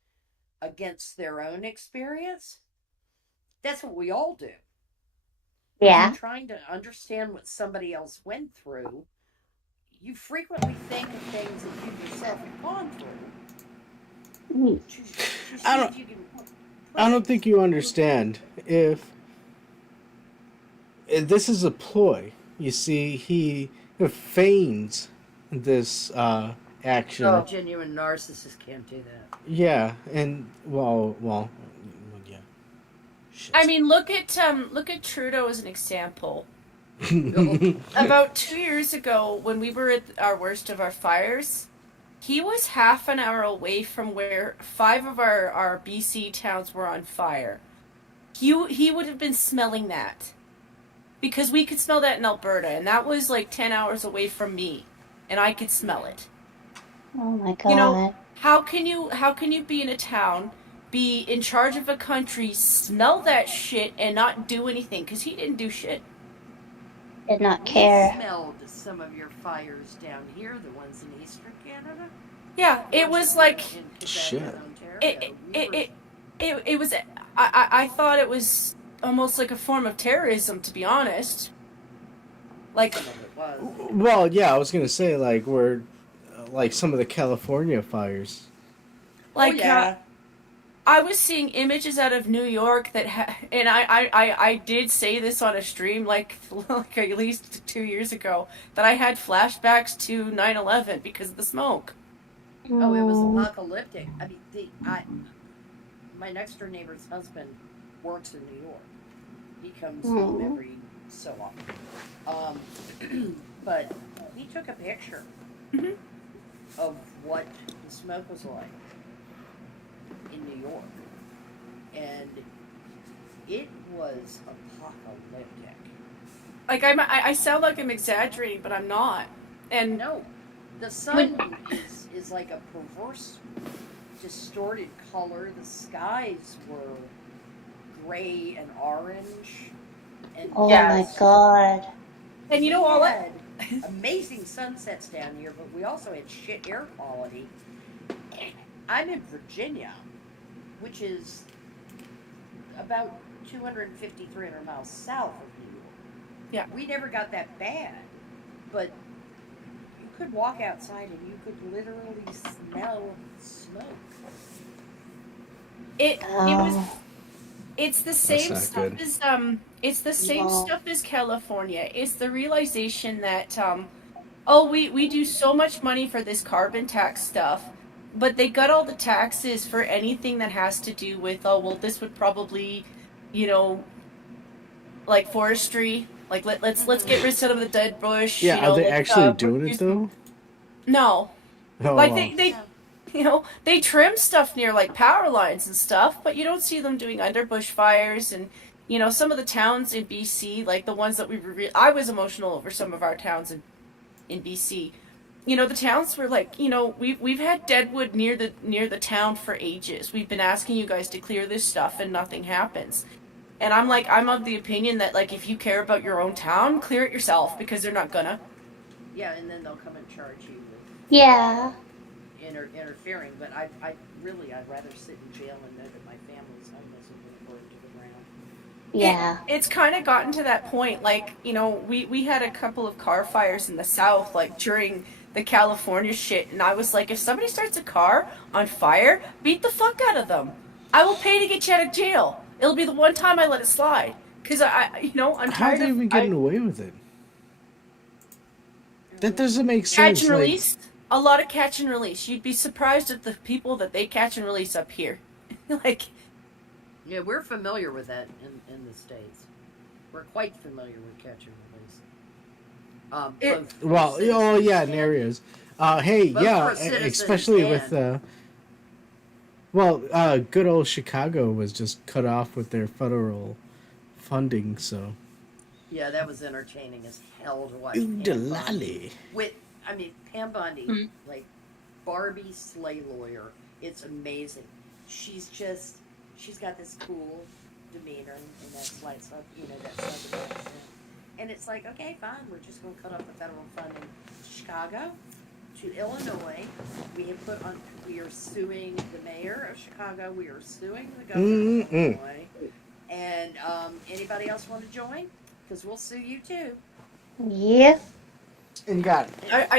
against their own experience. That's what we all do. Yeah. When you're trying to understand what somebody else went through, you frequently think of things that you yourself have gone through. I don't think you understand. If this is a ploy, you see, he feigns this action. A genuine narcissist can't do that. Yeah, and well, yeah. Shit. I mean, look at Trudeau as an example. About 2 years ago, when we were at our worst of our fires, he was half an hour away from where 5 of our BC towns were on fire. He would have been smelling that. Because we could smell that in Alberta, and that was like 10 hours away from me, and I could smell it. Oh my god. You know, how can you be in a town, be in charge of a country, smell that shit, and not do anything? Because he didn't do shit. Did not care. We smelled some of your fires down here, the ones in Eastern Canada. Yeah, it was like shit. It was. I thought it was almost like a form of terrorism, to be honest. Like, well, yeah, I was gonna say like we're like some of the California fires. Like, I was seeing images out of New York that, and I did say this on a stream like at least 2 years ago, that I had flashbacks to 9/11 because of the smoke. Oh, it was apocalyptic. I mean, my next door neighbor's husband works in New York. He comes home every so often. But he took a picture of what the smoke was like in New York, and it was apocalyptic. Like, I sound like I'm exaggerating, but I'm not. And no, the sun is like a perverse, distorted color. The skies were gray and orange, and oh my god. And you know, all had amazing sunsets down here, but we also had shit air quality. I'm in Virginia, which is about 250, 300 miles south of New York. Yeah. We never got that bad, but you could walk outside and you could literally smell smoke. It's the same stuff as it's the same stuff as California. It's the realization that we do so much money for this carbon tax stuff, but they got all the taxes for anything that has to do with this would probably, like forestry. Like let's get rid of some of the dead bush. Yeah, are they actually doing it though? No. Oh, like they trim stuff near like power lines and stuff, but you don't see them doing underbush fires. And some of the towns in BC, like the ones that I was emotional over some of our towns in BC. The towns were like, we've had deadwood near the town for ages. We've been asking you guys to clear this stuff and nothing happens. And I'm of the opinion that, like, if you care about your own town, clear it yourself, because they're not gonna. Yeah, and then they'll come and charge you with Yeah. interfering. But I'd rather sit in jail and know that my family's home doesn't get burned to the ground. Yeah. It's kind of gotten to that point. Like, you know, we had a couple of car fires in the South, like, during the California shit, and I was like, if somebody starts a car on fire, beat the fuck out of them. I will pay to get you out of jail. It'll be the one time I let it slide. Because I'm How tired are they of... even getting away with it? That doesn't make sense. Catch and release. A lot of catch and release. You'd be surprised at the people that they catch and release up here. Like... Yeah, we're familiar with that in the States. We're quite familiar with catch and release. In areas. Hey, both yeah, for citizens especially and- with good old Chicago was just cut off with their federal funding, so. Yeah, that was entertaining as hell to watch. Ooh, Pam delally. Bundy. Pam Bundy, like Barbie slay lawyer. It's amazing. She's got this cool demeanor and that slight stuff, that Southern accent. And it's like, okay, fine, we're just going to cut off the federal funding to Chicago, to Illinois. We are suing the mayor of Chicago. We are suing the governor of Illinois. And anybody else want to join? Because we'll sue you too. Yeah. And you got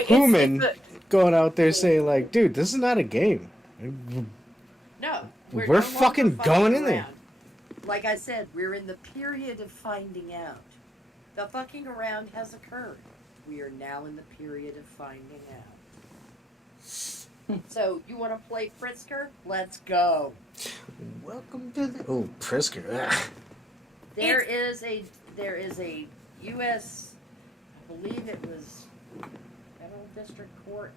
Human going out there saying, like, dude, this is not a game. No. We're no fucking longer going fucking in there. around. Like I said, we're in the period of finding out. The fucking around has occurred. We are now in the period of finding out. So, you want to play Frisker? Let's go. Welcome to the... Oh, Prisker. Ugh. There is a U.S., I believe it was Federal District Court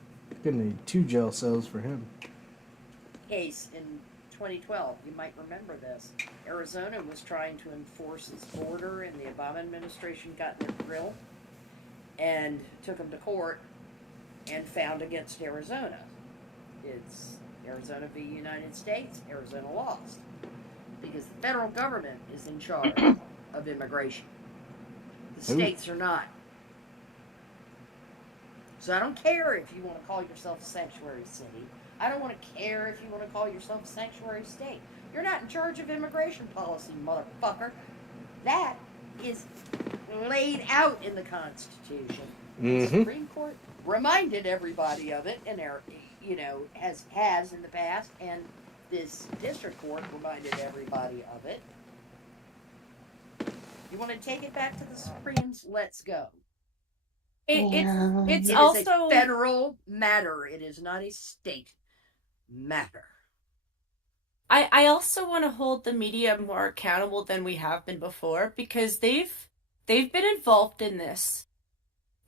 Gonna need 2 jail cells for him. case in 2012. You might remember this. Arizona was trying to enforce its border, and the Obama administration got in their grill and took them to court and found against Arizona. It's Arizona v. United States. Arizona lost because the federal government is in charge of immigration. The states are not. So I don't care if you want to call yourself a sanctuary city. I don't want to care if you want to call yourself a sanctuary state. You're not in charge of immigration policy, motherfucker. That is laid out in the Constitution. The Supreme Court reminded everybody of it, and has in the past, and this district court reminded everybody of it. You want to take it back to the Supremes? Let's go. It's It also is a federal matter. It is not a state matter. I also want to hold the media more accountable than we have been before, because they've been involved in this.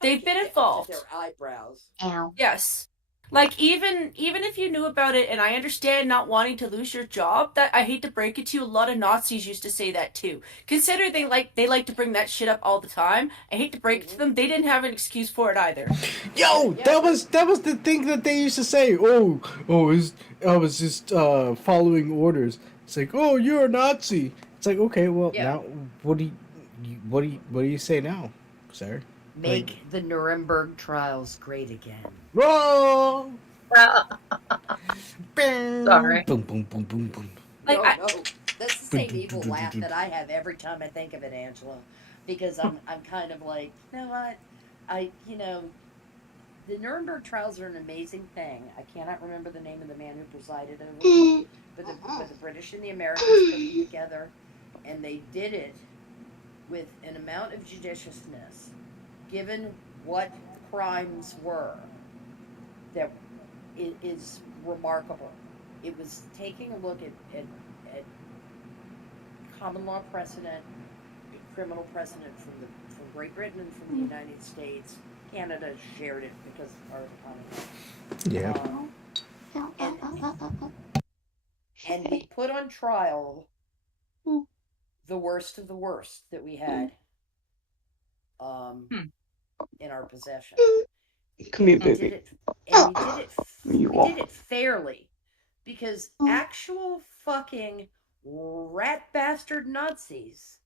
They've been involved. Their eyebrows. Ow. Yes. Like, even if you knew about it, and I understand not wanting to lose your job, that I hate to break it to you, a lot of Nazis used to say that too. Consider they like to bring that shit up all the time. I hate to break it to them, they didn't have an excuse for it either. Yo, that was the thing that they used to say. I was just following orders. It's like, oh, you're a Nazi. It's like, okay, well, now what do you say now, sir? Make the Nuremberg trials great again. Whoa! Sorry. Boom, boom, boom, boom, boom. No, that's the same evil laugh that I have every time I think of it, Angela, because I'm kind of like, you know what, the Nuremberg trials are an amazing thing. I cannot remember the name of the man who presided over them, but the British and the Americans put them together, and they did it with an amount of judiciousness, given what crimes were, that it is remarkable. It was taking a look at common law precedent, criminal precedent from Great Britain and from the United States. Canada shared it because of our economy. Yeah. And we put on trial the worst of the worst that we had in our possession. Come here, We did baby. we did it fairly, because actual fucking rat bastard Nazis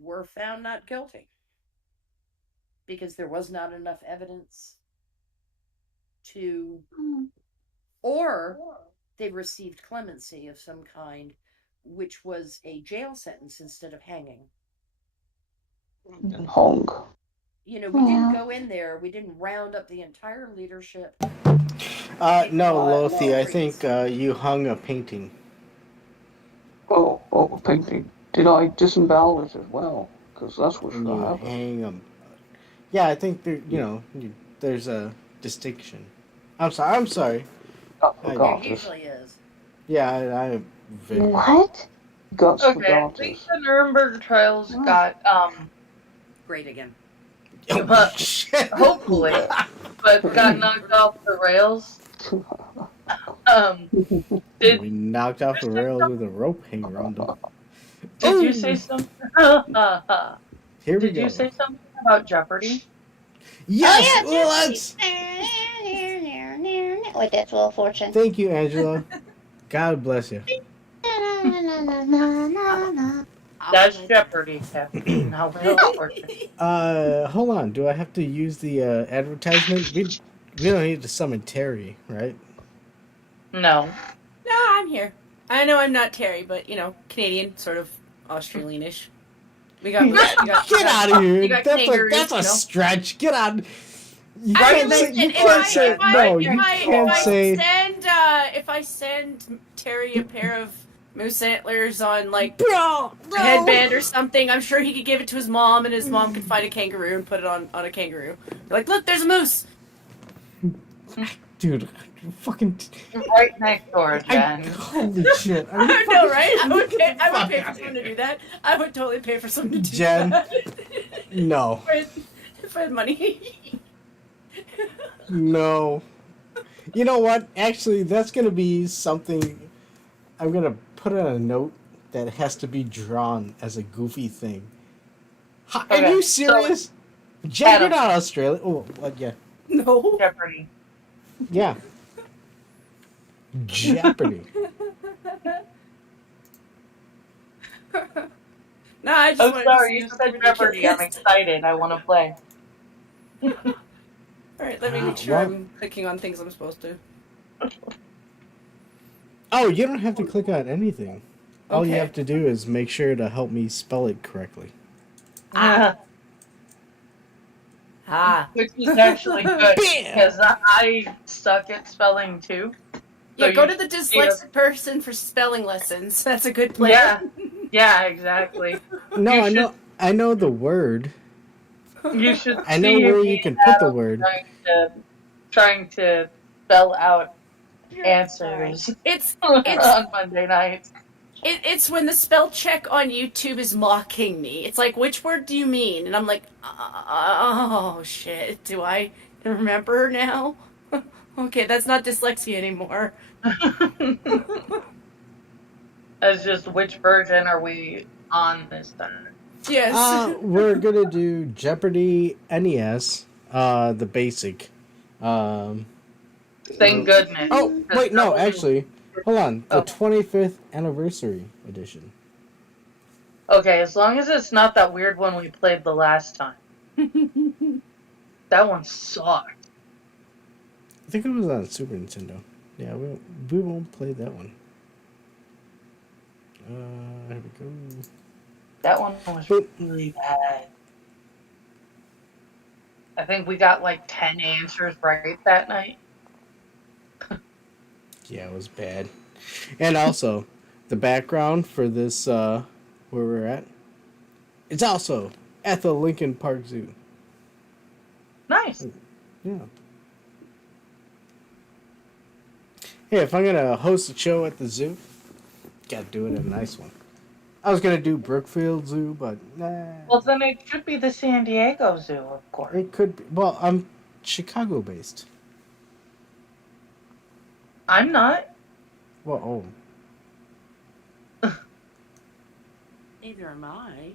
were found not guilty because there was not enough evidence to, or they received clemency of some kind, which was a jail sentence instead of hanging. Hong. You know, we didn't go in there, we didn't round up the entire leadership. No, Lothi, I think you hung a painting. Oh, a painting. Did I disembowel it as well? Because that's what should You have happened. hang them. Yeah, I think there, there's a distinction. I'm sorry. There usually is. Yeah, I What? Guts for Okay, I garters. think the Nuremberg trials got Great again. hopefully, but got knocked off the rails. We knocked off the rails with a rope hanging around them. Did you say something? Here we Did go. you say something about Jeopardy? Yes, Oh, yeah, let's. Wait, that's Wheel of Fortune. Thank you, Angela. God bless you. That's Jeopardy, Captain. Now Wheel of Fortune. Hold on. Do I have to use the advertisement? We don't need to summon Terry, right? No. No, I'm here. I know I'm not Terry, but, Canadian, sort of Australian-ish. We got Get out of here. You got That's kangaroos, a stretch. Get out. You I can't mean, say. listen, You can't say. No, you can't say. If I send Terry a pair of moose antlers on, like, No. a headband or something, I'm sure he could give it to his mom, and his mom could find a kangaroo and put it on a kangaroo. Like, look, there's a moose. Dude, fucking. Right next door, Jen. Holy shit. I know, right? I would pay for someone to do that. I would totally pay for someone to do Jen, that. no. If I had money. No. You know what? Actually, that's going to be something I'm going to put on a note that has to be drawn as a goofy thing. Are Okay, you serious? Jen, Adam. you're not Australian. Oh, yeah. No. Jeopardy. Yeah. Jeopardy. No, I just I'm wanted sorry, to you say said something Jeopardy. I'm ridiculous. excited. I want to play. Alright, let me make sure What? I'm clicking on things I'm supposed to. Oh, you don't have to click on anything. All you Okay. have to do is make sure to help me spell it correctly. Ah. Which is actually good Bam! because I suck at spelling too. Yeah, So go you to the should see dyslexic person for spelling lessons. That's a good plan. Yeah. Yeah, exactly. No, You I know the word. You should. I know see where me you can put the Adam word. Trying to spell out answers It's on Monday nights. it's when the spell check on YouTube is mocking me. It's like, which word do you mean? And I'm like, oh shit, do I remember now? Okay, that's not dyslexia anymore. It's just which version are we on this time? Yes. We're gonna do Jeopardy NES, the basic. Thank goodness. Oh wait, no, Because actually, hold on. The Oh. 25th anniversary edition. Okay, as long as it's not that weird one we played the last time. That one sucked. I think it was on Super Nintendo. Yeah, we won't play that one. Here we go. That one was really bad. I think we got like 10 answers right that night. Yeah, it was bad. And also, the background for this, where we're at, it's also at the Lincoln Park Zoo. Nice. Yeah. Hey, if I'm gonna host a show at the zoo, gotta do it at a nice one. I was gonna do Brookfield Zoo, but nah. Well, then it should be the San Diego Zoo, of course. It could be. Well, I'm Chicago based. I'm not. Well, Neither am I.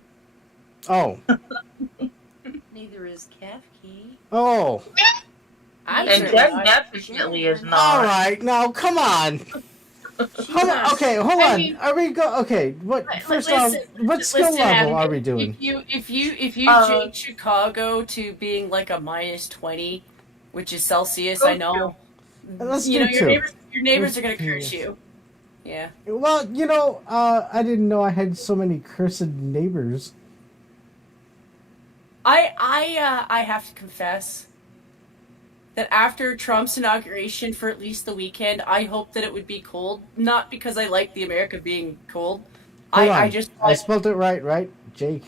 oh. Neither is Kefki. Oh. I'm And certainly Jen not. definitely is not. All right, now come on. Okay, hold on. Are we go? Okay, what? First off, what skill level Adam, are we doing? If you change Chicago to being like a -20, which is Celsius, I know. Let's You do know two. your neighbors are gonna curse you. Yeah. Well, I didn't know I had so many cursed neighbors. I have to confess that after Trump's inauguration for at least the weekend, I hoped that it would be cold. Not because I like the America being cold. Hold on. I just I spelled it right, Jake.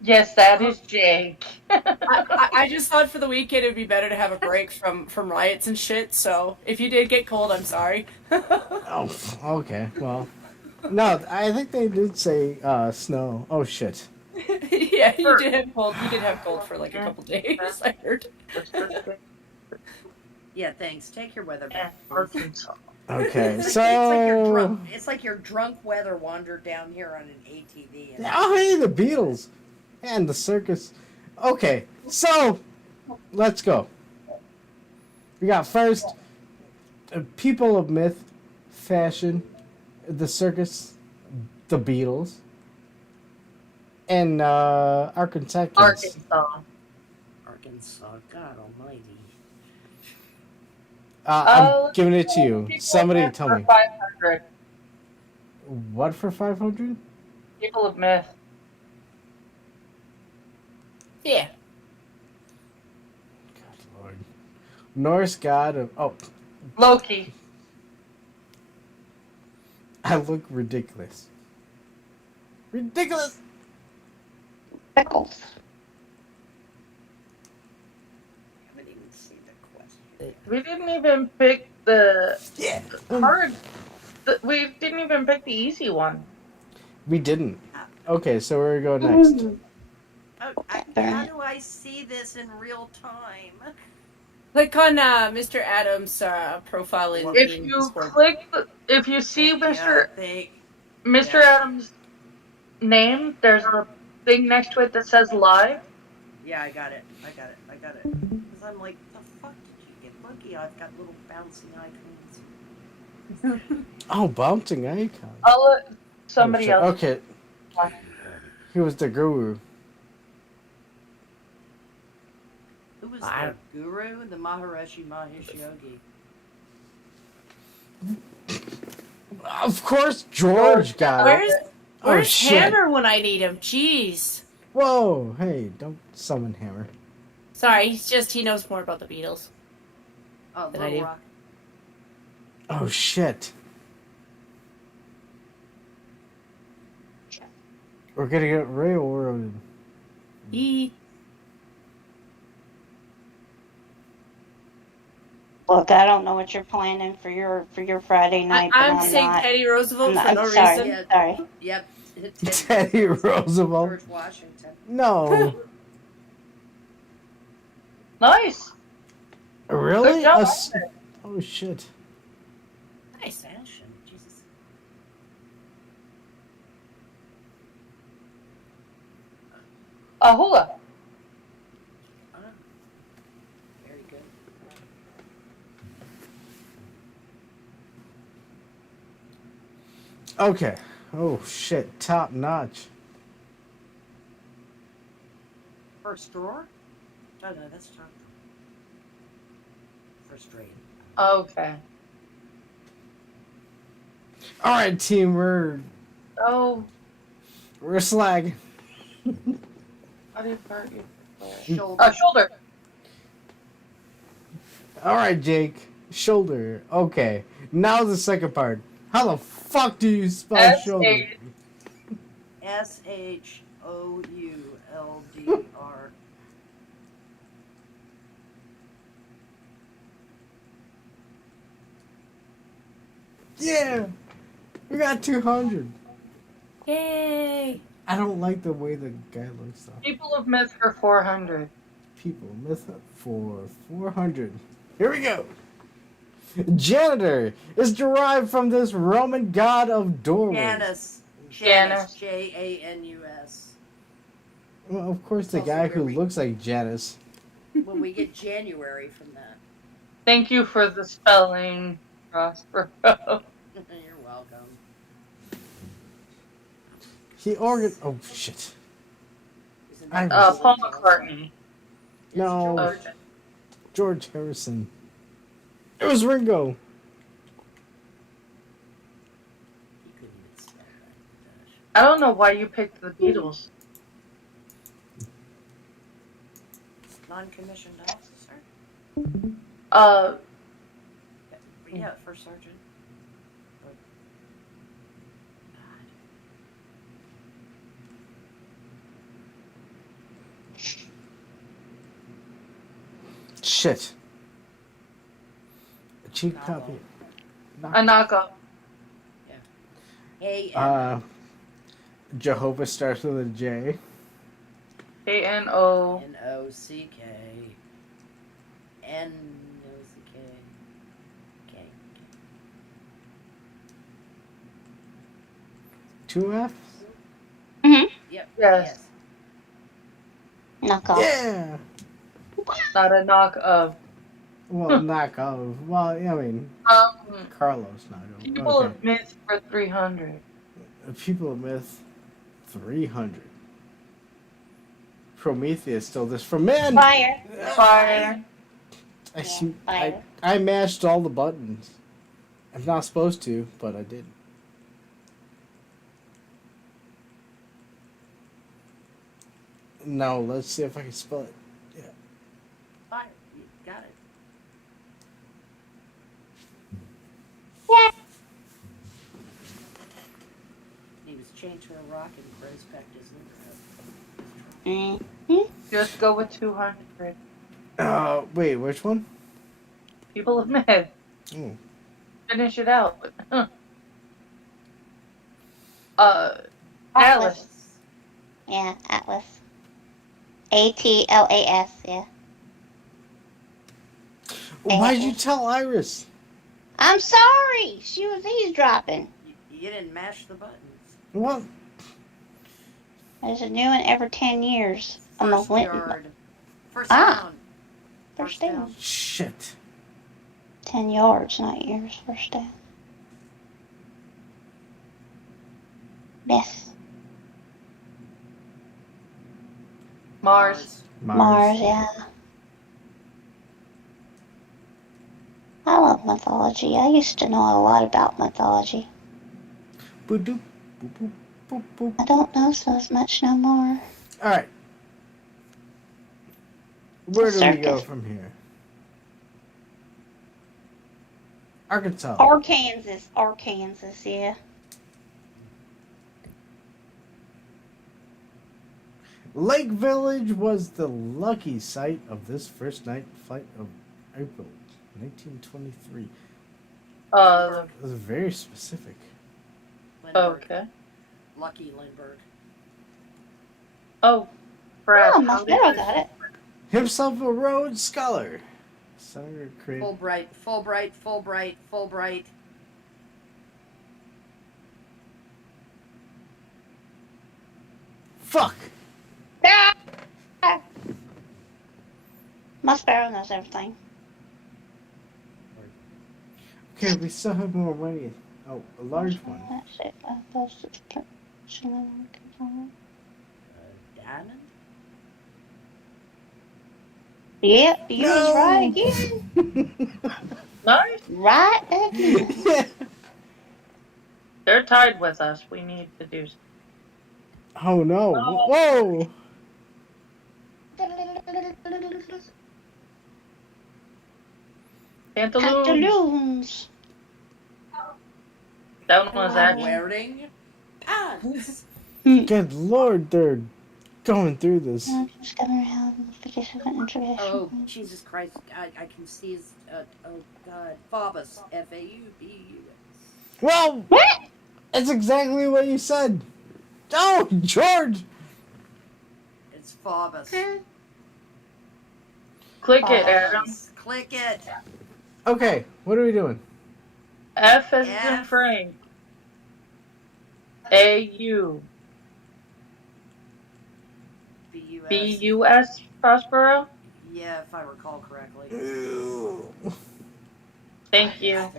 Yes, that is Jake. I just thought for the weekend it'd be better to have a break from riots and shit. So if you did get cold, I'm sorry. Oh, okay. Well, no, I think they did say snow. Oh shit. Yeah, you did have cold. You did have cold for like a couple days. I heard. Yeah, thanks. Take your weather back. Okay, It's so like you're drunk. It's like your drunk weather wandered down here on an ATV. oh hey, the Beatles and the circus. Okay, so let's go. We got first people of myth, fashion, the circus, the Beatles, and our Kentuckians. Arkansas, God Almighty. I'm giving it to you. Somebody tell me. 500. What for 500? People of myth. Yeah. God Lord. Norse god of Loki. I look ridiculous. Ridiculous. Pickles. We didn't even pick the hard. We didn't even pick the easy one. We didn't. Okay, so where do we go next? How do I see this in real time? Click on Mr. Adams' profile in If you Discord. click, if you see Mr. Adams' name, there's a thing next to it that says live. Yeah, I got it. Because I'm like, the fuck did you get Lucky? I've got little bouncing icons. Oh, bouncing icon. I'll let somebody else. Okay. He was the guru. Who was the guru? The Maharishi Mahesh Yogi. Of course, George got Where's it. Where's shit. Hammer when I need him? Jeez. Whoa, hey, don't summon Hammer. Sorry, he knows more about the Beatles. Oh, than I Little do. Rock. Oh shit. We're gonna get railroaded. Look, I don't know what you're planning for your Friday night. I'm but saying not. Teddy Roosevelt for no sorry, reason. Sorry. Yep. Teddy Roosevelt. George Washington. No. Nice. Really? Good job. Oh shit. Nice fashion. Jesus. Hula. Very good. Okay. Oh shit. Top notch. First drawer? Oh no, that's top. First rate. Okay. All right, team. We're slag. How do you part your Shoulder. shoulder? All right, Jake. Shoulder. Okay. Now the second part. How the fuck do you spell shoulder? SHOULDR. Yeah. We got 200. Yay! I don't like the way the guy looks though. People of myth for 400. People myth for 400. Here we go. Janitor is derived from this Roman god of doorways. Janus. Janus. Well, of course, the guy who looks like Janus. Well, we get January from that. Thank you for the spelling, Prospero. You're welcome. Oh shit. Isn't I that was- Paul McCartney. It's No. George. George Harrison. It was Ringo. He couldn't even spell that. I don't know why you picked the Beatles. Non-commissioned officer? Yeah, first sergeant. But, Shit. A cheap Knockoff. copy. A knockoff. Hey, Jehovah starts with a J. K-N-O. N-O-C-K. N-O-C-K. K. 2 F's? Yep. Yes. Knock off. Yeah. Not a knock of. Well, knock off. Well, I mean, Carlos knock off. People Okay. of myth for 300. People of Myth 300. Prometheus stole this from men. Fire. Fire. I mashed all the buttons. I'm not supposed to, but I did. No, let's see if I can spell it. Yeah. Fire. You got it. He was chained to a rock and Crow's pecked his liver out. Just go with 200. Wait, which one? People of myth. Oh. Finish it out. Atlas. Yeah, Atlas. Atlas, yeah. Why'd you tell Iris? I'm sorry. She was eavesdropping. You didn't mash the buttons. What? There's a new one every 10 years. I'm a First win- yard. First Ah. down. First down. Shit. 10 yards, not years. First down. Yes. Mars. Mars, yeah. I love mythology. I used to know a lot about mythology. Boop, boop, boop, boop, boop. I don't know so as much no more. Alright. Where do we go Circus. from here? Arkansas. Arkansas, yeah. Lake Village was the lucky site of this first night flight of April 1923. It was very specific. Lindbergh. Okay. Lucky Lindbergh. Oh, Brad. Oh, Prospero got it. Himself a Rhodes Scholar. Senator Craig. Fulbright. Fuck! Prospero knows everything. Okay, we still have more money. Oh, a large one. That's it. Diamond? Yep, you was No. right again. Nice. Right again. They're tied with us. We need to do something. Oh no. Whoa! Pantaloons. Pantaloons. That one was I'm actually. wearing pants. Good lord, they're going through this. I'm just gonna have a participant introduction. Oh, Jesus Christ. I can see his, oh God. Phoebus. F-A-U-B-U-S. Well, What? that's exactly what you said. Oh, George! It's Phoebus. Click it, Adam. Click it. Okay, what are we doing? F as in F. Frank. A-U. B-U-S. B-U-S, Prospero? Yeah, if I recall correctly. Thank you.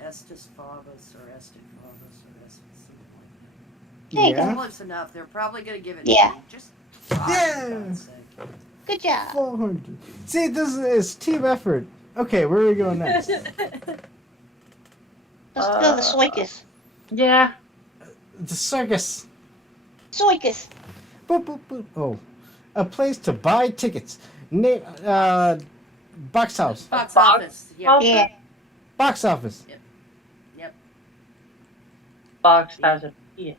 Estes Favas or Estes Favas or Estes something like that. There you Yeah. go. Close enough. They're probably going to give it Yeah. to me. Just try, for Yeah. God's sake. Good job. 400. See, this is team effort. Okay, where are we going next? Let's go to the circus. Yeah. The circus. Circus. Boop, boop, boop. Oh, a place to buy tickets. Name, box house. Box office. Yeah. Yeah. Box office. Yep. Box has a P.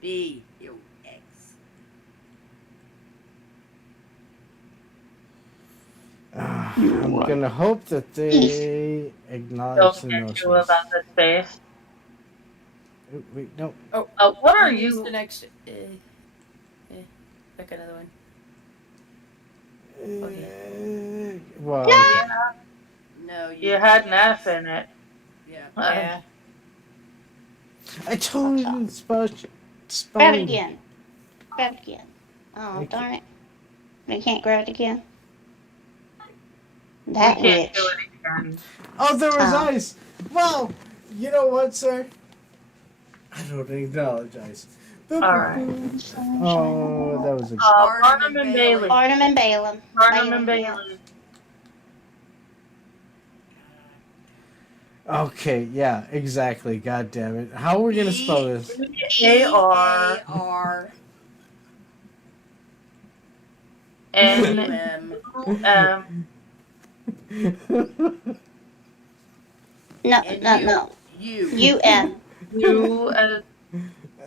B-U-X. I'm gonna hope that they acknowledge Don't the get notions. you about the space. Oh, wait, no. Oh, what are Use you? the next. Pick another one. Well, No, You had an F in it. Yeah. Yeah. I told you to spell. Grab it again. Grab it again. Oh, Thank darn it. We can't grab it again. That We can't witch. do it again. Oh, there was Oh. ice. Well, you know what, sir? I don't acknowledge ice. All right. Oh, that was a. Barnum and Bailey. Barnum and Balaam. Barnum and yeah. Bailey. Okay, yeah, exactly. God damn it. How are we gonna spell this? A-R. A-R. N-U-M. No. U. U-M. U.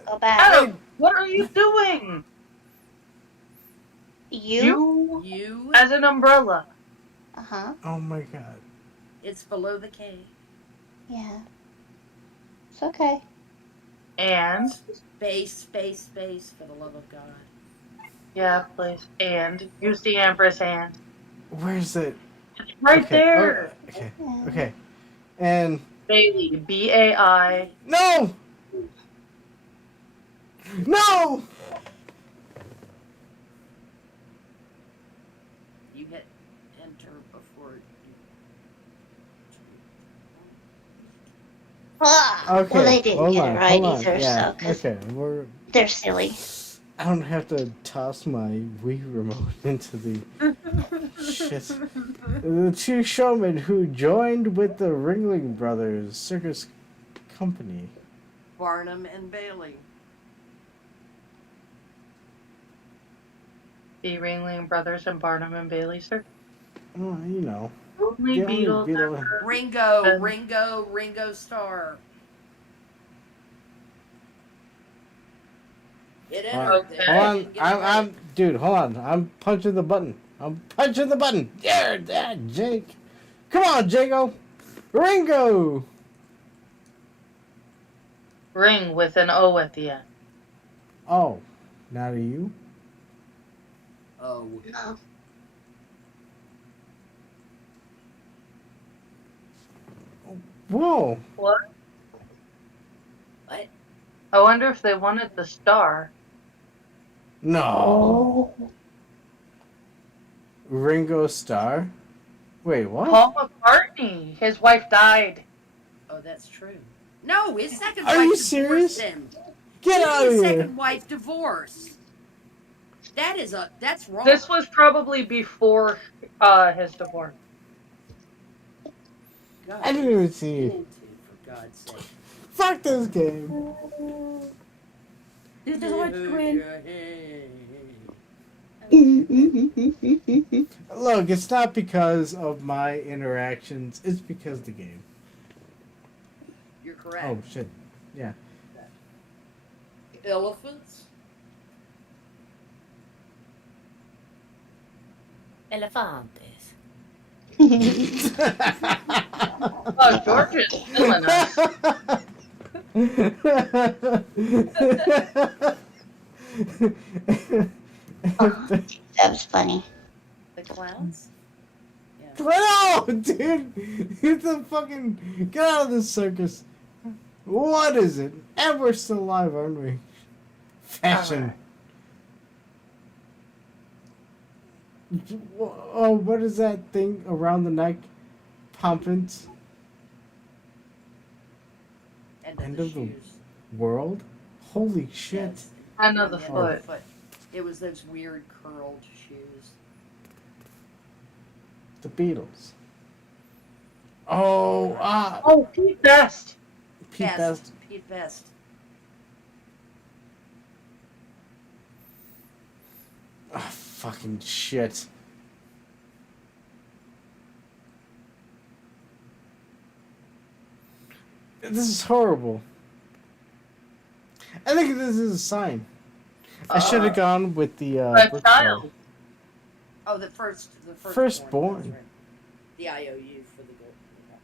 Go back. Adam, what are you doing? U? U. As an umbrella. Uh-huh. Oh my god. It's below the K. Yeah. It's okay. And. Space, for the love of God. Yeah, please. And. Use the ampersand. Where's it? It's right Okay, there. oh, okay. Okay. And Bailey. B-A-I. no! No! You hit enter before you. Ah, Okay. well, they didn't hold get on, it right hold on. either, Yeah. so, 'cause Okay. they're silly. I don't have to toss my Wii remote into the shit. The two showmen who joined with the Ringling Brothers Circus Company. Barnum and Bailey. The Ringling Brothers and Barnum and Bailey, sir. Oh, you know. Only The only Beatles Beatle- ever. Ringo Starr. It Hold entered. on, I'm, dude, hold on. I'm punching the button. Yeah, Jake. Come on, Jago. Ringo. Ring with an O at the end. Oh, now to you? Oh. No. Whoa. What? What? I wonder if they wanted the star. No. Ringo Starr? Wait, what? Paul McCartney. His wife died. Oh, that's true. No, his second Are wife you divorced serious? him. Get He out of his here. second wife divorced. That's wrong. This was probably before his divorce. God, I didn't even see. for God's sake. Fuck this game. This is what you win. Look, it's not because of my interactions. It's because of the game. You're correct. Oh, shit. Yeah. Elephants? Elefantes. Oh, George is killing us. That was funny. The clowns? No, dude! Get the fucking... Get out of this circus. What is it? And we're still alive, aren't we? Fashion. Oh, what is that thing around the neck? Pompons? End of the world? Holy shit. Yes. End of the End of the foot. It was those weird curled shoes. The Beatles. Oh, Oh, Pete Best. Pete Best. Pete Best. Oh, fucking shit. This is horrible. I think this is a sign. I should have gone with the A child. Oh, the firstborn. Firstborn. That's right. The IOU for the gold.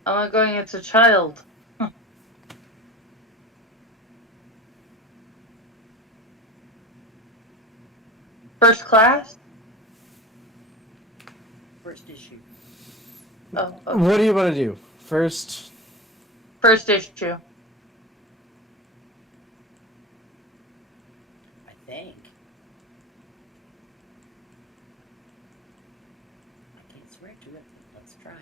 I'm going, it's a child. First class? First issue. Oh, okay. What do you want to do? First issue. I think. I can't swear to it. Let's try it.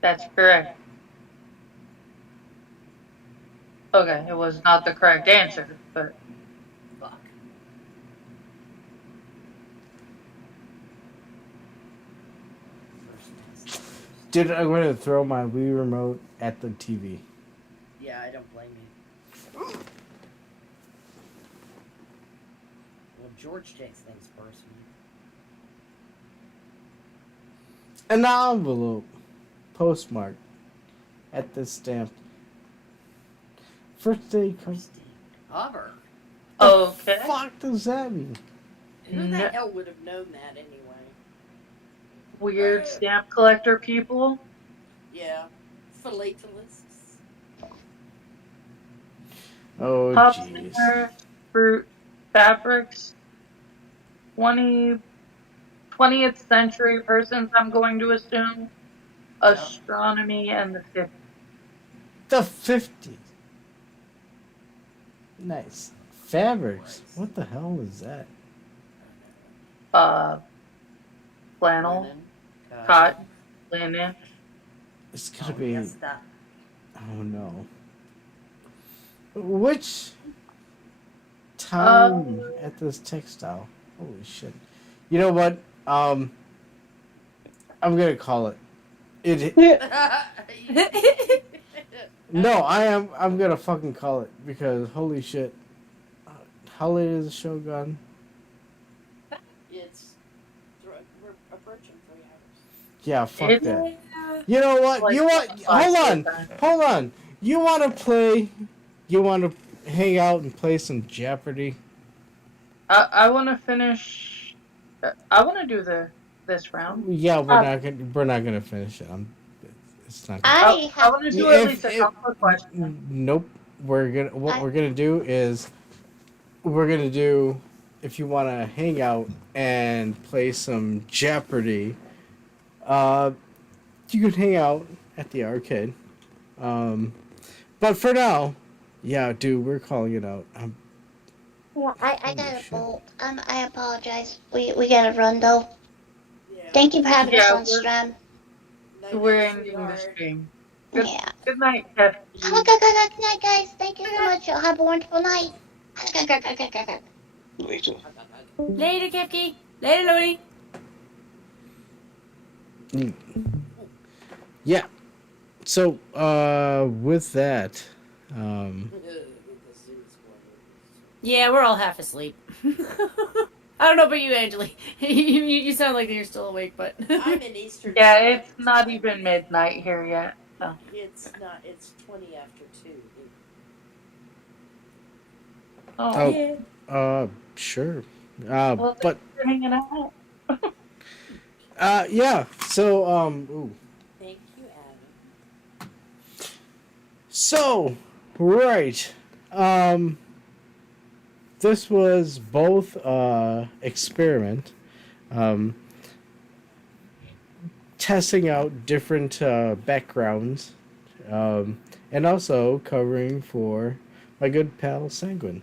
That's correct. Okay, it was not the correct answer, but Fuck. Dude, I'm going to throw my Wii remote at the TV. Yeah, I don't blame you. Well, George takes things personally. An envelope postmarked at this stamp. First day comes. Auburn. okay. Fuck does that mean? Who the hell would have known that anyway? Weird stamp collector people. Yeah. Philatelists. Oh, Pop jeez. singer, fruit, fabrics. 20th century persons, I'm going to assume. Astronomy and the 50s. The 50s. Nice. Fabrics. What the hell is that? Flannel, Linen, cotton, linen. It's gonna be. Yes, that. Oh no. Which time at this textile? Holy shit. You know what? I'm gonna call it. No, I'm gonna fucking call it because holy shit. How late is the show gone? We're approaching 3 hours. Yeah, fuck that. You know what? Like, You want? Hold on. You want to play? You want to hang out and play some Jeopardy? I want to finish. I want to do this round. Yeah, we're not gonna finish it. It's not. Gonna, I want to do at least a couple of questions. Nope. We're gonna do is if you want to hang out and play some Jeopardy, you can hang out at the arcade. But for now, yeah, dude, we're calling it out. I got a bolt. I apologize. We got to run though. Yeah. Thank you for having us on we're- stream. We're ending the stream. Yeah. Good night, Kefki. Good night, guys. Thank you so much. Y'all have a wonderful night. Later. Later, Kefki. Later, Lothi. Yeah. So, with that, Yeah, we're all half asleep. I don't know about you, Angeli. You sound like you're still awake, but I'm in Eastern. Yeah, Standard it's not Time. even midnight here yet. So. It's not. It's 20 after 2. sure. Well, But we're hanging out. yeah. So, ooh. Thank you, Adam. So, right. This was both experiment, testing out different backgrounds, and also covering for my good pal Sanguine.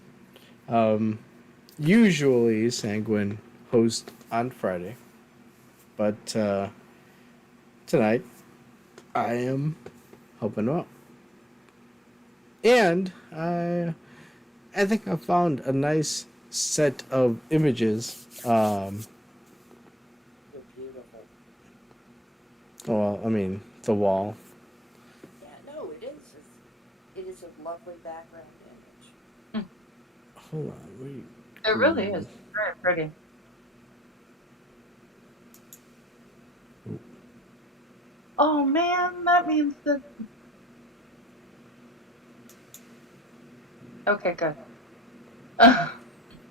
Usually Sanguine hosts on Friday, but tonight, I am helping them out. And I think I found a nice set of images. They're beautiful. Well, I mean, the wall. Yeah, no, it is. It is a lovely background image. Hold on, wait. It really is very pretty. Oh man, that means that. Okay, good. I'm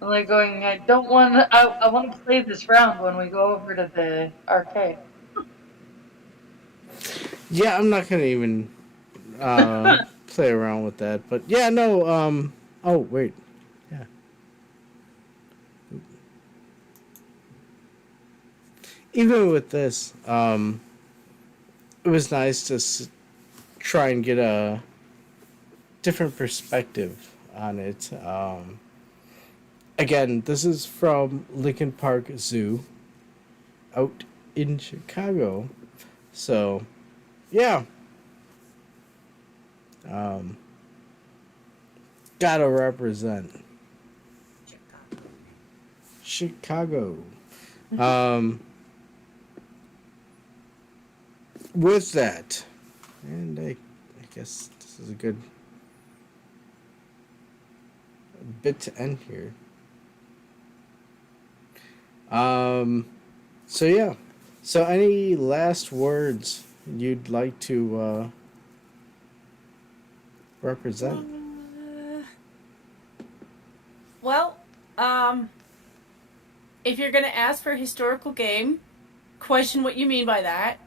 like going. I don't want. I want to play this round when we go over to the arcade. Yeah, I'm not gonna even play around with that, but yeah, no. Oh wait, yeah. Even with this, it was nice to try and get a different perspective on it. Again, this is from Lincoln Park Zoo out in Chicago. So, yeah. Gotta represent Chicago. With that, and I guess this is a good bit to end here. So yeah. So any last words you'd like to represent? Well, if you're gonna ask for a historical game, question what you mean by that.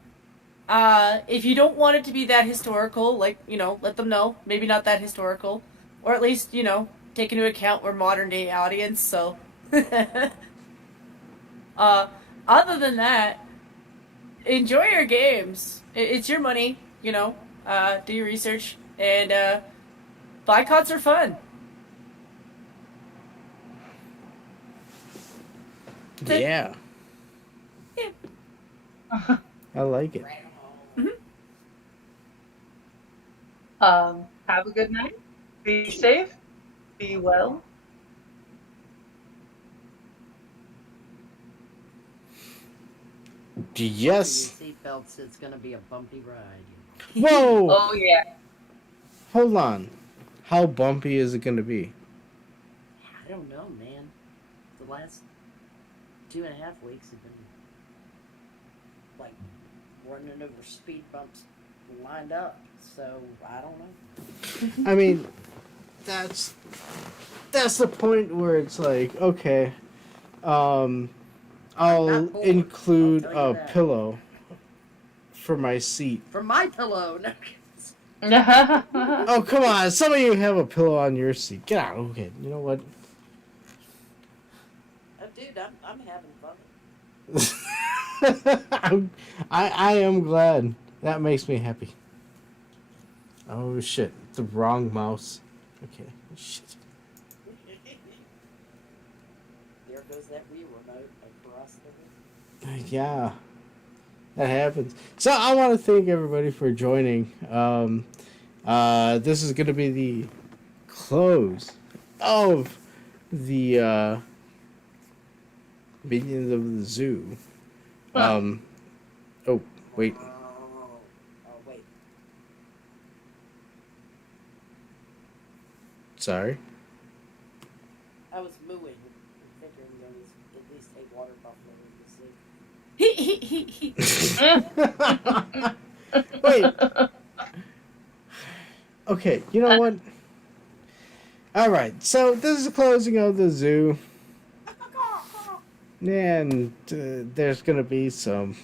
If you don't want it to be that historical, like, let them know, maybe not that historical. Or at least, take into account we're modern day audience, so. Other than that, enjoy your games. It's your money, do your research, and, boycotts are fun. Yeah. Yeah. I like it. Have a good night. Be safe. Be well. Yes. Your seatbelts, it's gonna be a bumpy ride. Whoa! Oh yeah. Hold on. How bumpy is it going to be? I don't know, man. The last 2.5 weeks have been like running over speed bumps lined up. So I don't know. I mean, that's the point where it's like, okay, I'll include a pillow for my seat. For my pillow. No. Oh, come on. Some of you have a pillow on your seat. Get out. Okay, you know what? Oh, dude, I'm having fun. I am glad. That makes me happy. Oh, shit. The wrong mouse. Okay. Shit. There goes that Wii remote across the room. Yeah. That happens. So I want to thank everybody for joining. This is going to be the close of the Minions of the Zoo. Oh, wait. Oh, wait. Sorry. I was mooing, figuring there was at least a water buffalo in the sea. Wait. Okay, you know what? Alright, so this is the closing of the zoo. And there's going to be some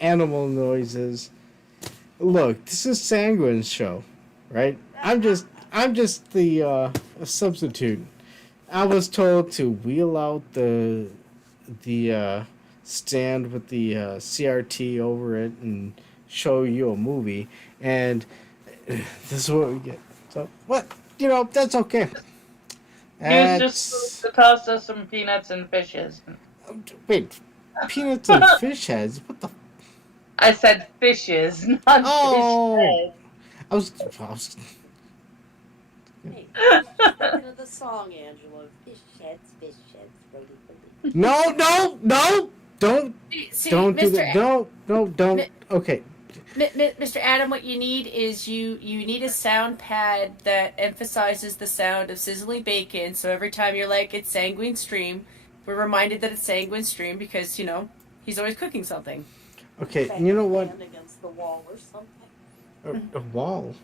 animal noises. Look, this is Sanguine's show, right? I'm just the substitute. I was told to wheel out the stand with the CRT over it and show you a movie, and this is what we get. So what? That's okay. He's just supposed to toss us some peanuts and fishes. Wait, peanuts and fish heads? What the I said fishes, not Oh. fish heads. I was Hey, thinking of the song, Angela. Fish heads, roly poly. No, don't See, don't do Mr. that. Don't. Okay. Mr. Adam, what you need is you need a sound pad that emphasizes the sound of sizzling bacon. So every time you're like, it's Sanguine Stream, we're reminded that it's Sanguine Stream because, you know, he's always cooking something. Okay, Bang you know his what? hand against the wall or something. A wall.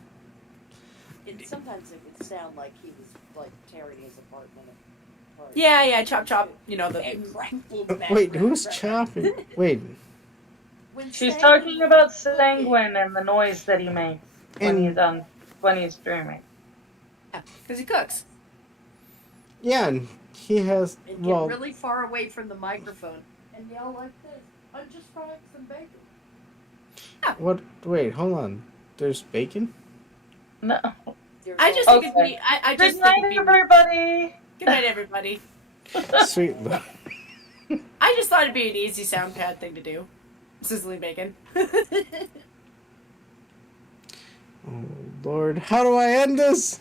Sometimes it would sound like he was like tearing his apartment apart. Yeah, chop. You know the. And crackle Wait, who's chopping? Wait. She's talking about Sanguine and the noise that he makes when he's streaming. Yeah, because he cooks. Yeah, and he has And get really far away from the microphone and yell like this. I'm just frying some bacon. Yeah. What? Wait, hold on. There's bacon? No. I just think it'd be. I just Good night, think it'd be, everybody. Good night, everybody. Sweet. I just thought it'd be an easy sound pad thing to do. Sizzling bacon. Oh Lord, how do I end this?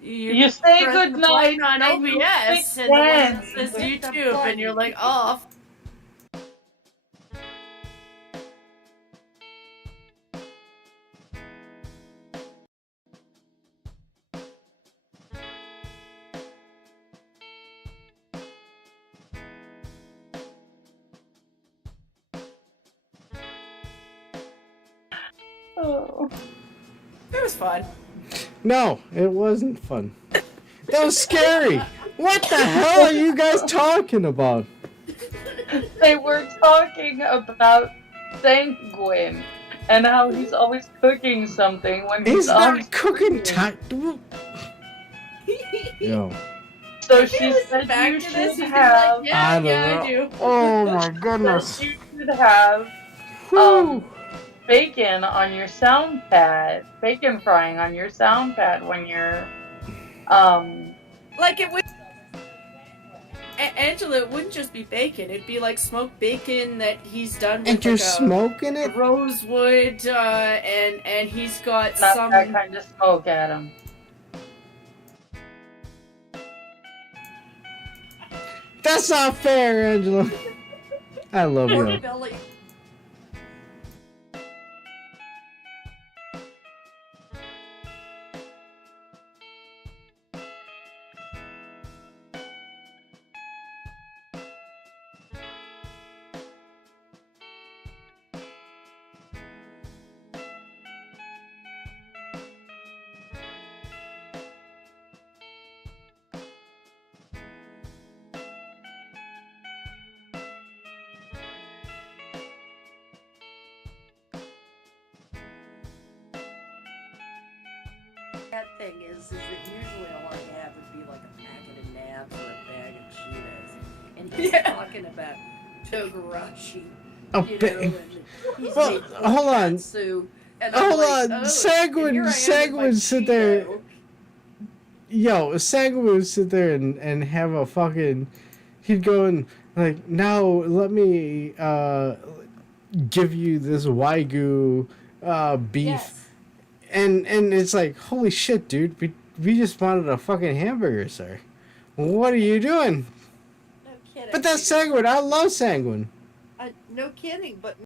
You say press good the night button on OBS, and the one that says YouTube, and you're like, oh. Oh. It was fun. No, it wasn't fun. That was scary. What the hell are you guys talking about? They were talking about Sanguine and how he's always cooking something when He's on not cooking time. Yo. So she said you should have. I don't know. I do. Oh my goodness. You should have bacon on your sound pad, bacon frying on your sound pad when you're Like it would. Angela, it wouldn't just be bacon. It'd be like smoked bacon that he's done with And you're like smoking it? rosewood, and he's got not some. that kind of smoke, Adam. That's not fair, Angela. I love you. Pork belly. That thing is that usually all I have would be like a packet of nabs or a bag of Cheetos. And he's talking about Togarashi. Oh, You know, and he's well, made hold on. katsu, and I'm Hold like, on. oh, and Sanguine, here I am with my Sanguine sit there. Cheeto. Yo, Sanguine would sit there and have a fucking. He'd go and, like, now let me give you this Wagyu beef. Yes. And it's like, holy shit, dude. We just wanted a fucking hamburger, sir. What are you doing? No kidding. But that's Sanguine. I love Sanguine. No kidding, but